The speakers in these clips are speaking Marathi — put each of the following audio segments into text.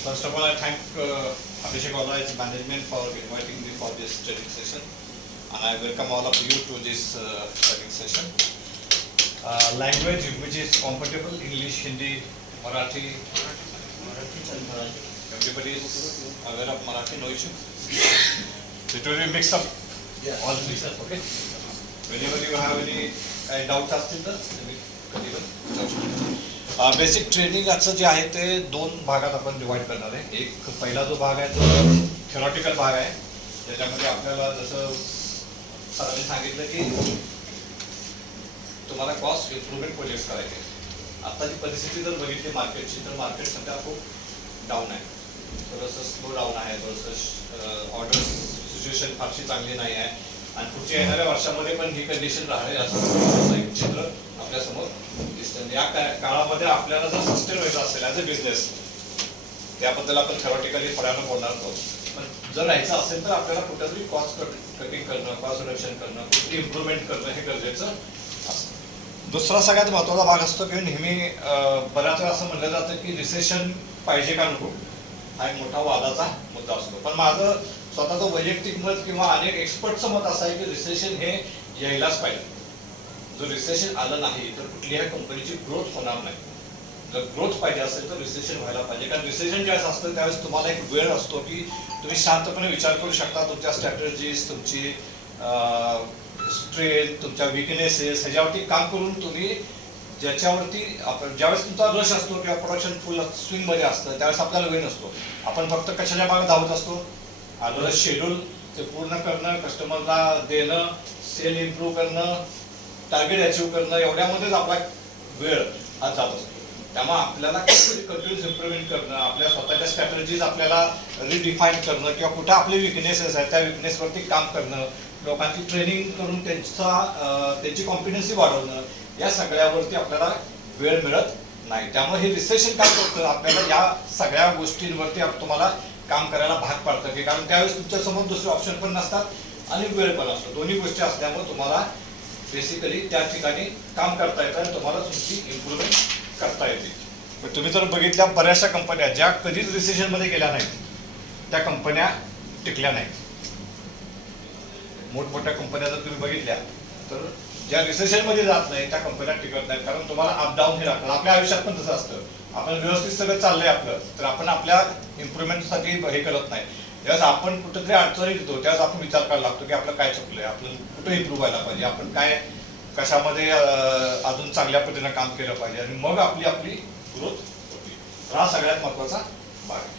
First of all, I thank Abhishek Oza's management for inviting me for this training session, and I welcome all of you to this training session. Language which is compatible: English, Hindi, Marathi. Everybody is aware of Marathi, no issue. It will be mix up all three. Okay. Whenever you have any doubts असतील तर बेसिक ट्रेनिंगचं जे आहे ते दोन भागात आपण डिवाइड करणार आहे. एक पहिला जो भाग आहे तो थेरॉटिकल भाग आहे, ज्याच्यामध्ये आपल्याला जसं सरांनी सांगितलं की तुम्हाला कॉस्ट इम्प्रुव्हमेंट प्रोजेक्ट करायचे. आत्ताची परिस्थिती जर बघितली मार्केटची तर मार्केट सध्या खूप डाऊन आहे, थोडंसं स्लो डाऊन आहे, थोडंसं ऑर्डर सिच्युएशन फारशी चांगली नाही आहे आणि पुढच्या येणाऱ्या वर्षामध्ये पण ही कंडिशन राहणार असं एक चित्र आपल्यासमोर दिसतं. या काळामध्ये आपल्याला जर सस्टेन व्हायचं असेल ॲज अ बिझनेस, त्याबद्दल आपण थेरॉटिकली थोड्यानं बोलणार आहोत, पण जर राहायचं असेल तर आपल्याला कुठेतरी कॉस्ट कटिंग करणं, कॉस्ट रिडक्शन करणं, कुठली इम्प्रुव्हमेंट करणं हे गरजेचं असतं. दुसरा सगळ्यात महत्त्वाचा भाग असतो की नेहमी बऱ्याच वेळा असं म्हणलं जातं की रिसेशन पाहिजे का नको, हा एक मोठा वादाचा मुद्दा असतो. पण माझं स्वतःचं वैयक्तिक मत किंवा अनेक एक्सपर्टचं मत असं आहे की रिसेशन हे यायलाच पाहिजे. जर रिसेशन आलं नाही तर कुठल्याही कंपनीची ग्रोथ होणार नाही. जर ग्रोथ पाहिजे असेल तर रिसेशन व्हायला पाहिजे, कारण रिसेशन ज्यावेळेस असतं त्यावेळेस तुम्हाला एक वेळ असतो की तुम्ही शांतपणे विचार करू शकता, तुमच्या स्ट्रॅटेजीज, तुमची स्ट्रेंथ, तुमच्या विकनेसेस ह्याच्यावरती काम करून तुम्ही ज्याच्यावरती आपण ज्यावेळेस तुमचा रश असतो किंवा प्रोडक्शन फुल स्विंगमध्ये असतं त्यावेळेस आपल्याला वेळ नसतो. आपण फक्त कशाच्या मागे धावत असतो, आलेलं शेड्यूल ते पूर्ण करणं, कस्टमरला देणं, सेल इम्प्रूव्ह करणं, टार्गेट अचीव करणं, एवढ्यामध्येच आपला वेळ हा जात असतो. त्यामुळे आपल्याला कंटिन्युअस इम्प्रुव्हमेंट करणं, आपल्या स्वतःच्या स्ट्रॅटेजीज आपल्याला रिडिफाईन करणं किंवा कुठं आपले विकनेसेस आहेत त्या विकनेसवरती काम करणं, लोकांची ट्रेनिंग करून त्यांची कॉन्फिडन्सी वाढवणं, या सगळ्यावरती आपल्याला वेळ मिळत नाही. त्यामुळे हे रिसेशन काय करतं, आपल्याला या सगळ्या गोष्टींवरती तुम्हाला काम करायला भाग पाडतं की कारण त्यावेळेस तुमच्यासमोर दुसरे ऑप्शन पण नसतात आणि वेळ पण असतो. दोन्ही गोष्टी असल्यामुळे तुम्हाला बेसिकली त्या ठिकाणी काम करता येतं आणि तुम्हाला तुमची इम्प्रुव्हमेंट करता येते. तुम्ही जर बघितल्या बऱ्याचशा कंपन्या ज्या कधीच रिसेशनमध्ये गेल्या नाहीत त्या कंपन्या टिकल्या नाहीत. मोठमोठ्या कंपन्या जर तुम्ही बघितल्या तर ज्या रिसेशनमध्ये जात नाही त्या कंपन्या टिकत नाहीत, कारण तुम्हाला अपडाऊन हे लागतं. आपल्या आयुष्यात पण तसं असतं, आपण व्यवस्थित सगळं चाललंय आपलं तर आपण आपल्या इम्प्रुव्हमेंटसाठी हे करत नाही. ज्यावेळेस आपण कुठेतरी अडचणी येतो त्यावेळेस आपण विचार करायला लागतो की आपलं काय चुकलंय, आपलं कुठं इम्प्रूव्ह व्हायला पाहिजे, आपण काय कशामध्ये अजून चांगल्या पद्धतीनं काम केलं पाहिजे आणि मग आपली ग्रोथ होती. हा सगळ्यात महत्वाचा भाग आहे.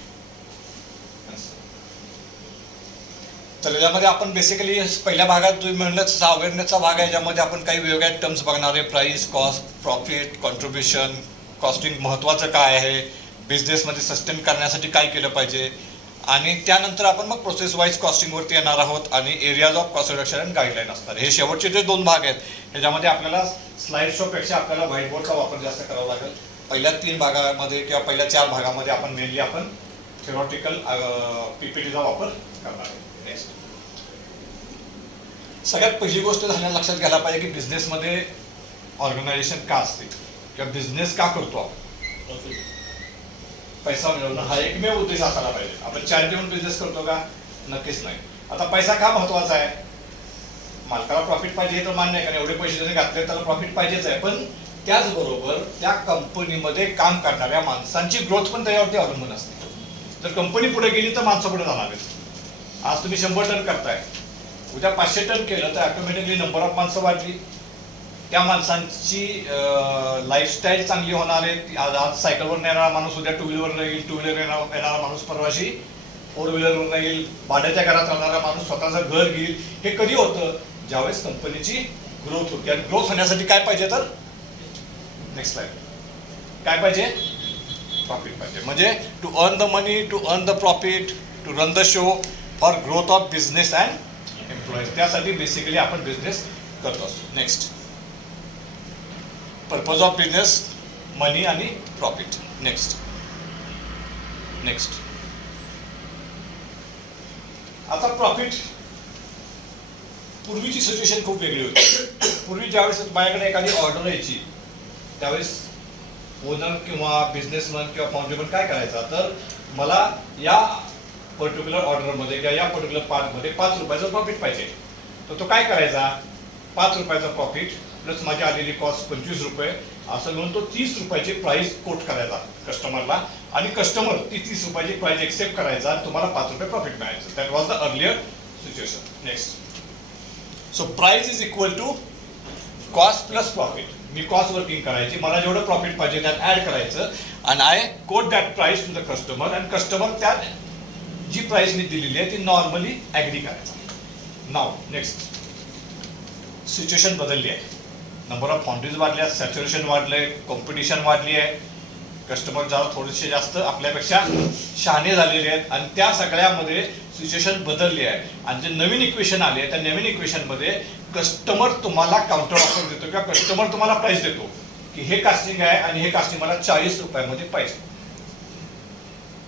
तर यामध्ये आपण बेसिकली पहिल्या भागात तुम्ही म्हणलं तसा अवेअरनेसचा भाग आहे, ज्यामध्ये आपण काही वेगवेगळ्या टर्म्स बघणार आहे. Price, cost, profit, contribution, costing महत्त्वाचं काय आहे, बिझनेसमध्ये सस्टेन करण्यासाठी काय केलं पाहिजे, आणि त्यानंतर आपण मग प्रोसेस वाईज कॉस्टिंगवरती येणार आहोत आणि areas of cost reduction and guideline असणार. हे शेवटचे जे दोन भाग आहेत ह्याच्यामध्ये आपल्याला स्लाइड शोपेक्षा आपल्याला व्हाईट बोर्डचा वापर जास्त करावा लागेल. पहिल्या 3 भागामध्ये किंवा पहिल्या 4 भागामध्ये आपण मेनली आपण थेरॉटिकल पीपीटीचा वापर करणार आहे. नेक्स्ट, सगळ्यात पहिली गोष्ट झाल्याला लक्षात घ्यायला पाहिजे की बिझनेसमध्ये ऑर्गनायझेशन का असते किंवा बिझनेस का करतो आपण. पैसा मिळवणं हा एकमेव उद्देश असायला पाहिजे. आपण चॅरिटी म्हणून बिझनेस करतो का? नक्कीच नाही. आता पैसा का महत्वाचा आहे? मालकाला प्रॉफिट पाहिजे हे तर मान्य आहे, कारण एवढे पैसे जरी घातले त्याला प्रॉफिट पाहिजेच आहे, पण त्याचबरोबर त्या कंपनीमध्ये काम करणाऱ्या माणसांची ग्रोथ पण त्याच्यावरती अवलंबून असते. जर कंपनी पुढे गेली तर माणसं पुढे जाणार आहेत. आज तुम्ही 100 टन करताय, उद्या 500 टन केलं तर ऑटोमॅटिकली नंबर ऑफ माणसं वाढली, त्या माणसांची लाईफस्टाईल चांगली होणार आहे. आज सायकलवर येणारा माणूस उद्या 2 व्हीलरवर येईल, 2 व्हीलर येणारा माणूस परवाशी 4 व्हीलरवर येईल, भाड्याच्या घरात राहणारा माणूस स्वतःचं घर घेईल. हे कधी होतं? ज्यावेळेस कंपनीची ग्रोथ होती. आणि ग्रोथ होण्यासाठी काय पाहिजे तर नेक्स्ट स्लाइड, काय पाहिजे? प्रॉफिट पाहिजे. म्हणजे to earn the money, to earn the profit, to run the show for growth of business and employees. त्यासाठी बेसिकली आपण बिझनेस करत असतो. Next, purpose of business, money आणि प्रॉफिट. नेक्स्ट, आता प्रॉफिट. पूर्वीची सिच्युएशन खूप वेगळी होती. पूर्वी ज्यावेळेस माझ्याकडे एखादी ऑर्डर यायची त्यावेळेस ओनर किंवा बिझनेसमन किंवा फाउंडरमन काय करायचा, तर मला या पर्टिक्युलर ऑर्डरमध्ये किंवा या पर्टिक्युलर पार्टमध्ये 5 रुपयाचं प्रॉफिट पाहिजे. तर तो काय करायचा, 5 रुपयाचं प्रॉफिट प्लस माझी आलेली कॉस्ट 25 रुपये असं म्हणून तो 30 रुपयाची प्राइस कोट करायचा कस्टमरला, आणि कस्टमर ती 30 रुपयाची प्राइस एक्सेप्ट करायचा आणि तुम्हाला 5 रुपये प्रॉफिट मिळायचं. That was the earlier situation. Next, so price is equal to cost plus profit. मी कॉस्ट वर्किंग करायची, मला जेवढं प्रॉफिट पाहिजे त्यात ऍड करायचं आणि I quote that price to the customer, आणि कस्टमर त्यात जी प्राइस मी दिलेली आहे ती नॉर्मली ॲग्री करायचा. नाव नेक्स्ट, सिच्युएशन बदलली आहे. नंबर ऑफ फाउंड्रीज वाढल्या, सॅच्युरेशन वाढलंय, कॉम्पिटिशन वाढली आहे, कस्टमर जरा थोडेसे जास्त आपल्यापेक्षा शहाणे झालेले आहेत, आणि त्या सगळ्यामध्ये सिच्युएशन बदलली आहे. आणि जे नवीन इक्वेशन आले त्या नवीन इक्वेशनमध्ये कस्टमर तुम्हाला काउंटर ऑफर देतो किंवा कस्टमर तुम्हाला प्राइस देतो की हे कास्टिंग आहे आणि हे कास्टिंग मला 40 रुपयामध्ये पाहिजे.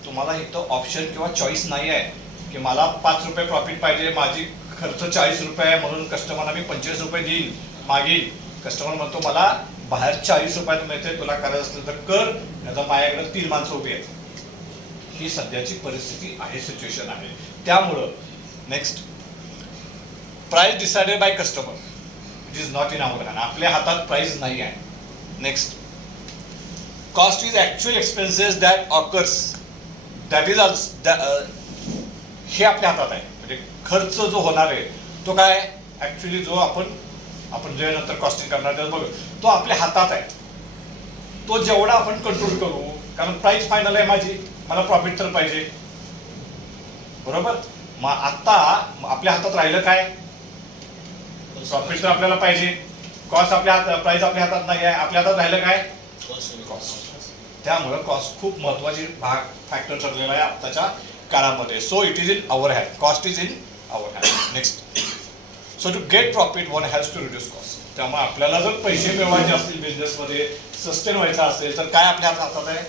तुम्हाला इथं ऑप्शन किंवा चॉईस नाही आहे की मला 5 रुपये प्रॉफिट पाहिजे, माझी खर्च 40 रुपये आहे म्हणून कस्टमरला मी 25 रुपये देईल मागील. कस्टमर म्हणतो मला बाहेर 40 रुपयात मिळते, तुला करायचं असलं तर कर, नाही तर माझ्याकडे 3 माणसं उभी आहेत. ही सध्याची परिस्थिती आहे, सिच्युएशन आहे. त्यामुळं next, price decided by customer, it is not in our hand. आपल्या हातात प्राइस नाही आहे. Next, cost is actual expenses that occurs, that is हे आपल्या हातात आहे. म्हणजे खर्च जो होणार आहे तो काय ॲक्च्युली जो आपण जे नंतर कॉस्टिंग करणार त्यात बघू, तो आपल्या हातात आहे. तो जेवढा आपण कंट्रोल करू, कारण प्राइस फायनल आहे माझी, मला प्रॉफिट तर पाहिजे, बरोबर. मग आता आपल्या हातात राहिलं काय, प्रॉफिट तर आपल्याला पाहिजे, कॉस्ट प्राइस आपल्या हातात नाही आहे, आपल्या हातात राहिलं काय, कॉस्ट. त्यामुळे कॉस्ट खूप महत्वाची भाग फॅक्टर ठरलेला आहे आताच्या काळामध्ये. So it is in our hand, cost is in our hand. Next, so to get profit one has to reduce cost. त्यामुळे आपल्याला जर पैसे मिळवायचे असतील, बिझनेसमध्ये सस्टेन व्हायचा असेल, तर काय आपल्या हातात आहे,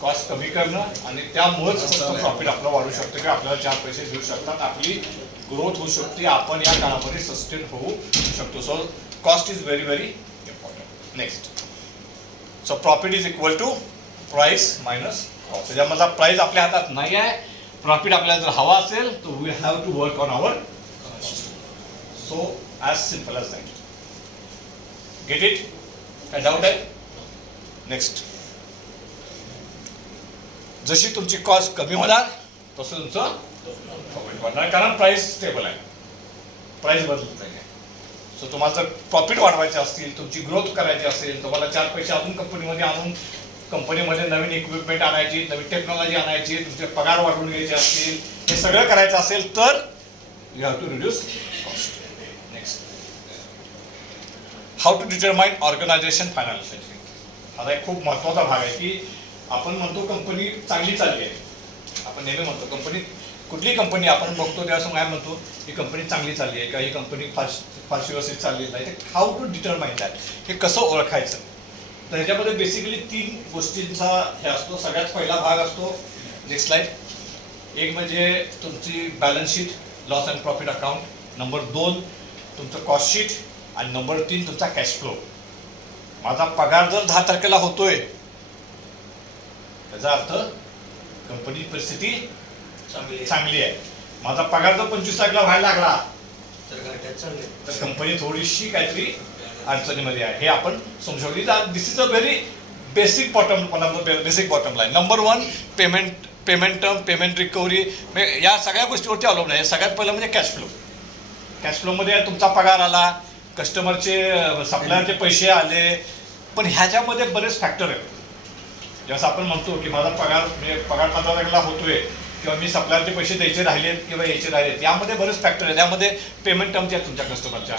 कॉस्ट कमी करणं, आणि त्यामुळेच प्रॉफिट आपलं वाढू शकतं किंवा आपल्याला 4 पैसे मिळू शकतात, आपली ग्रोथ होऊ शकते, आपण या काळामध्ये सस्टेन होऊ शकतो. So cost is very very important. Next, so profit is equal to price minus cost. त्याच्यामधला प्राइस आपल्या हातात नाही आहे, प्रॉफिट आपल्याला जर हवा असेल तर we have to work on our cost. So as simple as that. Get it? काय डाऊट आहे? नेक्स्ट, जशी तुमची कॉस्ट कमी होणार तसं तुमचं प्रॉफिट वाढणार, कारण प्राइस स्टेबल आहे, प्राइस बदलत नाही. सो तुम्हाला जर प्रॉफिट वाढवायचे असतील, तुमची ग्रोथ करायची असेल, तुम्हाला 4 पैसे अजून कंपनीमध्ये आणून कंपनीमध्ये नवीन इक्विपमेंट आणायची, नवीन टेक्नॉलॉजी आणायची, तुमचे पगार वाढवून घ्यायचे असतील, हे सगळं करायचं असेल तर you have to reduce cost. Next, how to determine organization financial. आता एक खूप महत्त्वाचा भाग आहे की आपण म्हणतो कंपनी चांगली चालली आहे, आपण नेहमी म्हणतो कंपनी, कुठली कंपनी आपण बघतो त्यावेळेस काय म्हणतो, ही कंपनी चांगली चालली आहे का, ही कंपनी फारशी व्यवस्थित चालली नाही. हाऊ टू डिटरमाइन दॅट, हे कसं ओळखायचं. तर ह्याच्यामध्ये बेसिकली 3 गोष्टींचा हे असतो. सगळ्यात पहिला भाग असतो, नेक्स्ट स्लाइड, एक म्हणजे तुमची balance sheet, loss and profit account. Number 2 तुमचं कॉस्ट शीट, आणि नंबर 3 तुमचा कॅश फ्लो. माझा पगार जर 10 तारखेला होतोय, त्याचा अर्थ कंपनी परिस्थिती चांगली आहे. माझा पगार जर 25 तारखेला व्हायला लागला तर कंपनी थोडीशी काहीतरी अडचणीमध्ये आहे, हे आपण समजू शकतो. This is a very basic bottom line. Number 1 payment term, payment recovery, या सगळ्या गोष्टीवरती अवलंबून आहे. सगळ्यात पहिलं म्हणजे कॅश फ्लो. कॅश फ्लोमध्ये तुमचा पगार आला, कस्टमरचे सप्लायरचे पैसे आले, पण ह्याच्यामध्ये बरेच फॅक्टर आहेत. जसं आपण म्हणतो की माझा पगार 15 तारखेला होतोय किंवा मी सप्लायरचे पैसे द्यायचे राहिलेत किंवा यायचे राहिलेत, यामध्ये बरेच फॅक्टर आहेत. त्यामध्ये पेमेंट टर्मच्या तुमच्या कस्टमरच्या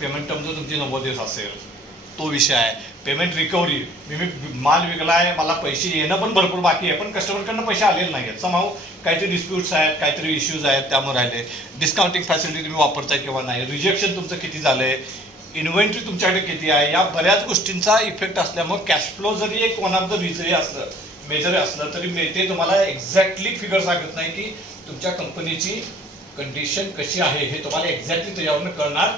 पेमेंट टर्म जर तुमची 90 दिवस असेल तो विषय आहे. पेमेंट रिकव्हरी, मी माल विकला आहे, मला पैसे येणं पण भरपूर बाकी आहे, पण कस्टमरकडनं पैसे आलेले नाही आहेत, समाव काहीतरी डिस्प्यूट्स आहेत, काहीतरी इश्यूज आहेत, त्यामुळे राहिले. डिस्काउंटिंग फॅसिलिटी तुम्ही वापरताय किंवा नाही, रिजेक्शन तुमचं किती झालं आहे, इन्व्हेंटरी तुमच्याकडे किती आहे, या बऱ्याच गोष्टींचा इफेक्ट असल्यामुळे कॅश फ्लो जरी एक वन ऑफ द मेजर असलं तरी ते तुम्हाला एक्झॅक्टली फिगर सांगत नाही की तुमच्या कंपनीची कंडिशन कशी आहे, हे तुम्हाला एक्झॅक्टली त्याच्यावरनं कळणार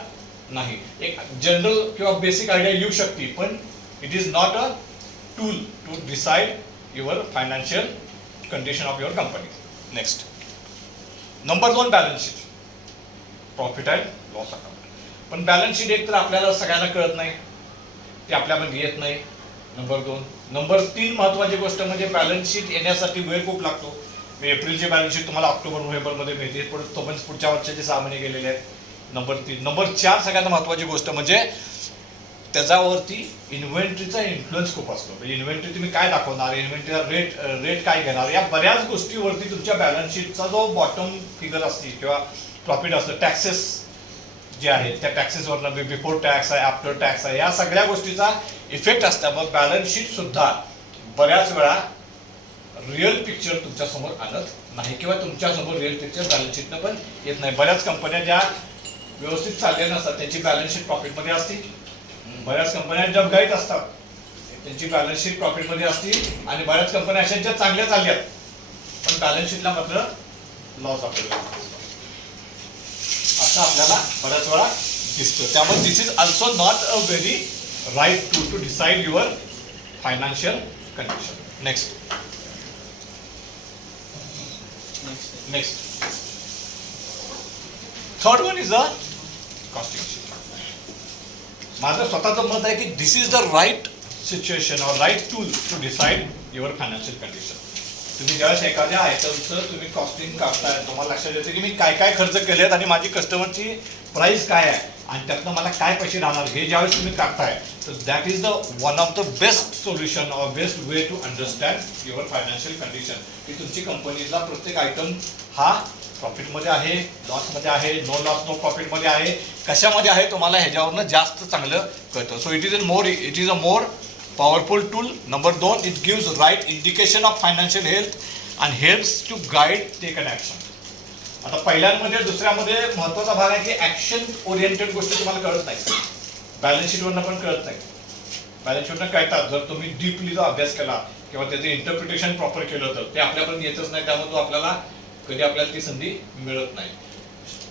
नाही. एक जनरल किंवा बेसिक आयडिया येऊ शकते, पण it is not a tool to decide your financial condition of your company. Next, number 2 balance sheet, profit and loss account. पण बॅलन्स शीट एक तर आपल्याला सगळ्यांना कळत नाही, ते आपल्यामध्ये येत नाही. नंबर 2. नंबर 3 महत्वाची गोष्ट म्हणजे बॅलन्स शीट येण्यासाठी वेळ खूप लागतो. एप्रिलची बॅलन्स शीट तुम्हाला ऑक्टोबर नोव्हेंबरमध्ये मिळते, पण पुढच्या वर्षाचे 6 महिने गेलेले आहेत. नंबर 3. नंबर 4 सगळ्यात महत्वाची गोष्ट म्हणजे त्याच्यावरती इन्व्हेंटरीचा इन्फ्लुएन्स खूप असतो. म्हणजे इन्व्हेंटरी तुम्ही काय दाखवणार, इन्व्हेंटरीचा रेट काय घेणार, या बऱ्याच गोष्टीवरती तुमच्या बॅलन्स शीटचा जो बॉटम फिगर असते किंवा प्रॉफिट असतं, टॅक्सेस जे आहेत त्या टॅक्सेसवरनं बिफोर टॅक्स आहे, आफ्टर टॅक्स आहे, या सगळ्या गोष्टीचा इफेक्ट असतात. मग बॅलन्स शीट सुद्धा बऱ्याच वेळा रिअल पिक्चर तुमच्यासमोर आणत नाही किंवा तुमच्यासमोर रिअल पिक्चर बॅलन्स शीटनं पण येत नाही. बऱ्याच कंपन्या ज्या व्यवस्थित चालल्या नसतात त्यांची बॅलन्स शीट प्रॉफिटमध्ये असते. बऱ्याच कंपन्या डबघाईत असतात, त्यांची बॅलन्स शीट प्रॉफिटमध्ये असते. आणि बऱ्याच कंपन्या अशा ज्या चांगल्या चालल्यात पण बॅलन्स शीटला मात्र लॉस आपल्याला असं आपल्याला बऱ्याच वेळा दिसतं. त्यामुळे this is also not a very right tool to decide your financial condition. Next third one is a costing sheet. माझं स्वतःचं मत आहे की this is the right situation or right tool to decide your financial condition. तुम्ही ज्यावेळेस एखाद्या आयटमचं तुम्ही कॉस्टिंग काढताय, तुम्हाला लक्षात येतं की मी काय काय खर्च केलेत आणि माझी कस्टमरची प्राइस काय आहे आणि त्यातनं मला काय पैसे राहणार, हे ज्यावेळेस तुम्ही काढताय तर that is the one of the best solution or best way to understand your financial condition. की तुमची कंपनीला प्रत्येक आयटम हा प्रॉफिटमध्ये आहे, लॉसमध्ये आहे, नो लॉस नो प्रॉफिटमध्ये आहे, कशामध्ये आहे तुम्हाला ह्याच्यावरनं जास्त चांगलं कळतं. So it is a more powerful tool. Number 2, it gives right indication of financial health and helps to guide take an action. आता पहिल्यांमध्ये दुसऱ्यामध्ये महत्त्वाचा भाग आहे की ऍक्शन ओरिएंटेड गोष्टी तुम्हाला कळत नाही, बॅलन्स शीटवरनं पण कळत नाही. बॅलन्स शीटवरनं कळतात जर तुम्ही डीपली जो अभ्यास केला किंवा त्याचं इंटरप्रिटेशन प्रॉपर केलं तर ते आपल्यापर्यंत येतच नाही. त्यामुळे तो आपल्याला कधी आपल्याला ती संधी मिळत नाही.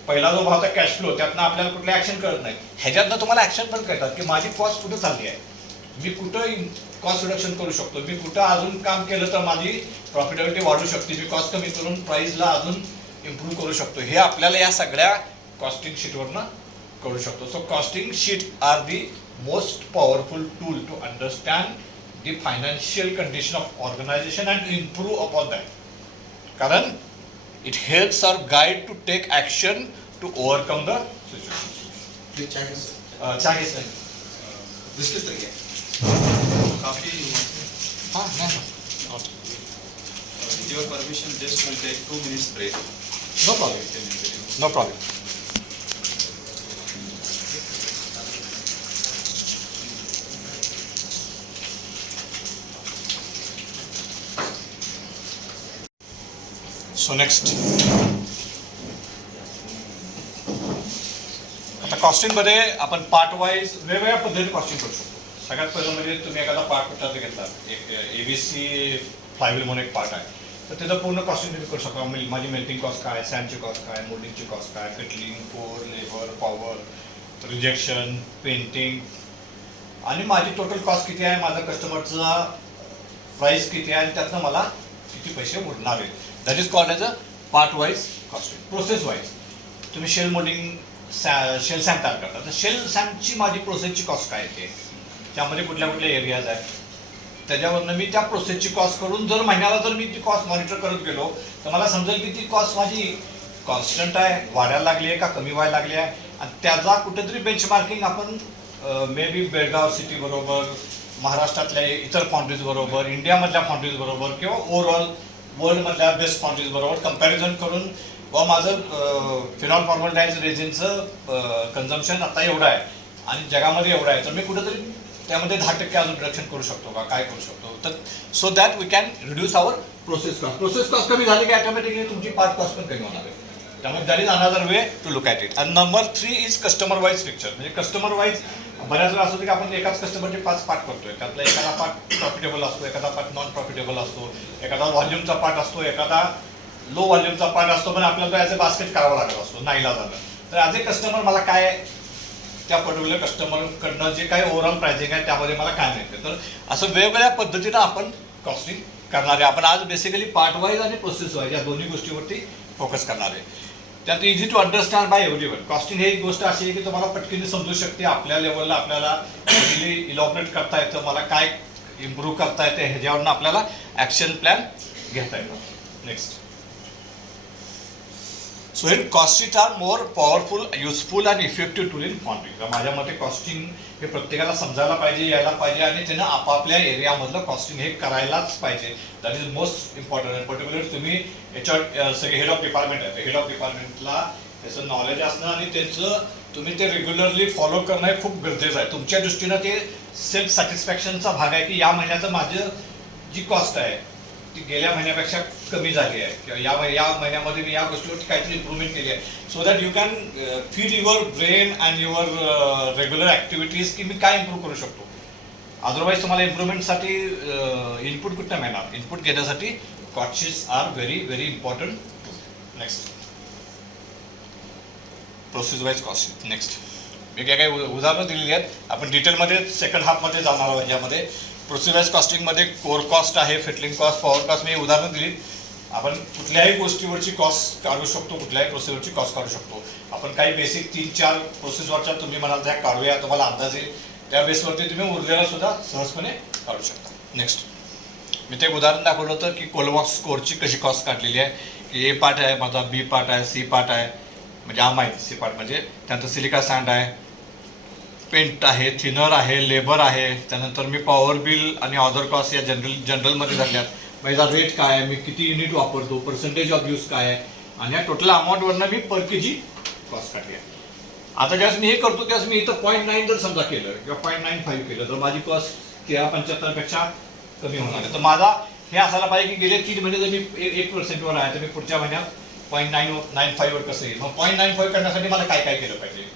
पहिला जो भाग होता कॅश फ्लो, त्यातनं आपल्याला कुठल्या ऍक्शन कळत नाही. ह्याच्यातनं तुम्हाला ऍक्शन पण कळतात की माझी कॉस्ट कुठं चालली आहे, मी कुठं कॉस्ट रिडक्शन करू शकतो, मी कुठं अजून काम केलं तर माझी प्रॉफिटेबिलिटी वाढू शकते, मी कॉस्ट कमी करून प्राइसला अजून इम्प्रूव्ह करू शकतो. हे आपल्याला या सगळ्या कॉस्टिंग शीटवरनं करू शकतो. So costing sheet are the most powerful tool to understand the financial condition of organisation and improve upon that. कारण it helps our guide to take action to overcome the situation. चाळीस बिस्किट तरी आहे. काफी हां नाही with your permission just will take 2 minutes break. No problem, no problem. So next, आता कॉस्टिंगमध्ये आपण पार्ट वाईज वेगवेगळ्या पद्धतीने कॉस्टिंग करू शकतो. सगळ्यात पहिलं म्हणजे तुम्ही एखादा पार्ट कुठला घेतला, एक ABC फ्लायव्हील म्हणून एक पार्ट आहे, तर त्याचं पूर्ण कॉस्टिंग तुम्ही करू शकता. माझी मेल्टिंग कॉस्ट काय, सॅन्डची कॉस्ट काय, मोल्डिंगची कॉस्ट काय, cutting, core, labour, power, rejection, painting आणि माझी टोटल कॉस्ट किती आहे, माझा कस्टमरचा प्राईस किती आहे आणि त्यातनं मला किती पैसे उरणार आहेत. That is called as a part wise costing. Process wise तुम्ही शेल मोल्डिंग शेल सॅम्प तयार करता, तर शेल सॅम्पची माझी प्रोसेसची कॉस्ट काय येते, त्यामध्ये कुठल्या कुठल्या एरियाज आहेत, त्याच्यावरनं मी त्या प्रोसेसची कॉस्ट करून जर महिन्याला जर मी ती कॉस्ट मॉनिटर करत गेलो तर मला समजेल की ती कॉस्ट माझी कॉन्स्टंट आहे, वाढायला लागली आहे का कमी व्हायला लागली आहे. आणि त्याचा कुठेतरी बेंचमार्किंग आपण मे बी बेळगाव सिटी बरोबर, महाराष्ट्रातल्या इतर फाउंड्रीज बरोबर, इंडियामधल्या फाउंड्रीज बरोबर किंवा ओव्हरऑल वर्ल्डमधल्या बेस्ट फाउंड्रीज बरोबर कम्पॅरिझन करून व माझं फिनॉल फॉर्मल्डाइज रेझिनचं कन्झम्पशन आता एवढं आहे आणि जगामध्ये एवढं आहे, तर मी कुठेतरी त्यामध्ये 10% अजून रिडक्शन करू शकतो का, काय करू शकतो. तर so that we can reduce our process cost. Process cost कमी झाली की ऑटोमॅटिकली तुमची पार्ट कॉस्ट पण कमी होणार आहे. त्यामुळे that is another way to look at it. आणि number 3 is customer wise picture. म्हणजे कस्टमर वाईज बऱ्याच वेळा असं की आपण एकाच कस्टमरचे 5 पार्ट करतोय, त्यातला एखादा पार्ट प्रॉफिटेबल असतो, एखादा पार्ट नॉन प्रॉफिटेबल असतो, एखादा व्हॉल्यूमचा पार्ट असतो, एखादा लो व्हॉल्यूमचा पार्ट असतो, पण आपल्याला ॲज अ बास्केट करावा लागत असतो नाहीला झालं. तर ॲज अ कस्टमर मला काय त्या पर्टिक्युलर कस्टमरकडनं जे काही ओव्हरऑल प्राइसिंग आहे त्यामध्ये मला काय मिळते. तर असं वेगवेगळ्या पद्धतीनं आपण कॉस्टिंग करणार आहे. आपण आज बेसिकली पार्ट वाईज आणि प्रोसेस वाईज या दोन्ही गोष्टीवरती फोकस करणार आहे. त्यात easy to understand by everyone. Costing ही एक गोष्ट अशी आहे की तुम्हाला पटकन समजू शकते. आपल्या लेवलला आपल्याला इझिली इलॉबरेट करता येतं. मला काय इम्प्रूव्ह करता येते ह्याच्यावरनं आपल्याला ॲक्शन प्लॅन घेता येतो. Next. So in cost are more powerful, useful and effective tool in founding. माझ्या मते कॉस्टिंग हे प्रत्येकाला समजायला पाहिजे, यायला पाहिजे आणि त्यानं आपापल्या एरियामधलं कॉस्टिंग हे करायलाच पाहिजे. That is most important. Particular तुम्ही याच्यावर सगळे हेड ऑफ डिपार्टमेंट आहे, हेड ऑफ डिपार्टमेंटला त्याचं नॉलेज असणं आणि त्यांचं तुम्ही ते रेग्युलरली फॉलो करणं हे खूप गरजेचं आहे. तुमच्या दृष्टीनं ते सेल्फ सॅटिस्फॅक्शनचा भाग आहे की या महिन्याचं माझं जी कॉस्ट आहे ती गेल्या महिन्यापेक्षा कमी झाली आहे किंवा या महिन्यामध्ये मी या गोष्टीवरती काहीतरी इम्प्रूव्हमेंट केली आहे. So that you can feed your brain and your regular activities की मी काय इम्प्रूव्ह करू शकतो. अदरवाईज तुम्हाला इम्प्रूव्हमेंटसाठी इनपुट कुठं मिळणार. इनपुट घेण्यासाठी costs are very very important. Next. Process wise cost. Next. मी काय काही उदाहरणं दिलेली आहेत. आपण डिटेलमध्ये सेकंड हाफमध्ये जाणार आहोत. यामध्ये प्रोसेस वाईज कॉस्टिंगमध्ये कोर कॉस्ट आहे, फिटलिंग कॉस्ट, पॉवर कॉस्ट. मी उदाहरणं दिली. आपण कुठल्याही गोष्टीवरची कॉस्ट काढू शकतो, कुठल्याही प्रोसेसवरची कॉस्ट काढू शकतो. आपण काही बेसिक 3-4 प्रोसेसवरच्या तुम्ही म्हणाल त्या काढूया, तुम्हाला अंदाज येईल. त्या बेसवरती तुम्ही उरलेला सुद्धा सहजपणे काढू शकता. नेक्स्ट. मी ते उदाहरण दाखवलं होतं की कोलबॉक्स स्कोअरची कशी कॉस्ट काढलेली आहे. की ए पार्ट आहे माझा, बी पार्ट आहे, सी पार्ट आहे म्हणजे अमाईन, सी पार्ट म्हणजे त्यानंतर सिलिका सँड आहे, पेंट आहे, थिनर आहे, लेबर आहे. त्यानंतर मी पॉवर बिल आणि अदर कॉस्ट या जनरलमध्ये झाल्यात. माझा रेट काय आहे, मी किती युनिट वापरतो, पर्सेंटेज ऑफ यूज काय आहे आणि या टोटल अमाऊंटवरनं मी पर के जी कॉस्ट काढली आहे. आता ज्यावेळेस मी हे करतो त्यावेळेस मी इथं 0.9 जर समजा केलं किंवा 0.95 केलं तर माझी कॉस्ट 75पेक्षा कमी होणार आहे. तर माझा हे असायला पाहिजे की गेले 3 महिने जर मी 1%वर आहे तर मी पुढच्या महिन्यात 0.995 वर कसं येईल. मग 0.95 करण्यासाठी मला काय काय केलं पाहिजे.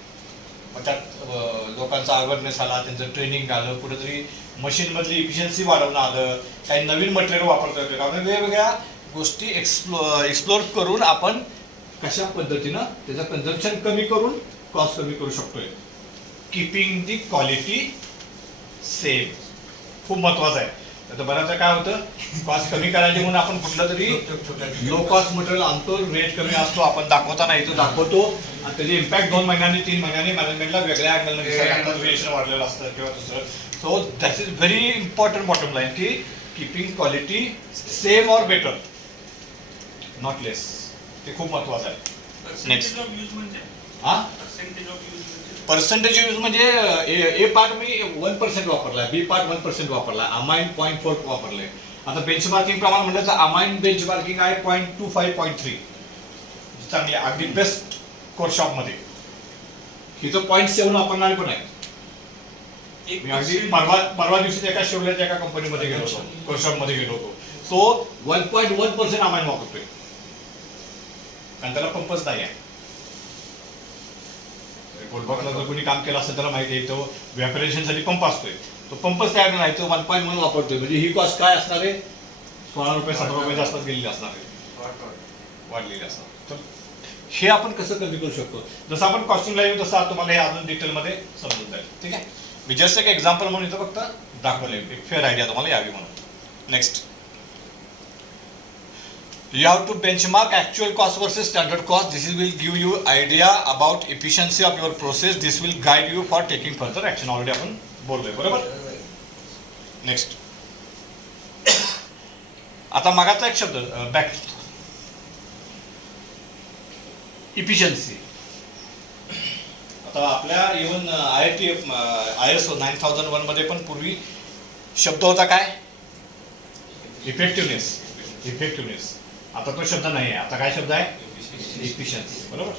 मग त्यात लोकांचा अवेअरनेस आला, त्यांचं ट्रेनिंग आलं, कुठेतरी मशीनमधली इफिशियन्सी वाढवणं आलं, काही नवीन मटेरियल वापरता येतं. कारण वेगवेगळ्या गोष्टी एक्सप्लोर करून आपण कशा पद्धतीनं त्याचं कन्झम्पशन कमी करून कॉस्ट कमी करू शकतोय. कीपिंग दी क्वालिटी सेम खूप महत्वाचं आहे. तर बऱ्याचदा काय होतं, कॉस्ट कमी करायची म्हणून आपण कुठलं तरी लो कॉस्ट मटेरियल आणतो, रेट कमी असतो, आपण दाखवताना इथं दाखवतो आणि त्याचे इम्पॅक्ट 2 महिन्यांनी 3 महिन्यांनी मॅनेजमेंटला वेगळ्या अँगलनं व्हेरिएशन वाढलेलं असतं किंवा दुसरं. So that is very important bottom line की keeping quality same or better, not less. ते खूप महत्वाचं आहे. नेक्स्ट. हा, पर्सेंटेज यूज म्हणजे ए पार्ट मी 1% वापरलाय, बी पार्ट 1% वापरलाय, अमाईन 0.4 वापरले. आता बेंचमार्किंग प्रमाण म्हटलं तर अमाईन बेंचमार्किंग आहे 0.25 0.3 चांगली अगदी बेस्ट कोर्स शॉपमध्ये. इथं 0.7 वापरणारे पण आहे. मी अगदी परवा दिवशी एका शेवल्याच्या एका कंपनीमध्ये गेलो होतो, कोर्स शॉपमध्ये गेलो होतो. तो 1.1% अमाईन वापरतोय कारण त्याला पंपच नाही आहे. कोलबॉक्सला जर कोणी काम केलं असतं त्याला माहिती आहे, तो व्हॅपरेशनसाठी पंप असतोय, तो पंपच तयार नाही, तो 1.1 वापरतोय. म्हणजे ही कॉस्ट काय असणार आहे, 16 रुपये 17 रुपये जास्त गेलेली असणार आहे, वाढलेली असणार. तर हे आपण कसं कमी करू शकतो. जसं आपण कॉस्टिंगला येऊ तसं तुम्हाला हे अजून डिटेलमध्ये समजून जाईल. ठीक आहे. मी जस्ट एक एक्झाम्पल म्हणून इथं फक्त दाखवले, एक फेअर आयडिया तुम्हाला यावी म्हणून. Next. You have to benchmark actual cost versus standard cost. This will give you idea about efficiency of your process. This will guide you for taking further action. Already आपण बोललोय, बरोबर. नेक्स्ट. आता मागाचा एक शब्द बॅक, इफिशियन्सी. आता आपल्या इव्हन IIT ISO 9001 मध्ये पण पूर्वी शब्द होता काय, इफेक्टिव्हनेस. आता तो शब्द नाही आहे. आता काय शब्द आहे, इफिशियन्सी. बरोबर.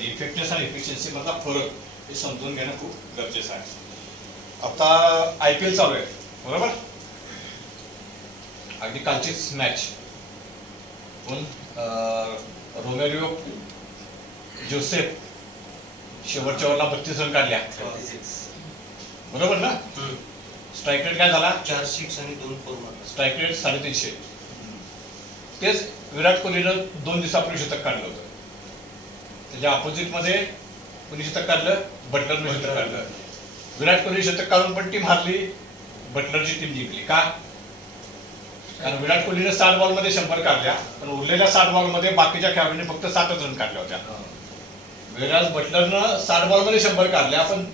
इफेक्टिव्हनेस आणि इफिशियन्सी मधला फरक हे समजून घेणं खूप गरजेचं आहे. आता IPL चालू आहे, बरोबर. अगदी कालचीच मॅच पण रोमेरियो जोसेफ शेवटच्या ओव्हरला 32 रन काढल्या, बरोबर ना. स्ट्राईक रेट काय झाला, 4 6 आणि 2 4 मारला. Strike rate 350. तेच विराट कोहलीनं 2 दिवसापूर्वी शतक काढलं होतं. त्याच्या ऑपोजिटमध्ये कुणी शतक काढलं? बटलरने शतक काढलं. विराट कोहली शतक काढून पण टीम हारली, बटलरची टीम जिंकली. का? कारण विराट कोहलीने 60 बॉलमध्ये 100 काढल्या, पण उरलेल्या 60 बॉलमध्ये बाकीच्या खेळाडूंनी फक्त 7च रन काढल्या होत्या. विराट बटलरनं 60 बॉलमध्ये 100 काढल्या, पण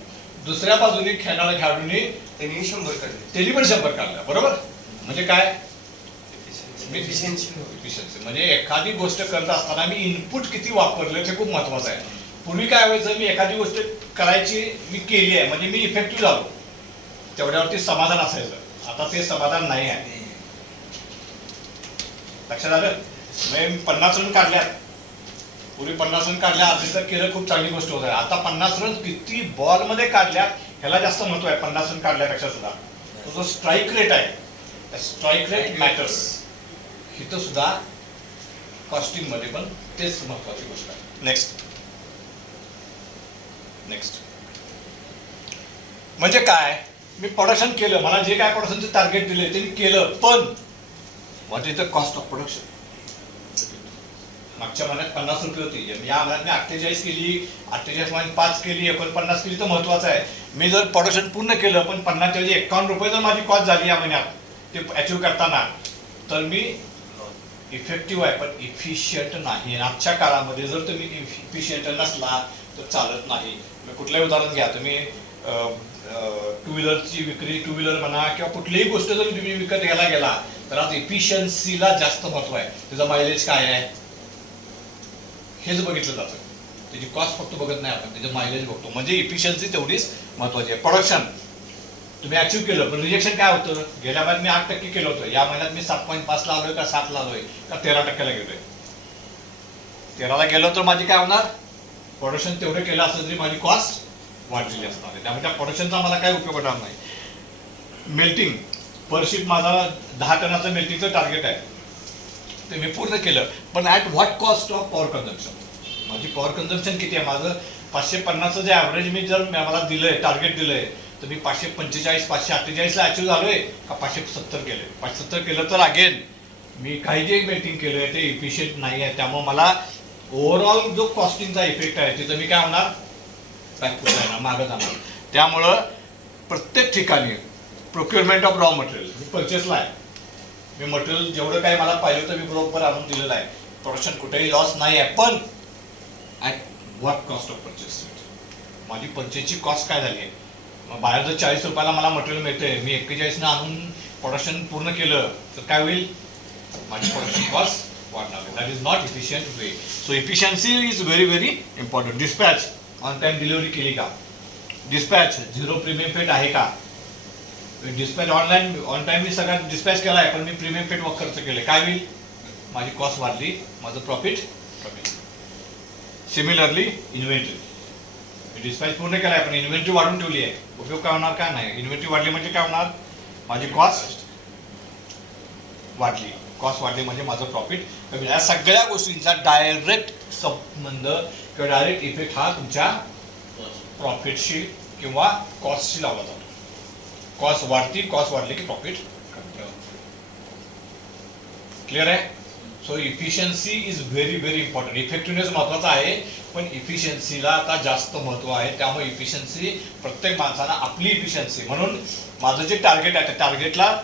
दुसऱ्या बाजूने खेळणाऱ्या खेळाडूंनी त्यांनी 100 काढले. त्यांनी पण 100 काढल्या. बरोबर? म्हणजे काय? Efficiency. इफिशियन्सी. म्हणजे एखादी गोष्ट करत असताना मी इनपुट किती वापरलं ते खूप महत्वाचं आहे. पूर्वी काय व्हायचं, मी एखादी गोष्ट करायची, मी केली आहे म्हणजे मी इफेक्टिव्ह झालो, तेवढ्यावरती समाधान असायचं. आता ते समाधान नाही आहे. लक्षात आलं? म्हणजे 50 रन काढल्यात, पूर्वी 50 रन काढल्या आधी तर केलं, खूप चांगली गोष्ट होत आहे. आता 50 रन किती बॉलमध्ये काढल्या ह्याला जास्त महत्व आहे 50 रन काढल्यापेक्षा सुद्धा. तो जो स्ट्राईक रेट आहे, स्ट्राईक रेट मॅटर्स. इथं सुद्धा कॉस्टिंग मध्ये पण तेच महत्वाची गोष्ट आहे. नेक्स्ट म्हणजे काय, मी प्रोडक्शन केलं, मला जे काय प्रोडक्शनचं टार्गेट दिले ते मी केलं, पण what is the cost of production. मागच्या महिन्यात 50 रुपये होती, या महिन्यात मी 48 केली, 48 मध्ये 5 केली, 49 केली, तर महत्वाचं आहे. मी जर प्रोडक्शन पूर्ण केलं पण 50 ऐवजी 51 रुपये जर माझी कॉस्ट झाली या महिन्यात ते अचीव्ह करताना, तर मी इफेक्टिव्ह आहे पण इफिशियंट नाही. आजच्या काळामध्ये जर तुम्ही इफिशियंट नसला तर चालत नाही. कुठलंही उदाहरण घ्या तुम्ही, टू व्हीलरची विक्री, टू व्हीलर म्हणा किंवा कुठलीही गोष्ट जर तुम्ही विकत घ्यायला गेला तर आज इफिशियन्सीला जास्त महत्व आहे. त्याचं मायलेज काय आहे हेच बघितलं जातं. त्याची कॉस्ट फक्त बघत नाही आपण, त्याचं मायलेज बघतो. म्हणजे इफिशियन्सी तेवढीच महत्वाची आहे. प्रोडक्शन तुम्ही अचीव्ह केलं, पण रिजेक्शन काय होतं, गेल्या महिन्यात मी 8% केलं होतं, या महिन्यात मी 7.5 ला आलोय का 7 ला आलोय का 13%ला गेलोय. 13ला गेलो तर माझी काय होणार, प्रोडक्शन तेवढं केलं असलं तरी माझी कॉस्ट वाढलेली असणार आहे. त्यामुळे त्या प्रोडक्शनचा मला काय उपयोग होणार नाही. मेल्टिंग पर शीट माझा 10 टनाचं मेल्टिंगचं टार्गेट आहे, ते मी पूर्ण केलं, पण at what cost of power consumption. माझी पॉवर कन्झम्पशन किती आहे, माझं 550चं जे ॲव्हरेज मी जर मला दिलंय, टार्गेट दिलंय, तर मी 545 548 ला अचीव्ह झालोय का 570 केलंय. 570 केलं तर अगेन मी काही जे मेल्टिंग केलंय ते इफिशियंट नाही आहे. त्यामुळे मला ओव्हरऑल जो कॉस्टिंगचा इफेक्ट आहे तिथं मी काय होणार, बॅकफुट जाणार, मागं जाणार. त्यामुळं प्रत्येक ठिकाणी प्रोक्युरमेंट ऑफ रॉ मटेरियल मी परचेसला आहे. मी मटेरियल जेवढं काही मला पाहिजे होतं मी बरोबर आणून दिलेलं आहे. प्रोडक्शन कुठेही लॉस नाही आहे, पण at what cost of purchase. माझी परचेसची कॉस्ट काय झाली आहे. मग बाहेर जर 40 रुपयाला मला मटेरियल मिळतंय, मी 41 आणून प्रोडक्शन पूर्ण केलं तर काय होईल, माझी प्रोडक्शन कॉस्ट वाढणार. That is not efficient way. So efficiency is very very important. Dispatch on time delivery केली का, डिस्पॅच 0 प्रीमियम पेड आहे का, डिस्पॅच ऑनलाईन ऑन टाइम मी सगळ्यात डिस्पॅच केला आहे पण मी प्रीमियम पेड वर खर्च केले, काय होईल, माझी कॉस्ट वाढली, माझं प्रॉफिट कमी. सिमिलरली इन्व्हेंटरी, डिस्पॅच पूर्ण केला आहे पण इन्व्हेंटरी वाढून ठेवली आहे, उपयोग काय होणार, काय नाही. इन्व्हेंटरी वाढली म्हणजे काय होणार, माझी कॉस्ट वाढली, कॉस्ट वाढली म्हणजे माझं प्रॉफिट कमी. या सगळ्या गोष्टींचा डायरेक्ट संबंध किंवा डायरेक्ट इफेक्ट हा तुमच्या प्रॉफिटशी किंवा कॉस्टशी लावला जातो. कॉस्ट वाढती, कॉस्ट वाढली की प्रॉफिट कमी. क्लिअर आहे. So efficiency is very very important. Effectiveness महत्वाचा आहे पण इफिशियन्सीला आता जास्त महत्व आहे. त्यामुळे इफिशियन्सी प्रत्येक माणसाला आपली इफिशियन्सी, म्हणून माझं जे टार्गेट आहे त्या टार्गेटला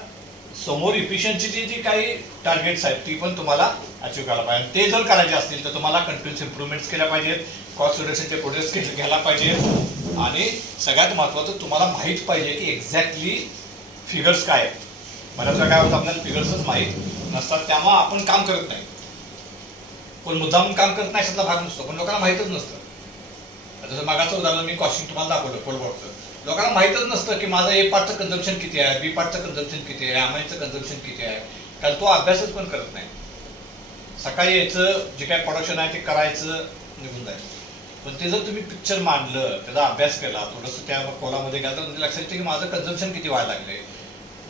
समोर इफिशियन्सीची जी काही टार्गेट्स आहेत ती पण तुम्हाला अचीव्ह करायला पाहिजे. ते जर करायचे असतील तर तुम्हाला कंटिन्युअस इम्प्रुव्हमेंट्स केल्या पाहिजेत, कॉस्ट रिडक्शनचे प्रोजेक्ट्स घ्यायला पाहिजेत आणि सगळ्यात महत्त्वाचं तुम्हाला माहीत पाहिजे की एक्झॅक्टली फिगर्स काय आहेत. बऱ्याचदा काय होतं आपल्याला फिगर्सच माहीत नसतात, त्यामुळे आपण काम करत नाही. पण मुद्दामून काम करत नाही अशातला भाग नसतो, पण लोकांना माहीतच नसतं. जसं मागाचं उदाहरण मी कॉस्टिंग तुम्हाला दाखवलं कोलबॉटचं, लोकांना माहीतच नसतं की माझं ए पार्टचं कन्झम्पशन किती आहे, बी पार्टचं कन्झम्पशन किती आहे, अमाईनचं कन्झम्पशन किती आहे, कारण तो अभ्यासच पण करत नाही. सकाळी यायचं जे काय प्रोडक्शन आहे ते करायचं, निघून जायचं. पण ते जर तुम्ही पिक्चर मांडलं, त्याचा अभ्यास केला, थोडंसं त्या खोलामध्ये गेला तर लक्षात येतं की माझं कन्झम्पशन किती व्हायला लागले,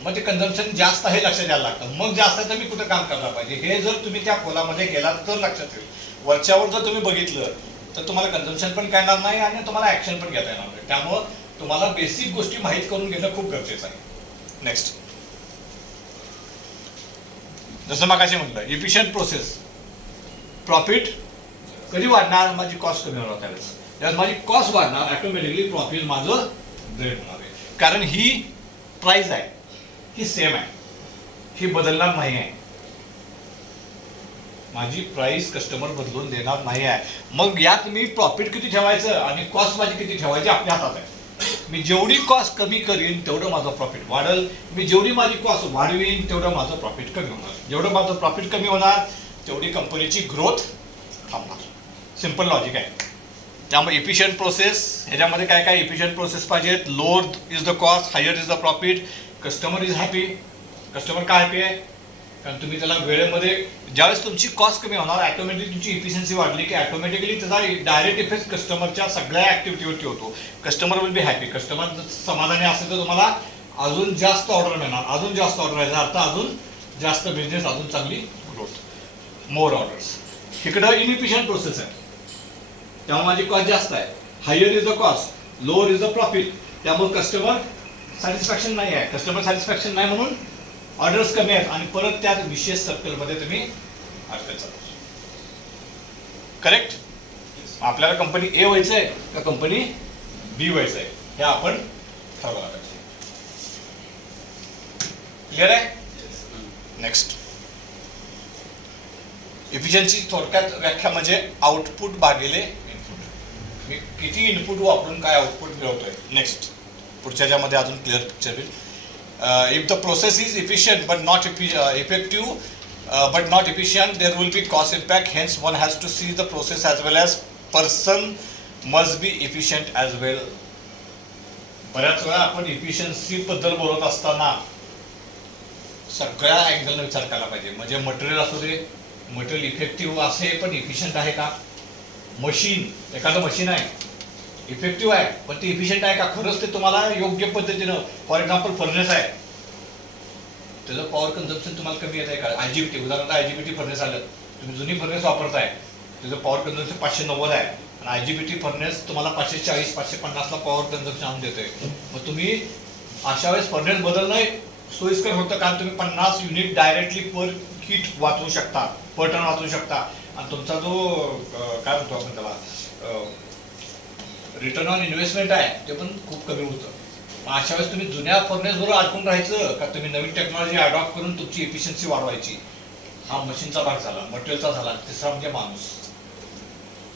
मग ते कन्झम्पशन जास्त आहे लक्षात द्यायला लागतं. मग जास्त आहे तर मी कुठं काम करायला पाहिजे हे जर तुम्ही त्या खोलामध्ये गेलात तर लक्षात येईल. वरच्यावर जर तुम्ही बघितलं तर तुम्हाला कन्झम्पशन पण करणार नाही आणि तुम्हाला ऍक्शन पण घेता येणार नाही. त्यामुळं तुम्हाला बेसिक गोष्टी माहीत करून घेणं खूप गरजेचं आहे. नेक्स्ट, जसं मगाशी म्हटलं इफिशियंट प्रोसेस, प्रॉफिट कधी वाढणार, माझी कॉस्ट कमी होणार त्यावेळेस. त्यात माझी कॉस्ट वाढणार, ऑटोमॅटिकली प्रॉफिट माझं जनरेट होणार आहे. कारण ही प्राइस आहे, ही सेम आहे, ही बदलणार नाही आहे. माझी प्राइस कस्टमर बदलून देणार नाही आहे. मग यात मी प्रॉफिट किती ठेवायचं आणि कॉस्ट माझी किती ठेवायची आपल्या हातात आहे. मी जेवढी कॉस्ट कमी करीन तेवढं माझं प्रॉफिट वाढेल, मी जेवढी माझी कॉस्ट वाढवीन तेवढं माझं प्रॉफिट कमी होणार. जेवढं माझं प्रॉफिट कमी होणार तेवढी कंपनीची ग्रोथ थांबणार. सिम्पल लॉजिक आहे. त्यामुळे इफिशियंट प्रोसेस, ह्याच्यामध्ये काय काय इफिशियंट प्रोसेस पाहिजेत. Lower is the cost, higher is the profit. Customer is happy. Customer काय हॅपी आहे? कारण तुम्ही त्याला वेळेमध्ये, ज्यावेळेस तुमची कॉस्ट कमी होणार, ॲटोमॅटिकली तुमची इफिशियन्सी वाढली की ॲटोमॅटिकली त्याचा डायरेक्ट इफेक्ट कस्टमरच्या सगळ्या ॲक्टिव्हिटीवरती होतो. Customer will be happy. Customer समाधानी असेल तर तुम्हाला अजून जास्त ऑर्डर मिळणार, अजून जास्त ऑर्डर याचा अर्थ अजून जास्त बिझनेस, अजून चांगली ग्रोथ, मोर ऑर्डर्स. इकडं इनइफिशियंट प्रोसेस आहे, त्यामुळे माझी कॉस्ट जास्त आहे. Higher is the cost, lower is the profit. त्यामुळे कस्टमर सॅटिस्फॅक्शन नाही आहे. कस्टमर सॅटिस्फॅक्शन नाही म्हणून ऑर्डर्स कमी आहेत आणि परत त्यात विशेष सर्कलमध्ये तुम्ही अडकायचा. करेक्ट? आपल्याला कंपनी ए व्हायचं आहे का कंपनी बी व्हायचं आहे हे आपण ठरवायला पाहिजे. क्लिअर आहे? नेक्स्ट, इफिशियन्सी थोडक्यात व्याख्या म्हणजे आउटपुट भागिले इनपुट. मी किती इनपुट वापरून काय आउटपुट मिळवतोय. नेक्स्ट, पुढच्या ज्यामध्ये अजून क्लिअर पिक्चर होईल. If the process is efficient but not effective but not efficient, there will be cost impact. Hence, one has to see the process as well as person must be efficient as well. बऱ्याच वेळा आपण इफिशियन्सी बद्दल बोलत असताना सगळ्या अँगलने विचार केला पाहिजे. म्हणजे मटेरियल असू दे, मटेरियल इफेक्टिव्ह असे पण इफिशियंट आहे का. मशीन, एखादं मशीन आहे इफेक्टिव्ह आहे पण ते इफिशियंट आहे का, खरंच ते तुम्हाला योग्य पद्धतीनं. फॉर एक्झाम्पल फर्नेस आहे, त्याचं पॉवर कन्झम्पशन तुम्हाला कमी येत आहे का. आयजीबीटी, उदाहरणार्थ आयजीबीटी फर्नेस आलं, तुम्ही जुनी फर्नेस वापरताय, त्याचं पॉवर कन्झम्पशन 590 आहे आणि आयजीबीटी फर्नेस तुम्हाला 540 550ला पॉवर कन्झम्पशन आणून देतोय. मग तुम्ही अशा वेळेस फर्नेस बदलणं सोयीस्कर होतं, कारण तुम्ही 50 युनिट डायरेक्टली पर हीट वाचवू शकता, पर टन वाचवू शकता आणि तुमचा जो काय म्हणतो आपण त्याला रिटर्न ऑन इन्व्हेस्टमेंट आहे ते पण खूप कमी होतं. मग अशा वेळेस तुम्ही जुन्या फर्नेसबरोबर अडकून राहायचं का तुम्ही नवीन टेक्नॉलॉजी अडॉप्ट करून तुमची इफिशियन्सी वाढवायची. हा मशीनचा भाग झाला, मटेरियलचा झाला. तिसरा म्हणजे माणूस.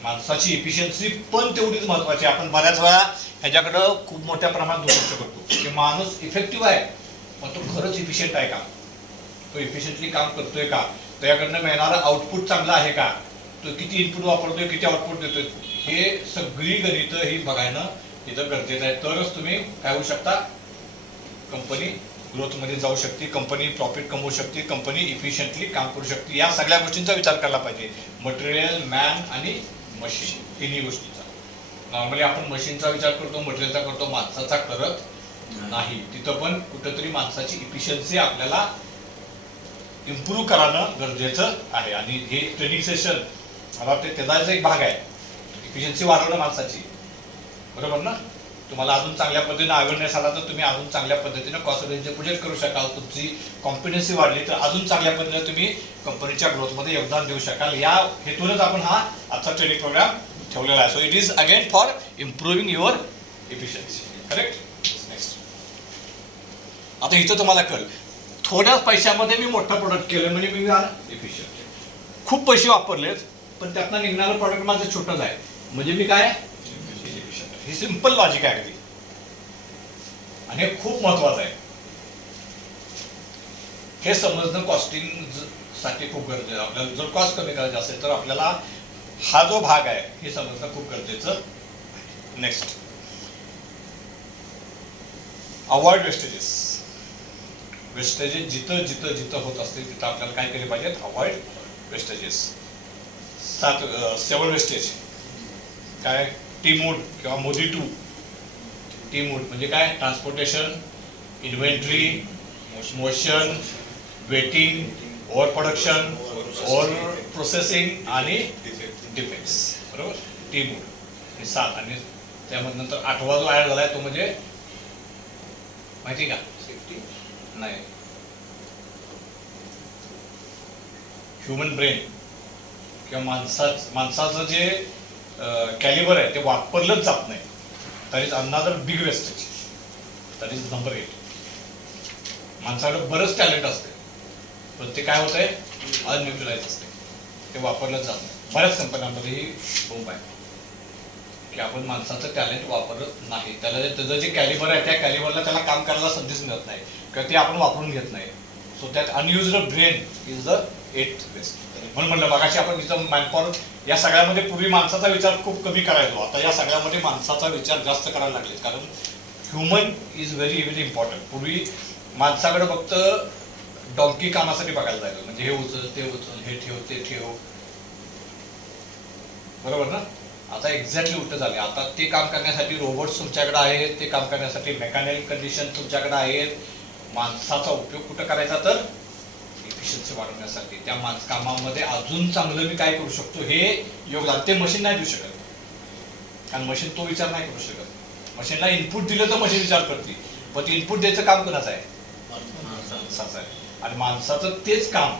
माणसाची इफिशियन्सी पण तेवढीच महत्वाची आहे. आपण बऱ्याच वेळा ह्याच्याकडं खूप मोठ्या प्रमाणात दुर्लक्ष करतो की माणूस इफेक्टिव्ह आहे पण तो खरंच इफिशियंट आहे का, तो इफिशियंटली काम करतोय का, त्याच्याकडनं मिळणारं आउटपुट चांगलं आहे का, तो किती इनपुट वापरतोय, किती आउटपुट देतोय, हे सगळी गणितं ही बघायनं इथं गरजेचं आहे. तरच तुम्ही काय होऊ शकता, कंपनी ग्रोथमध्ये जाऊ शकते, कंपनी प्रॉफिट कमवू शकते, कंपनी इफिशियंटली काम करू शकते. या सगळ्या गोष्टींचा विचार करायला पाहिजे. मटेरियल, मॅन आणि मशीन, तिन्ही गोष्टींचा. नॉर्मली आपण मशीनचा विचार करतो, मटेरियलचा करतो, माणसाचा करत नाही. तिथं पण कुठंतरी माणसाची इफिशियन्सी आपल्याला इम्प्रूव्ह करणं गरजेचं आहे. आणि हे ट्रेनिंग सेशन मला वाटतं त्याचाच एक भाग आहे, इफिशियन्सी वाढवणं माणसाची. बरोबर ना? तुम्हाला अजून चांगल्या पद्धतीने अवेअरनेस आला तर तुम्ही अजून चांगल्या पद्धतीने कॉस्ट रिडक्शनचे प्रोजेक्ट करू शकाल. तुमची कॉम्पिटन्सी वाढली तर अजून चांगल्या पद्धतीने तुम्ही कंपनीच्या ग्रोथमध्ये योगदान देऊ शकाल. या हेतूनच आपण हा आजचा ट्रेनिंग प्रोग्राम ठेवलेला आहे. So it is again for improving your efficiency. Correct? Next, आता इथं तुम्हाला कळलं थोड्या पैशामध्ये मी मोठं प्रोडक्ट केलं म्हणजे मी इफिशियंट. खूप पैसे वापरलेच पण त्यातनं निघणारं प्रोडक्ट माझं छोटंच आहे म्हणजे मी काय. ही सिंपल लॉजिक आहे अगदी आणि हे खूप महत्वाचं आहे. हे समजणं कॉस्टिंग साठी खूप गरजेचं आहे. आपल्याला जर कॉस्ट कमी करायचं असेल तर आपल्याला हा जो भाग आहे हे समजणं खूप गरजेचं. Next, avoid vestiges. वेस्टेजेस जिथं जिथं जिथं होत असतील तिथं आपल्याला काय केले पाहिजेत, अवॉइड वेस्टेजेस. 7 वेस्टेज काय, टी मोड किंवा मोदी 2. टी मोड म्हणजे काय, transportation, inventory, motion, waiting, over production, over processing आणि डिफेक्ट्स. बरोबर, टी मोड. 7 आणि त्यामध्ये नंतर 8वा जो ऍड झालाय तो म्हणजे माहिती का, सेफ्टी नाही, ह्युमन ब्रेन किंवा माणसाचं जे कॅलिबर आहे ते वापरलंच जात नाही, that is another big wastage. That is number 8. माणसाकडे बरंच टॅलेंट असते पण ते काय होतंय, अनयुटिलाइज असते, ते वापरलंच जात नाही. बऱ्याच कंपन्यांमध्ये ही बोंब आहे की आपण माणसाचं टॅलेंट वापरत नाही. त्याला त्याचं जे कॅलिबर आहे त्या कॅलिबरला त्याला काम करायला संधीच मिळत नाही किंवा ते आपण वापरून घेत नाही. So that unused brain is the 8th waste. म्हणून म्हणलं मगाशी आपण इथं मॅनपॉवर या सगळ्यामध्ये पूर्वी माणसाचा विचार खूप कमी करायचो, आता या सगळ्यामध्ये माणसाचा विचार जास्त करायला लागले, कारण human is very very important. पूर्वी माणसाकडे फक्त डॉंकी कामासाठी बघायला जायचं, म्हणजे हे उचल ते उचल, हे ठेव ते ठेव, बरोबर ना. आता एक्झॅक्टली उलट झाले. आता ते काम करण्यासाठी रोबोट्स तुमच्याकडे आहेत, ते काम करण्यासाठी मेकॅनिकल कंडिशन तुमच्याकडे आहेत. माणसाचा उपयोग कुठं करायचा, तर इफिशियन्सी वाढवण्यासाठी. त्या कामामध्ये अजून चांगलं मी काय करू शकतो हे योगदान ते मशीन नाही देऊ शकत, कारण मशीन तो विचार नाही करू शकत. मशीनला इनपुट दिलं तर मशीन विचार करते, पण ते इनपुट द्यायचं काम कोणाचं आहे, माणसाचं आहे. आणि माणसाचं तेच काम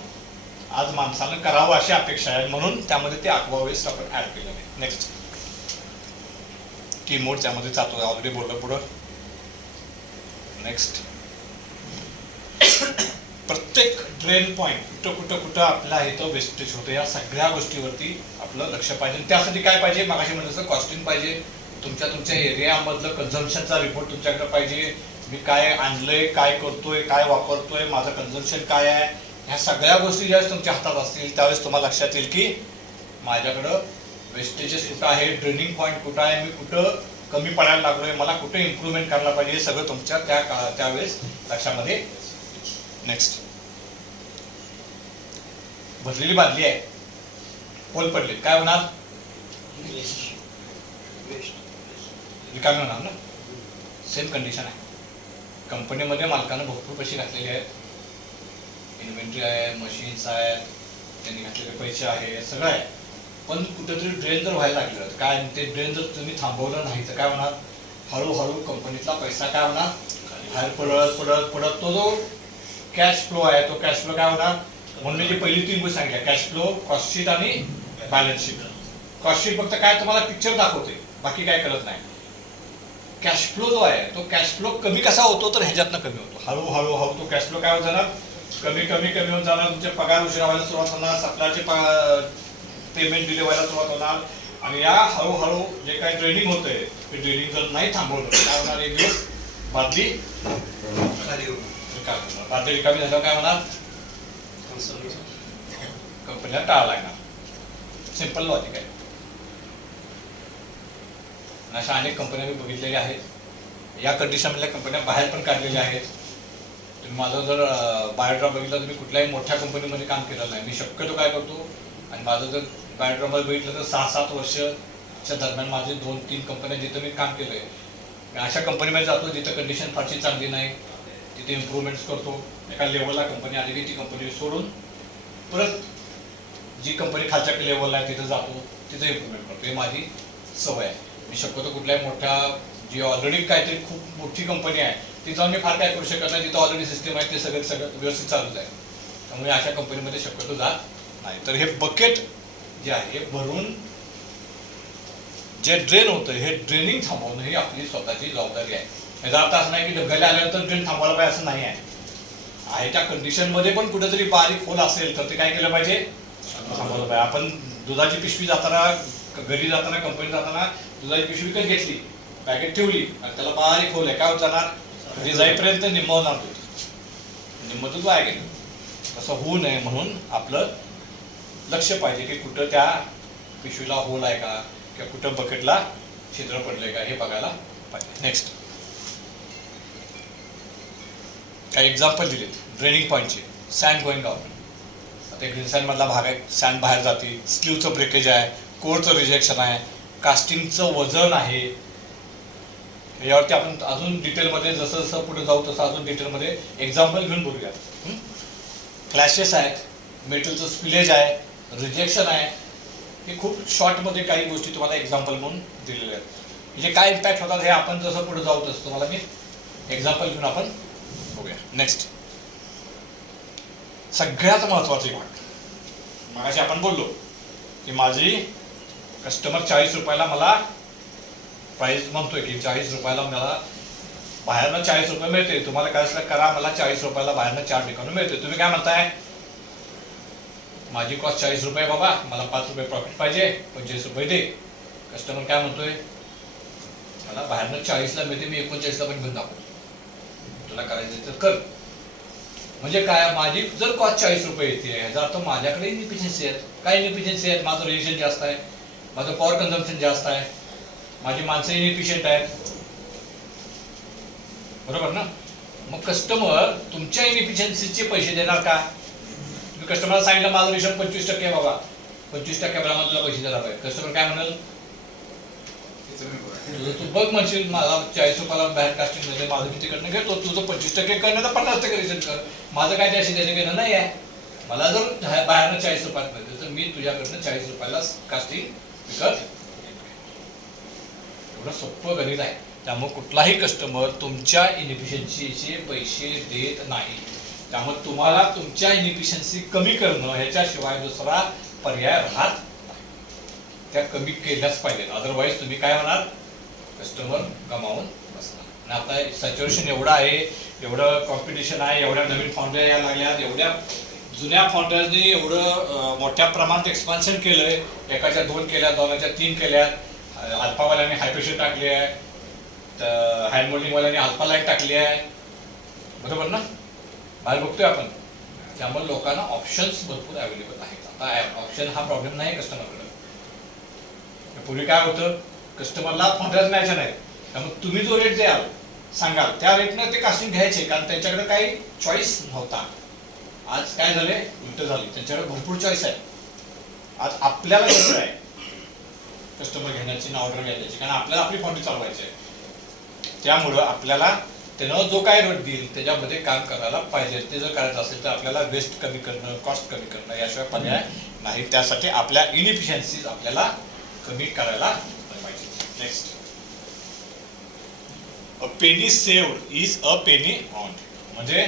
आज माणसानं करावं अशी अपेक्षा आहे, म्हणून त्यामध्ये ते aqua waste आपण ऍड केलं आहे. नेक्स्ट की मोड त्यामध्ये जातो, ऑलरेडी बोललो. पुढं नेक्स्ट, प्रत्येक ड्रेन पॉईंट कुठं कुठं आपल्या इथं वेस्टेज होतं, या सगळ्या गोष्टीवरती आपलं लक्ष पाहिजे. त्यासाठी काय पाहिजे, मागाशी म्हणलं तसं कॉस्टिंग पाहिजे, तुमच्या एरियामधलं कन्झम्पशनचा रिपोर्ट तुमच्याकडे पाहिजे. मी काय आणलंय, काय करतोय, काय वापरतोय, माझं कन्झम्पशन काय आहे, ह्या सगळ्या गोष्टी ज्यावेळेस तुमच्या हातात असतील त्यावेळेस तुम्हाला लक्षात येईल की माझ्याकडं वेस्टेजेस कुठं आहे, ड्रेनिंग पॉईंट कुठं आहे, मी कुठं कमी पडायला लागलोय, मला कुठं इम्प्रूव्हमेंट करायला पाहिजे, हे सगळं तुमच्या त्यावेळेस लक्षामध्ये. नेक्स्ट, भरलेली बादली आहे, होल पडले, काय होणार, रिकामी होणार ना. सेम कंडिशन आहे. कंपनीमध्ये मालकानं भरपूर पैसे घातलेले आहेत, इन्व्हेंटरी आहे, मशीन्स आहेत, त्यांनी घातलेले पैसे आहे, सगळं आहे. पण कुठेतरी ड्रेन जर व्हायला लागलं तर काय, ते ड्रेन जर तुम्ही थांबवलं नाही तर काय होणार, हळूहळू कंपनीतला पैसा काय होणार, बाहेर पडत पडत पडत तो जो कॅश फ्लो आहे तो कॅश फ्लो काय होणार. म्हणून मी जी पहिली 3 गोष्टी सांगितल्या, कॅश फ्लो, कॉस्ट शीट आणि बॅलन्स शीट. कॉस्ट शीट फक्त काय तुम्हाला पिक्चर दाखवते, बाकी काय करत नाही. कॅश फ्लो जो आहे तो कॅश फ्लो कमी कसा होतो, तर ह्याच्यातनं कमी होतो. हळूहळू हळू तो कॅश फ्लो काय होत जाणार, कमी कमी कमी होत जाणार. तुमचे पगार उशिरा व्हायला सुरुवात होणार, सप्लायचे पेमेंट डिले व्हायला सुरुवात होणार. आणि या हळूहळू जे काही ट्रेनिंग होतंय ते ट्रेनिंग जर नाही थांबवलं काय होणार, एक दिवस बादली बादली रिकामी झाल्यावर काय होणार, कंपनीला टाळा लागणार. सिंपल लॉजिक आहे. अशा अनेक कंपन्या मी बघितलेल्या आहेत, या कंडिशनमधल्या कंपन्या बाहेर पण काढलेल्या आहेत. तुम्ही माझं जर बायोड्रॉप बघितला तर मी कुठल्याही मोठ्या कंपनीमध्ये काम केलेलं नाही. मी शक्यतो काय करतो, आणि माझं जर बायोड्रॉपमध्ये बघितलं तर 6-7 वर्षाच्या दरम्यान माझे 2-3 कंपन्या जिथं मी काम केलंय, मी अशा कंपनीमध्ये जातो जिथं कंडिशन फारशी चांगली नाही, तिथे इम्प्रूव्हमेंट्स करतो. एका लेवलला कंपनी आली की ती कंपनी सोडून परत जी कंपनी खालच्या लेवलला आहे तिथं जातो, तिथं इम्प्रूव्हमेंट करतो. ही माझी सवय आहे. मी शक्यतो कुठल्याही मोठ्या जी ऑलरेडी काहीतरी खूप मोठी कंपनी आहे ती जाऊन मी फार काय करू शकत नाही, तिथं ऑलरेडी सिस्टम आहे, ते सगळं व्यवस्थित चालूच आहे, त्यामुळे अशा कंपनीमध्ये शक्यतो जात नाही. तर हे बकेट जे आहे हे भरून जे ड्रेन होतं हे ड्रेनिंग थांबवणं ही आपली स्वतःची जबाबदारी आहे. याचा अर्थ असं नाही की ढगायला आल्यानंतर ड्रेन थांबवायला पाहिजे असं नाही आहे. त्या कंडिशनमध्ये पण कुठेतरी बारीक होल असेल तर ते काय केलं पाहिजे, थांबवलं पाहिजे. आपण दुधाची पिशवी जाताना, घरी जाताना, कंपनीत जाताना दुधाची पिशवी विकत घेतली, पॅकेट ठेवली आणि त्याला बारीक होल आहे, काय होत जाणार, घरी जाईपर्यंत निम्म होणार होती, निम्म दूध वाया गेलं. तसं होऊ नये म्हणून आपलं लक्ष पाहिजे की कुठं त्या पिशवीला होल आहे का, किंवा कुठं बकेटला छिद्र पडलंय का हे बघायला पाहिजे. नेक्स्ट, काही एक्झाम्पल दिलेत ड्रेनिंग पॉईंटचे. सँड गोईंग आउट, आता ग्रीन सँड मधला भाग आहे, सँड बाहेर जाते, स्लीवचं ब्रेकेज आहे, कोरचं रिजेक्शन आहे, कास्टिंगचं वजन आहे. यावरती आपण अजून डिटेलमध्ये जसं जसं पुढे जाऊ तसं अजून डिटेलमध्ये एक्झाम्पल घेऊन बोलूया. क्लॅशेस आहेत, मेटलचं स्पिलेज आहे, रिजेक्शन आहे. हे खूप शॉर्टमध्ये काही गोष्टी तुम्हाला एक्झाम्पल म्हणून दिलेल्या आहेत. म्हणजे काय इम्पॅक्ट होतात हे आपण जसं पुढे जाऊ तसं तुम्हाला मी एक्झाम्पल घेऊन आपण बघूया. नेक्स्ट, सगळ्यात महत्त्वाची भाग, मगाशी आपण बोललो की माझी कस्टमर 40 रुपयाला मला प्राइस म्हणतोय की 40 रुपयाला मला बाहेरनं 40 रुपये मिळते, तुम्हाला काय असलं करा, मला 40 रुपयाला बाहेरनं 4 ठिकाणून मिळते. तुम्ही काय म्हणताय, माझी कॉस्ट 40 रुपये बाबा, मला 5 रुपये प्रॉफिट पाहिजे, 25 रुपये दे. कस्टमर काय म्हणतोय, मला बाहेरनं 40ला मिळते, मी 39ला पण घेऊन दाखवतो, तुला करायचं तर कर. म्हणजे काय, माझी जर कॉस्ट 40 रुपये येते ह्याचा अर्थ माझ्याकडे इनएफिशियन्सी आहेत. काय इनएफिशियन्सी आहेत, माझं रिएक्शन जास्त आहे, माझं पॉवर कन्झम्पशन जास्त आहे, माझी माणसं इनएफिशियंट आहेत, बरोबर ना. मग कस्टमर तुमच्या इनएफिशियन्सीचे पैसे देणार का. तुम्ही कस्टमरला सांगितलं माझं रिएक्शन 25% आहे बाबा, 25% प्रमाणात तुला पैसे द्यायला पाहिजे. कस्टमर काय म्हणाल, तू बघ म्हणशील मला 40 रुपयाला बाहेर कास्टिंग मध्ये माझं मी तिकडनं घेतो, तुझं 25% करण्याचा 50% रिएक्शन कर, माझं काय त्याशी देणं घेणं नाही आहे. मला जर बाहेरनं 40 रुपयात मिळते तर मी तुझ्याकडनं 40 रुपयाला कास्टिंग विकत. एवढं सोपं गणित आहे. त्यामुळे कुठलाही कस्टमर तुमच्या इनएफिशियन्सीचे पैसे देत नाही. त्यामुळे तुम्हाला तुमच्या इनएफिशियन्सी कमी करणं ह्याच्याशिवाय दुसरा पर्याय राहत त्या कमी केल्याच पाहिजेत. अदरवाईज तुम्ही काय होणार, कस्टमर गमावून बसणार. आणि आता सॅच्युरेशन एवढं आहे, एवढं कॉम्पिटिशन आहे, एवढ्या नवीन फाउंडर यायला लागल्यात, एवढ्या जुन्या फाउंडरनी एवढं मोठ्या प्रमाणात एक्सपान्शन केलंय, एकाच्या 2 केल्या, 2च्या 3 केल्या, अल्फावाल्यांनी हायपेशन टाकली आहे, तर हँड मोल्डिंगवाल्यांनी अल्फा लाईट टाकली आहे, बरोबर ना, बाहेर बघतोय आपण. त्यामुळे लोकांना ऑप्शन्स भरपूर अवेलेबल आहेत. आता ऑप्शन हा प्रॉब्लेम नाही कस्टमरकडे. पूर्वी काय होतं, कस्टमरला फाउंडर्स मिळायचे नाही, त्यामुळे तुम्ही जो रेट द्याल सांगाल त्या रेटनं ते कास्टिंग घ्यायचे, कारण त्यांच्याकडे काही चॉईस नव्हता. आज काय झाले, उलट झाले, त्यांच्याकडे भरपूर चॉईस आहे. आज आपल्याला गरज आहे कस्टमर घेण्याची, ऑर्डर घ्यायची, कारण आपल्याला आपली फाउंडरी चालवायची आहे. त्यामुळं आपल्याला त्यानं जो काय रेट देईल त्याच्यामध्ये काम करायला पाहिजे. ते जर करायचं असेल तर आपल्याला वेस्ट कमी करणं, कॉस्ट कमी करणं याशिवाय पर्याय नाही. त्यासाठी आपल्या इनएफिशियन्सीज आपल्याला कमी करायला पाहिजे. Next, a penny saved is a penny earned. म्हणजे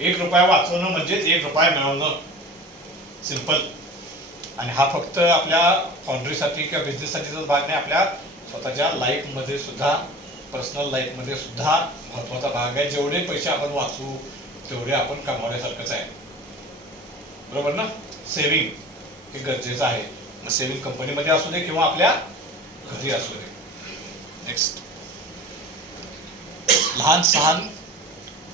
1 रुपया वाचवणं म्हणजे 1 रुपया मिळवणं, सिंपल. आणि हा फक्त आपल्या फाउंडरीसाठी किंवा बिझनेससाठीचाच भाग नाही, आपल्या स्वतःच्या लाईफमध्ये सुद्धा, पर्सनल लाईफमध्ये सुद्धा महत्त्वाचा भाग आहे. जेवढे पैसे आपण वाचू तेवढे आपण कमावण्यासारखंच आहे, बरोबर ना. सेव्हिंग हे गरजेचं आहे. मग सेव्हिंग कंपनीमध्ये असू दे किंवा आपल्या घरी असू दे. नेक्स्ट, लहान सहान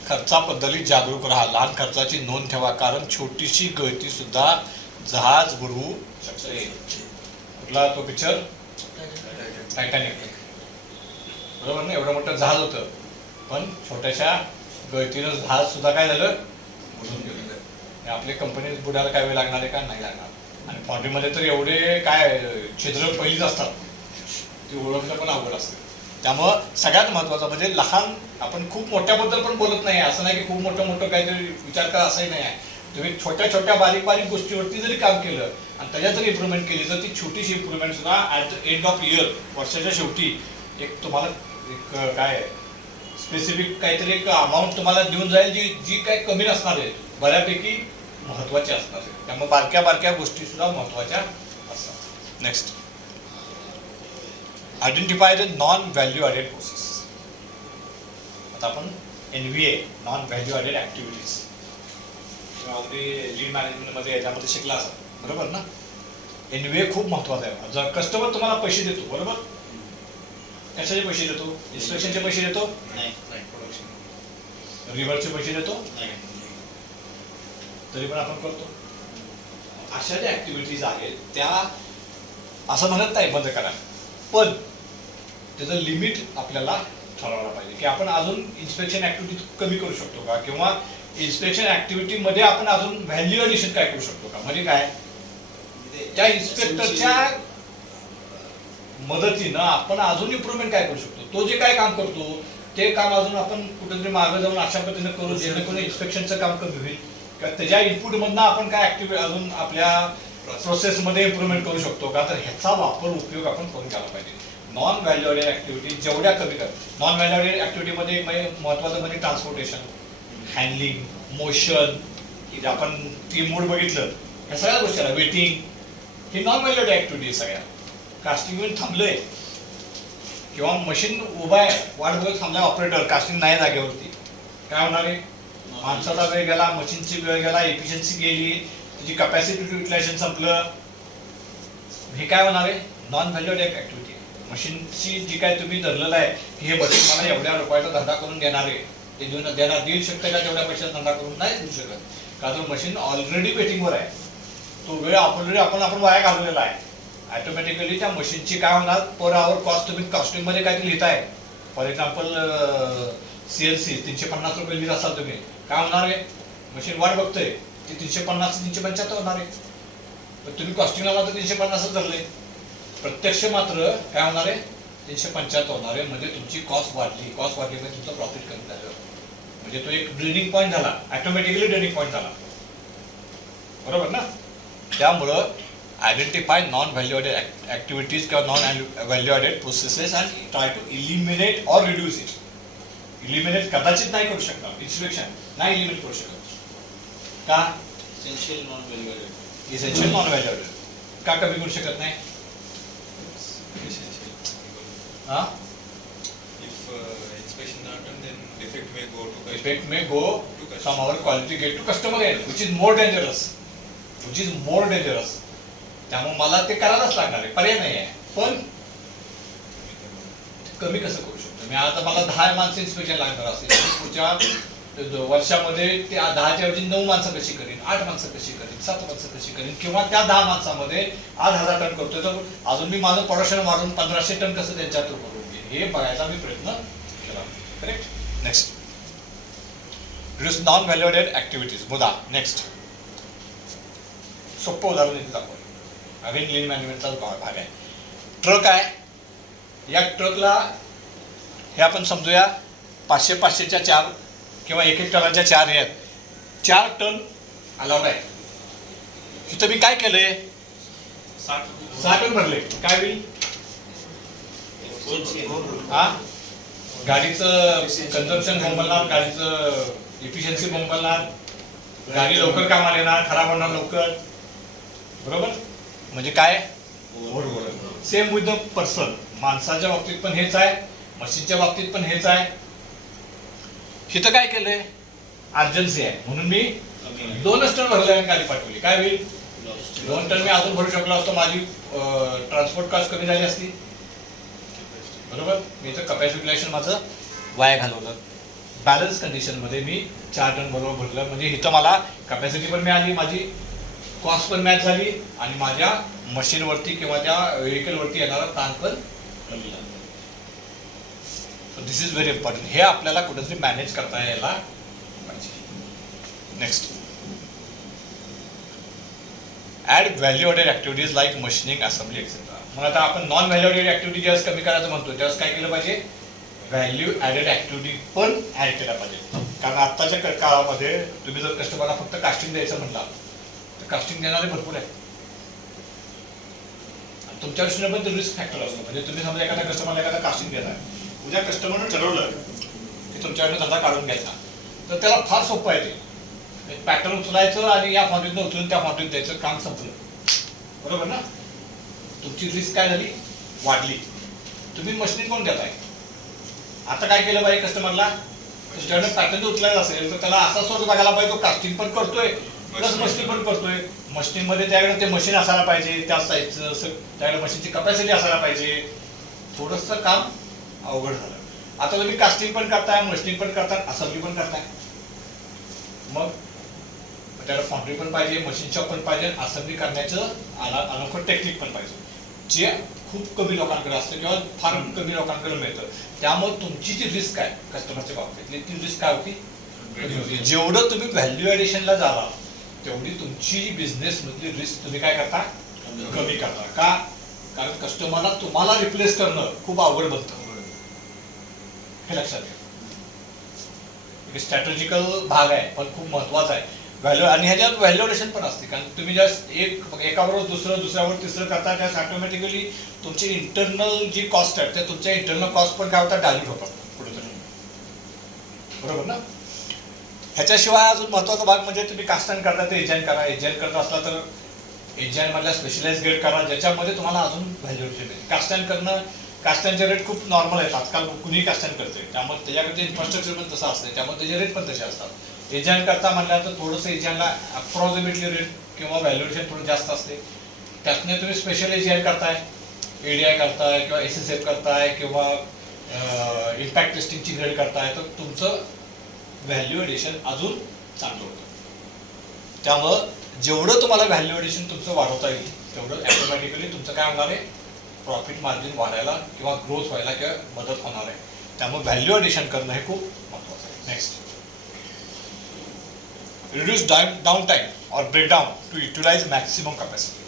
खर्चाबद्दल जागरूक राहा. लहान खर्चाची नोंद ठेवा, कारण छोटीशी गळती सुद्धा जहाज बुडवू शकते. कुठला तो पिक्चर, टायटॅनिक, बरोबर ना. एवढं मोठं जहाज होतं, पण छोट्याशा गळतीनं जहाज सुद्धा काय झालं, बुडून गेलं. आपली कंपनी बुडायला काय वेळ लागणार आहे का, नाही लागणार. आणि फाउंडरीमध्ये तर एवढे काय छिद्र पहिलीच असतात, ती ओळखणं पण अवघड असतं. त्यामुळं सगळ्यात महत्त्वाचं म्हणजे लहान, आपण खूप मोठ्याबद्दल पण बोलत नाही, असं नाही की खूप मोठं काहीतरी विचार करा असंही नाही आहे. तुम्ही छोट्या छोट्या बारीक गोष्टीवरती जरी काम केलं आणि त्याच्यात जरी इम्प्रूव्हमेंट केली तर ती छोटीशी इम्प्रूव्हमेंट सुद्धा at the end of year, वर्षाच्या शेवटी एक तुम्हाला एक काय स्पेसिफिक काहीतरी एक अमाऊंट तुम्हाला देऊन जाईल, जी काही कमी नसणार आहे, बऱ्यापैकी महत्त्वाची असणार आहे. त्यामुळे बारक्या गोष्टी सुद्धा महत्त्वाच्या असतात. Next, identify the non value added process. आता आपण NVA, non value added activities, अगदी लीड मॅनेजमेंटमध्ये याच्यामध्ये शिकला असा, बरोबर ना. NVA खूप महत्त्वाचा आहे. जर कस्टमर तुम्हाला पैसे देतो, बरोबर, कशाचे पैसे देतो, इन्स्पेक्शनचे पैसे देतो, रिव्हरचे पैसे देतो, तरी पण आपण करतो. अशा ज्या ऍक्टिव्हिटीज आहेत त्या असं म्हणत नाही बंद करा, पण त्याचं लिमिट आपल्याला ठरवायला पाहिजे की आपण अजून इन्स्पेक्शन ऍक्टिव्हिटी कमी करू शकतो का, किंवा इन्स्पेक्शन ऍक्टिव्हिटी मध्ये आपण अजून व्हॅल्यू ॲडिशन काय करू शकतो का. म्हणजे काय, त्या इन्स्पेक्टरच्या मदतीनं आपण अजून इम्प्रूव्हमेंट काय करू शकतो. तो जे काय काम करतो ते काम अजून आपण कुठेतरी मागे जाऊन अशा पद्धतीने करू जेणेकरून इन्स्पेक्शनचं काम कमी होईल, किंवा त्याच्या इनपुटमधनं आपण काय अजून आपल्या प्रोसेसमध्ये इम्प्रूव्हमेंट करू शकतो का. तर ह्याचा उपयोग आपण करून घ्यायला पाहिजे. नॉन व्हॅल्यू ॲडेड ऍक्टिव्हिटी जेवढ्या कमी कर. नॉन व्हॅल्यू ॲडेड ऍक्टिव्हिटीमध्ये महत्त्वाचं म्हणजे ट्रान्सपोर्टेशन, हँडलिंग, मोशन, आपण ती मूड बघितलं, ह्या सगळ्या गोष्टी, वेटिंग, ही नॉन व्हॅल्यू ॲडेड ऍक्टिव्हिटी सगळ्या. कास्टिंग येऊन थांबलंय किंवा मशीन उभा आहे वाट बघत थांबलाय ऑपरेटर, कास्टिंग नाही जागेवरती, काय होणार आहे? माणसाचा वेळ गेला, मशीनची वेळ गेला, एफिशियन्सी गेली, त्याची कॅपॅसिटी युटिलायझेशन संपलं. हे काय होणार आहे? Non value added activity. मशीनची जी काय तुम्ही धरलेलं आहे की हे मशीन मला एवढ्या रुपयाचा धंदा करून देणार आहे, ते देऊ शकतं का? तेवढ्या पैशाचा धंदा करून नाही देऊ शकत, कारण मशीन ऑलरेडी वेटिंगवर आहे. तो वेळ ऑलरेडी आपण वाया घालवलेला आहे. ऑटोमॅटिकली त्या मशीनची काय होणार? पर आवर कॉस्ट तुम्ही कॉस्टिंगमध्ये काय ते लिहिताय, फॉर एक्झाम्पल CLC 350 रुपये लिहित असाल तुम्ही, काय होणार आहे? मशीन वाट बघतोय, ते 350 375 होणार आहे. पण तुम्ही कॉस्टिंगला मात्र 350 धरले, प्रत्यक्ष मात्र काय होणार आहे? 375 होणार आहे. म्हणजे तुमची कॉस्ट वाढली म्हणजे तुमचं प्रॉफिट कमी झालं. म्हणजे तो एक ड्रेनिंग पॉईंट झाला, ऑटोमॅटिकली ड्रेनिंग पॉईंट झाला, बरोबर ना? त्यामुळं identify non value added activities किंवा non value added processes and try to eliminate or reduce it. Eliminate कदाचित नाही करू शकणार, इन्स्पेक्शन नाही इलिमिनेट करू शकत. का? Essential non-value-added. Essential non value added का कमी करू शकत नाही? Essential. हा? If inspection not done, then defect may go to customer. Effect may go from our quality gate to customer end, which is more dangerous. त्यामुळे मला ते करायलाच लागणार आहे, पर्याय नाही आहे. पण कमी कसं करू शकतो मी? आता मला 10 माणसं इन्स्पेक्शन लागणार असेल, पुढच्या वर्षामध्ये त्या 10च्या ऐवजी 9 माणसं कशी करीन, 8 माणसं कशी करीन, 7 माणसं कशी करीन, किंवा त्या 10 माणसामध्ये आज 1000 टन करतोय तर अजून मी माझं प्रोडक्शन वाढून 1500 टन कसं त्यांच्या थ्रू करून घेईन, हे बघायचा मी प्रयत्न केला. Correct. Next, reduce non value added activities. मुदा नेक्स्ट सोपं उदाहरण इथे दाखवलं. अगेन लीन मॅनेजमेंटचा भाग आहे. ट्रक आहे, या ट्रकला हे आपण समजूया 500-500च्या 4 किंवा 1-1 टनाच्या 4 आहेत. 4 टन अलाउड आहे. इथं मी काय केलंय? 6 टन भरले. काय होईल? हा, गाडीचं कन्झम्पशन बोंबलणार, गाडीचं इफिशियन्सी बोंबलणार, गाडी लवकर कामाला येणार, खराब होणार लवकर, बरोबर? म्हणजे काय? Same with the person. माणसाच्या बाबतीत पण हेच आहे, मशीनच्या बाबतीत पण हेच आहे. इथं काय केलंय? अर्जन्सी आहे म्हणून मी 2च टन भरले आणि गाडी पाठवली. काय होईल? 2 टन मी अजून भरू शकलो असतो, माझी ट्रान्सपोर्ट कॉस्ट कमी झाली असती, बरोबर? मी इथं कपॅसिटी युटिलायझेशन माझं वाया घालवलं. बॅलन्स कंडिशनमध्ये मी 4 टन बरोबर भरलं, म्हणजे इथं मला कपॅसिटी पण मिळाली, माझी कॉस्ट पण मॅच झाली आणि माझ्या मशीनवरती किंवा त्या व्हेकलवरती येणारा ताण पण कमी झाला. This is very important. हे आपल्याला कुठेतरी मॅनेज करता यायला पाहिजे. Next, add value added activities like machining, assembly etcetera. मग आता आपण नॉन व्हॅल्यू ॲडेड ॲक्टिव्हिटी ज्यावेळेस कमी करायचं म्हणतो त्यावेळेस काय केलं पाहिजे? व्हॅल्यू ॲडेड ॲक्टिव्हिटी पण ॲड केल्या पाहिजे. कारण आत्ताच्या काळामध्ये तुम्ही जर कस्टमरला फक्त कास्टिंग द्यायचं म्हटलं तर कास्टिंग देणारे भरपूर आहे. तुमच्या दृष्टीने पण ते रिस्क फॅक्टर असतो. म्हणजे तुम्ही समजा एखाद्या कस्टमरला एखादा कास्टिंग देणार, उद्या कस्टमरनं ठरवलं की तुमच्याकडनं धंदा काढून घ्यायचा, तर त्याला फार सोपं आहे. ते पॅटर्न उचलायचं आणि या क्वांटिटीनं उचलून त्या क्वांटिटीत द्यायचं, काम संपलं, बरोबर ना? तुमची रिस्क काय झाली? वाढली. तुम्ही मशीन कोण देताय? आता काय केलं पाहिजे? कस्टमरला तुमच्याकडनं पॅटर्न उचलायचं असेल तर त्याला असा सोर्स बघायला पाहिजे, तो कास्टिंग पण करतोय प्लस मशीन पण करतोय. मशीनमध्ये त्याकडे ते मशीन असायला पाहिजे, त्या साईजचं, त्याकडे मशीनची कपॅसिटी असायला पाहिजे. थोडंसं काम अवघड झालं. आता तुम्ही कास्टिंग पण करताय, मशीनिंग पण करताय, असेंब्ली पण करताय, मग त्याला फाउंड्री पण पाहिजे, मशीन शॉप पण पाहिजे, असेंब्ली करण्याचं अनोखं टेक्निक पण पाहिजे, जे खूप कमी लोकांकडे असतं किंवा फार कमी लोकांकडे मिळतं. त्यामुळे तुमची जी रिस्क आहे कस्टमरच्या बाबतीतली, ती रिस्क काय होती? जेवढं तुम्ही व्हॅल्यू ॲडिशनला जावा तेवढी तुमची बिझनेस मधली रिस्क तुम्ही काय करता? कमी करता. का? कारण कस्टमरला तुम्हाला रिप्लेस करणं खूप अवघड बनतं, हे लक्षात घ्या. स्ट्रॅटेजिकल भाग आहे पण खूप महत्वाचा आहे व्हॅल्यू. आणि ह्याच्यात व्हॅल्यू ॲडिशन पण असते, कारण तुम्ही जस्ट एकाबरोबर दुसऱ्यावर तिसरं करता, त्यास ऑटोमॅटिकली तुमची इंटरनल जी कॉस्ट आहे त्या तुमच्या इंटरनल कॉस्ट पण काय होतात? डायल्यूट होतात कुठेतरी, बरोबर ना? ह्याच्याशिवाय अजून महत्वाचा भाग म्हणजे तुम्ही कास्टन करता ते एजंट करा. एजंट करत असला तर एशियन मधल्या स्पेशलाइज ग्रेड करा ज्याच्यामध्ये तुम्हाला अजून व्हॅल्युएशन मिळेल. कास्टॅन करणं, कास्टॅनचे रेट खूप नॉर्मल आहेत आजकाल, कुणीही कास्टॅन करते, त्यामुळे त्याच्याकडे इन्फ्रास्ट्रक्चर पण तसं असतं, त्यामुळे त्याचे रेट पण तसे असतात. एशियन करता म्हटल्यानंतर थोडंसं एशियनला अप्रॉक्सिमेटली रेट किंवा व्हॅल्युएशन थोडं जास्त असते. त्यातनं तुम्ही स्पेशल एशियन करताय, एडीआय करताय किंवा एसएसएफ करताय किंवा इम्पॅक्ट टेस्टिंगची ग्रेड करताय, तर तुमचं व्हॅल्यू एडिशन अजून चांगलं होतं. त्यामुळं जेवढं तुम्हाला व्हॅल्यू एडिशन तुमचं वाढवता येईल तेवढं ॲटोमॅटिकली तुमचं काय होणार आहे, प्रॉफिट मार्जिन वाढायला किंवा ग्रोथ व्हायला किंवा मदत होणार आहे. त्यामुळे व्हॅल्यू एडिशन करणं हे खूप महत्त्वाचं आहे. नेक्स्ट, रिड्यूस डाऊन टाईम और breakdown to utilize maximum capacity.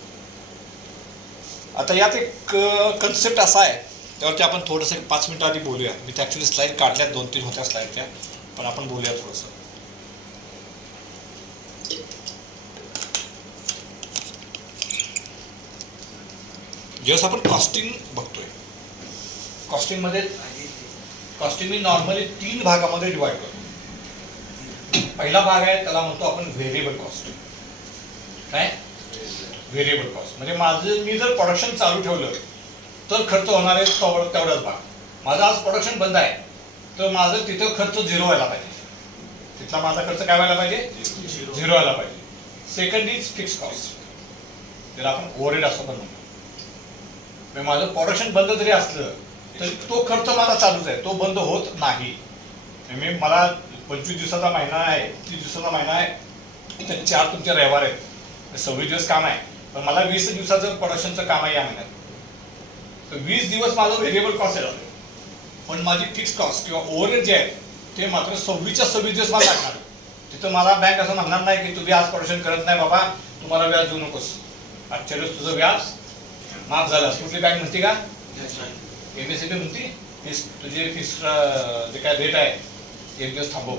आता यात एक कन्सेप्ट असा आहे, त्यावरती आपण थोडंसं 5 मिनिटं आधी बोलूया. मी त्या ॲक्च्युली स्लाईड काढल्यात, 2-3 होत्या स्लाईडच्या, पण आपण बोलूया थोडंसं. ज्यावेळेस आपण कॉस्टिंग बघतोय, कॉस्टिंगमध्ये कॉस्टिंग मी नॉर्मली 3 भागामध्ये डिवाइड करतो. पहिला भाग आहे त्याला म्हणतो आपण व्हेरिएबल कॉस्ट. काय व्हेरिएबल कॉस्ट म्हणजे माझं, मी जर प्रोडक्शन चालू ठेवलं तर खर्च होणार आहे तेवढाच भाग. माझं आज प्रोडक्शन बंद आहे तर माझं तिथं खर्च 0 व्हायला पाहिजे, तिथला माझा खर्च काय व्हायला पाहिजे, 0 व्हायला पाहिजे. सेकंड इज फिक्स कॉस्ट, त्याला आपण ओव्हरहेड असं पण म्हणतो. माझं प्रोडक्शन बंद जरी असलं तरी तो खर्च माझा चालूच आहे, तो बंद होत नाही. मला 25 दिवसाचा महिना आहे, 30 दिवसाचा महिना आहे, तर 4 तुमचे रविवार आहेत, 26 दिवस काम आहे, पण मला 20 दिवसाचं प्रोडक्शनचं काम आहे या महिन्यात, तर 20 दिवस माझं व्हेरिएबल कॉस्ट आहे. पण माझी फिक्स कॉस्ट किंवा ओव्हरहेड जे आहे ते मात्र 26 दिवस मला लागणार. तिथं मला बँक असं म्हणणार नाही की तुम्ही आज प्रोडक्शन करत नाही बाबा, तुम्हाला व्याज देऊ नकोस, आजच्या दिवस तुझं व्याज माफ झालं. कुठली बँक म्हणते का, एमएससीबी म्हणते फीस, तुझे फीस जे काय रेट आहे 1 दिवस थांबव,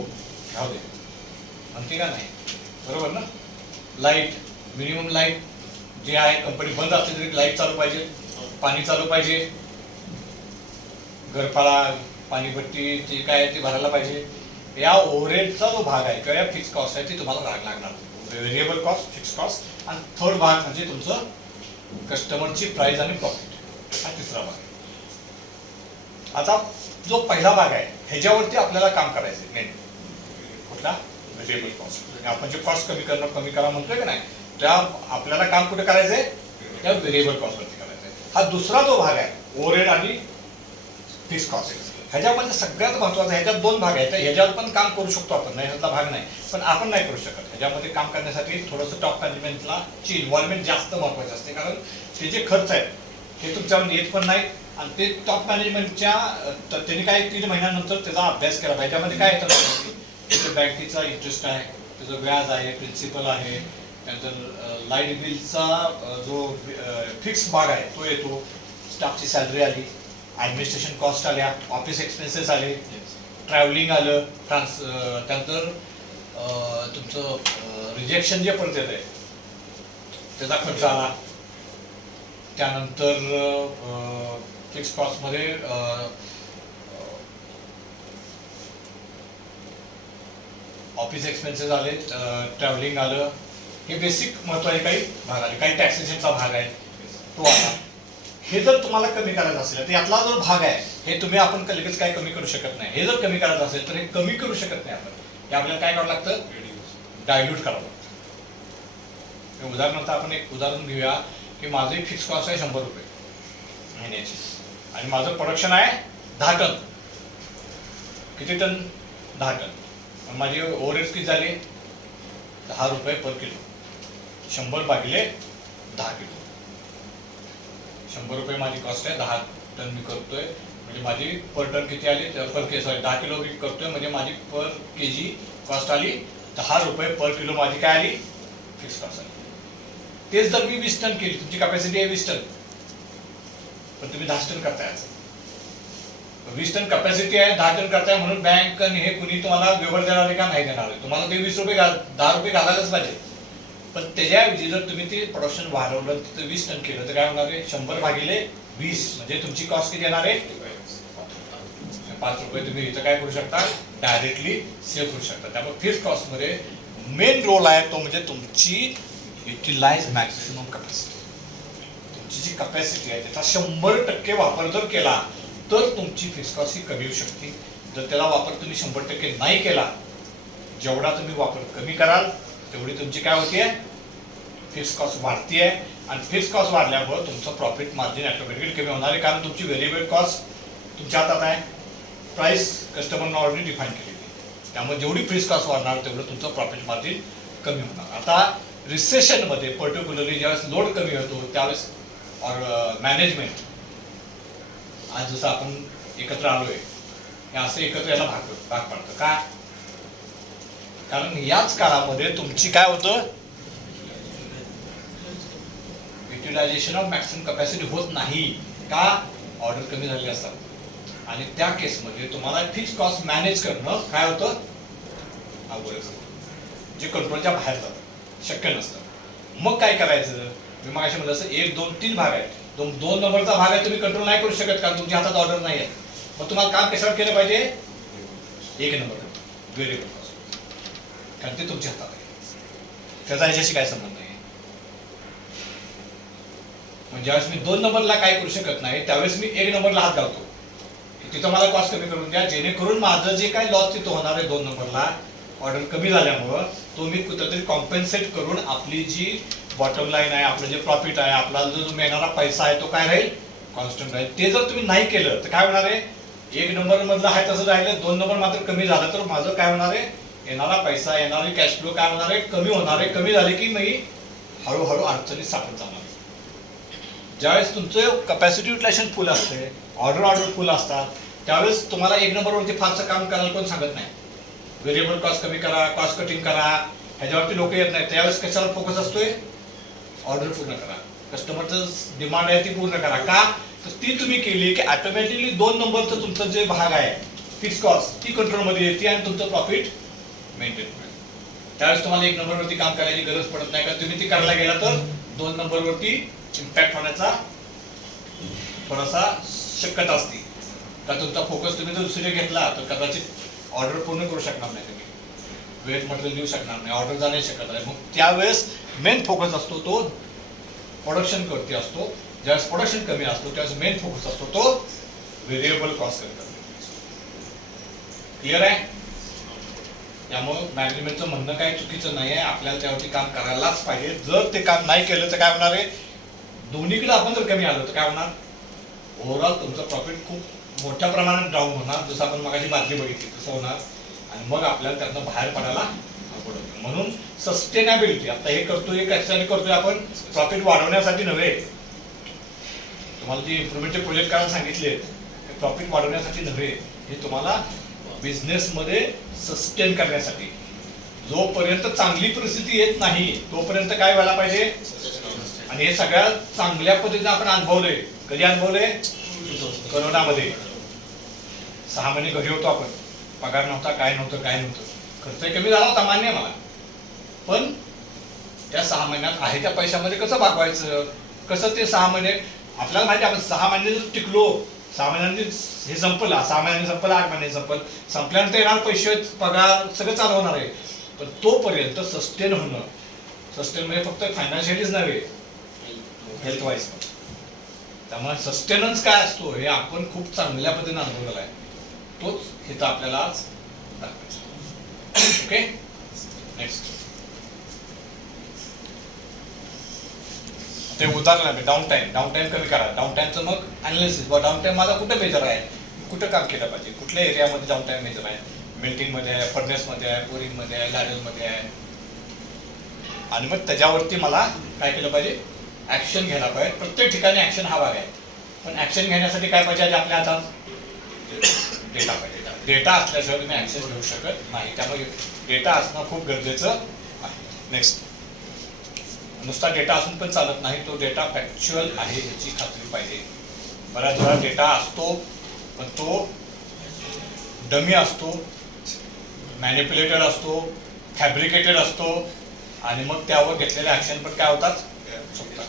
राहू दे, म्हणते का नाही, बरोबर ना. लाईट, मिनिमम लाईट जे आहे, कंपनी बंद असली तरी लाईट चालू पाहिजे, पाणी चालू पाहिजे, घरफाळा, पाणीपट्टी जे काय आहे ते भरायला पाहिजे. या ओव्हरहेडचा जो भाग आहे किंवा या फिक्स कॉस्ट आहे ती तुम्हाला लागणार. व्हेरिएबल कॉस्ट, फिक्स कॉस्ट, आणि थर्ड भाग म्हणजे तुमचं कस्टमरची प्राइस आणि प्रॉफिट, हा तिसरा भाग आहे. आता जो पहिला भाग आहे ह्याच्यावरती आपल्याला काम करायचं आहे मेन, कुठला, व्हेरिएबल कॉस्ट. आपण जे कॉस्ट कमी करा म्हणतोय की नाही, त्या आपल्याला काम कुठे करायचंय, त्या व्हेरिएबल कॉस्टवरती करायचंय. हा दुसरा जो भाग आहे ओव्हरहेड आणि फिक्स कॉस्ट, ह्याच्यामध्ये सगळ्यात महत्त्वाचा, ह्याच्यात 2 भाग आहेत, ह्याच्यावर पण काम करू शकतो आपण, नाही ह्यातला भाग नाही, पण आपण नाही करू शकत. ह्याच्यामध्ये काम करण्यासाठी थोडंसं टॉप मॅनेजमेंटला ची इन्व्हॉल्वमेंट जास्त महत्त्वाची असते, कारण ते जे खर्च आहेत हे तुमच्यावर येत पण नाही, आणि ते टॉप मॅनेजमेंटच्या त्यांनी काय 3 महिन्यानंतर त्याचा अभ्यास केला पाहिजे. त्यामध्ये काय येतं, त्याचं बँकेचा इंटरेस्ट आहे, त्याचं व्याज आहे, प्रिन्सिपल आहे, त्यानंतर लाईट बिलचा जो फिक्स भाग आहे तो येतो, स्टाफची सॅलरी आली, ॲडमिनिस्ट्रेशन कॉस्ट आल्या, ऑफिस एक्सपेन्सेस आले, ट्रॅव्हलिंग आलं, त्यानंतर तुमचं रिजेक्शन जे परत येत आहे त्याचा खर्च आला, त्यानंतर फिक्स कॉस्टमध्ये ऑफिस एक्सपेन्सेस आले, ट्रॅव्हलिंग आलं, हे बेसिक महत्त्वाचे काही भाग आले, काही टॅक्सेशनचा भाग आहे तो आला. हे जर तुम्हाला कमी करायचं असेल तर यातला जो भाग आहे हे तुम्ही आपण लगेच काय कमी करू शकत नाही. हे जर कमी करायचं असेल तर हे कमी करू शकत नाही आपण, हे आपल्याला काय करावं लागतं, डायल्यूट करावं लागतं. उदाहरणार्थ आपण एक उदाहरण घेऊया की माझं एक फिक्स कॉस्ट आहे 100 रुपये महिन्याची, आणि माझं प्रोडक्शन आहे 10 टन. किती टन, 10 टन. माझी ओव्हरहेड्स किती झाले, 10 रुपये पर किलो, 100 भागिले 10 किलो, 100 रुपये माझी कॉस्ट आहे, 10 टन मी करतोय, म्हणजे माझी पर टन किती आली, पर 10 किलो मी करतोय, म्हणजे माझी पर केजी कॉस्ट आली 10 रुपये पर किलो, माझी काय आली, फिक्स कॉस्ट आली. तेच जर मी 20 टन केली, तुमची कॅपॅसिटी आहे 20 टन, पण तुम्ही 10 टन करताय, 20 टन कॅपॅसिटी आहे, 10 टन करताय, म्हणून बँक आणि हे कुणी तुम्हाला वेवर देणार आहे का, नाही देणार आहे. तुम्हाला ते 20 रुपये 10 रुपये घालायलाच पाहिजे, पण त्याच्याऐवजी जर तुम्ही ते प्रोडक्शन वाढवलं, तिथं 20 टन केलं तर काय होणार आहे, 100 भागिले 20 म्हणजे तुमची कॉस्ट किती येणार आहे, 5 रुपये. तुम्ही इथं काय करू शकता, डायरेक्टली सेव्ह करू शकता. त्यामुळे फिक्स कॉस्टमध्ये मेन रोल आहे तो म्हणजे तुमची युटिलाइज मॅक्सिमम कॅपॅसिटी. तुमची जी कॅपॅसिटी आहे त्याचा 100% वापर जर केला तर तुमची फिक्स कॉस्ट ही कमी होऊ शकते. जर त्याला वापर तुम्ही 100% नाही केला, जेवढा तुम्ही वापर कमी कराल तेवढी तुमची काय होतीये, फिक्स कॉस्ट वाढतीये. आणि फिक्स कॉस्ट वाढल्यामुळे तुमचं प्रॉफिट मार्जिन ऑटोमॅटिकली कमी होणार आहे, कारण तुमची व्हेरिएबल कॉस्ट तुमच्या हातात आहे. प्राइस कस्टमरनं ऑलरेडी डिफाईन केलेली आहे. त्यामुळे जेवढी फिक्स कॉस्ट वाढणार तेवढं तुमचं प्रॉफिट मार्जिन कमी होणार. आता रिसेशनमध्ये पर्टिक्युलरली ज्यावेळेस लोड कमी होतो त्यावेळेस मॅनेजमेंट, आज जसं आपण एकत्र आलोय हे असं एकत्र याला भाग पडतं का, कारण याच काळामध्ये तुमची काय होतं, युटिलायझेशन ऑफ मॅक्सिमम कॅपॅसिटी होत नाही का, ऑर्डर कमी झालेली असतात. आणि त्या केसमध्ये तुम्हाला फिक्स कॉस्ट मॅनेज करणं काय होतं, अवघड असतं, जे कंट्रोलच्या बाहेर जातं, शक्य नसतं. मग काय करायचं, मी मागाशी म्हटलं असं 1, 2, 3 भाग आहेत. 2 नंबरचा भाग आहे तुम्ही कंट्रोल नाही करू शकत कारण तुमच्या हातात ऑर्डर नाही आहे. मग तुम्हाला काम कशावर केलं पाहिजे, 1 नंबर व्हेरिएबल कॉस्ट, कारण ते तुमच्या हातात आहे, त्याचा ह्याच्याशी काय संबंध नाही. म्हणजे ज्यावेळेस मी 2 नंबरला काय करू शकत नाही त्यावेळेस मी 1 नंबरला हात घालतो की तिथं मला कॉस्ट कमी करून द्या, जेणेकरून माझं जे काय लॉस तिथं होणार आहे 2 नंबरला ऑर्डर कमी झाल्यामुळं तो मी कुठेतरी कॉम्पेन्सेट करून आपली जी बॉटम लाईन आहे, आपलं जे प्रॉफिट आहे, आपला जो मिळणारा पैसा आहे तो काय राहील, कॉन्स्टंट राहील. ते जर तुम्ही नाही केलं तर काय होणार आहे, 1 नंबर मधलं आहे तसं राहिलं, 2 नंबर मात्र कमी झालं तर माझं काय होणार आहे, येणारा पैसा, येणारी कॅश फ्लो काय होणार आहे, कमी होणार आहे. कमी झाले की मी हळूहळू अडचणीत सापडत जाणार. ज्यावेळेस तुमचं कॅपॅसिटी युटिलायझेशन फुल असते, ऑर्डर फुल असतात, त्यावेळेस तुम्हाला 1 नंबरवरती फारसं काम करायला कोण सांगत नाही. व्हेरिएबल कॉस्ट कमी करा, कॉस्ट कटिंग करा, ह्याच्यावरती लोक येत नाही. त्यावेळेस कशावर फोकस असतोय, ऑर्डर पूर्ण करा, कस्टमरचं डिमांड आहे ती पूर्ण करा. का तर ती तुम्ही केली की ऑटोमॅटिकली 2 नंबरचं तुमचं जे भाग आहे फिक्स कॉस्ट ती कंट्रोलमध्ये येते आणि तुमचं प्रॉफिट मेंटेन होईल. त्यावेळेस तुम्हाला 1 नंबरवरती काम करायची गरज पडत नाही, कारण तुम्ही ती करायला गेला तर 2 नंबरवरती इम्पॅक्ट होण्याचा थोडासा शक्यता असते. का तुमचा फोकस तुम्ही जर दुसरीकडे घेतला तर कदाचित ऑर्डर पूर्ण करू शकणार नाही, तुम्ही वेट मटेरियल देऊ शकणार नाही, ऑर्डर जाणे शकत आहे. मग त्यावेळेस मेन फोकस असतो तो प्रोडक्शन करते असतो. ज्यावेळेस प्रोडक्शन कमी असतो त्यावेळेस मेन फोकस असतो तो व्हेरिएबल कॉस्ट करतो. क्लिअर आहे. त्यामुळे मॅनेजमेंटचं म्हणणं काही चुकीचं नाही आहे, आपल्याला त्यावरती काम करायलाच पाहिजे. जर ते काम नाही केलं तर काय होणार आहे, दोन्हीकडे आपण जर कमी आलो तर काय होणार, ओव्हरऑल तुमचं प्रॉफिट खूप मोठ्या प्रमाणात डाऊन होणार. जसं आपण मगाची बातमी बघितली तसं होणार आणि मग आपल्याला त्यातनं बाहेर पडायला अवघड होतं. म्हणून सस्टेनेबिलिटी, आता हे करतोय कशासाठी करतोय आपण, प्रॉफिट वाढवण्यासाठी नव्हे. तुम्हाला जे इम्प्रुव्हमेंटचे प्रोजेक्ट करायला सांगितले ते प्रॉफिट वाढवण्यासाठी नव्हे, हे तुम्हाला बिझनेसमध्ये सस्टेन करण्यासाठी. जोपर्यंत चांगली परिस्थिती येत नाही तोपर्यंत काय व्हायला पाहिजे, आणि हे सगळ्यात चांगल्या पद्धतीने आपण अनुभवलंय. कधी अनुभवलंय, करोनामध्ये 6 महिने घरी होतो आपण, पगार नव्हता, काय नव्हतं, खर्च कमी झाला होता मान्य मला, पण त्या 6 महिन्यात आहे त्या पैशामध्ये कसं भागवायचं, कसं ते 6 महिने आपल्याला माहिती, आपण 6 महिने जर टिकलो, 6 महिन्यांनी हे संपलं, 6 महिन्यांनी संपलं, 8 महिने संपल्यानंतर येणार पैसे, पगार सगळं चालू होणार आहे. पण तोपर्यंत सस्टेन होणं, सस्टेन म्हणजे फक्त फायनान्शियलीच नव्हे, हेल्थ वाईज पण. त्यामुळे सस्टेनन्स काय असतो हे आपण खूप चांगल्या पद्धतीने अनुभवलेला आहे. तोच हे तर आपल्याला आज दाखवायचा. ओके, नेक्स्ट ते उदाहरण आहे डाऊन टाइम कमी करा. डाऊन टाइमचं मग अनालिसिस, डाऊन टाइम माझा कुठं मेजर आहे, कुठं काम केलं पाहिजे, कुठल्या एरियामध्ये डाऊन टाइम मेजर आहे, मेल्टिंगमध्ये आहे, फर्नेसमध्ये आहे, पोरिंगमध्ये आहे, लॅडलमध्ये आहे. आणि मग त्याच्यावरती मला काय केलं पाहिजे, ऍक्शन घ्यायला पाहिजे. प्रत्येक ठिकाणी ऍक्शन हा भाग आहे, पण ऍक्शन घेण्यासाठी काय पाहिजे, आपल्या हातात डेटा पाहिजे. डेटा असल्याशिवाय तुम्ही ऍक्शन घेऊ शकत नाही. त्यामुळे डेटा असणं खूप गरजेचं आहे. नेक्स्ट, नुसता डेटा असून पण चालत नाही, तो डेटा फॅक्च्युअल आहे याची खात्री पाहिजे. बऱ्याच वेळा डेटा असतो पण तो डमी असतो, मॅनिप्युलेटेड असतो, फॅब्रिकेटेड असतो आणि मग त्यावर घेतलेले ऍक्शन पण काय होतात, चुकतात.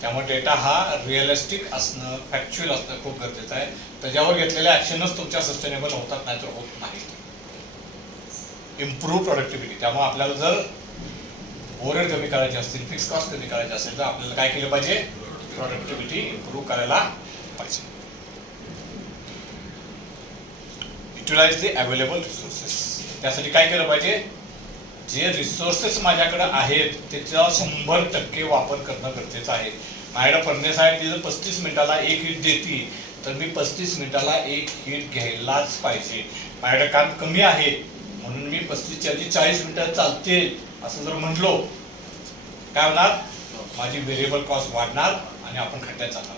त्यामुळे डेटा हा रिअलिस्टिक असणं, फॅक्च्युअल असणं खूप गरजेचं आहे. त्याच्यावर घेतलेले ऍक्शनच तुमच्या सस्टेनेबल होतात, नाहीतर होत नाही. इम्प्रूव्ह प्रोडक्टिव्हिटी, त्यामुळे आपल्याला जर ओव्हरहेड कमी करायचे असतील, फिक्स कॉस्ट कमी करायचे असेल तर आपल्याला काय केलं पाहिजे, प्रोडक्टिव्हिटी इम्प्रूव्ह करायला पाहिजे. Utilize the available resources. त्यासाठी काय केलं पाहिजे, जे रिसोर्सेस माझ्याकडे आहेत त्याचा 100% वापर करणं गरजेचं आहे. माझ्याकडे फर्नेस आहे, ती जर 35 मिनिटाला 1 हीट देते तर मी 35 मिनिटाला 1 हीट घ्यायलाच पाहिजे. माझ्याकडे काम कमी आहे म्हणून मी 35च्या ऐवजी 40 मिनिटात चालते असं जर म्हटलो, काय होणार, माझी व्हेरिएबल कॉस्ट वाढणार आणि आपण खड्ड्यात जाणार.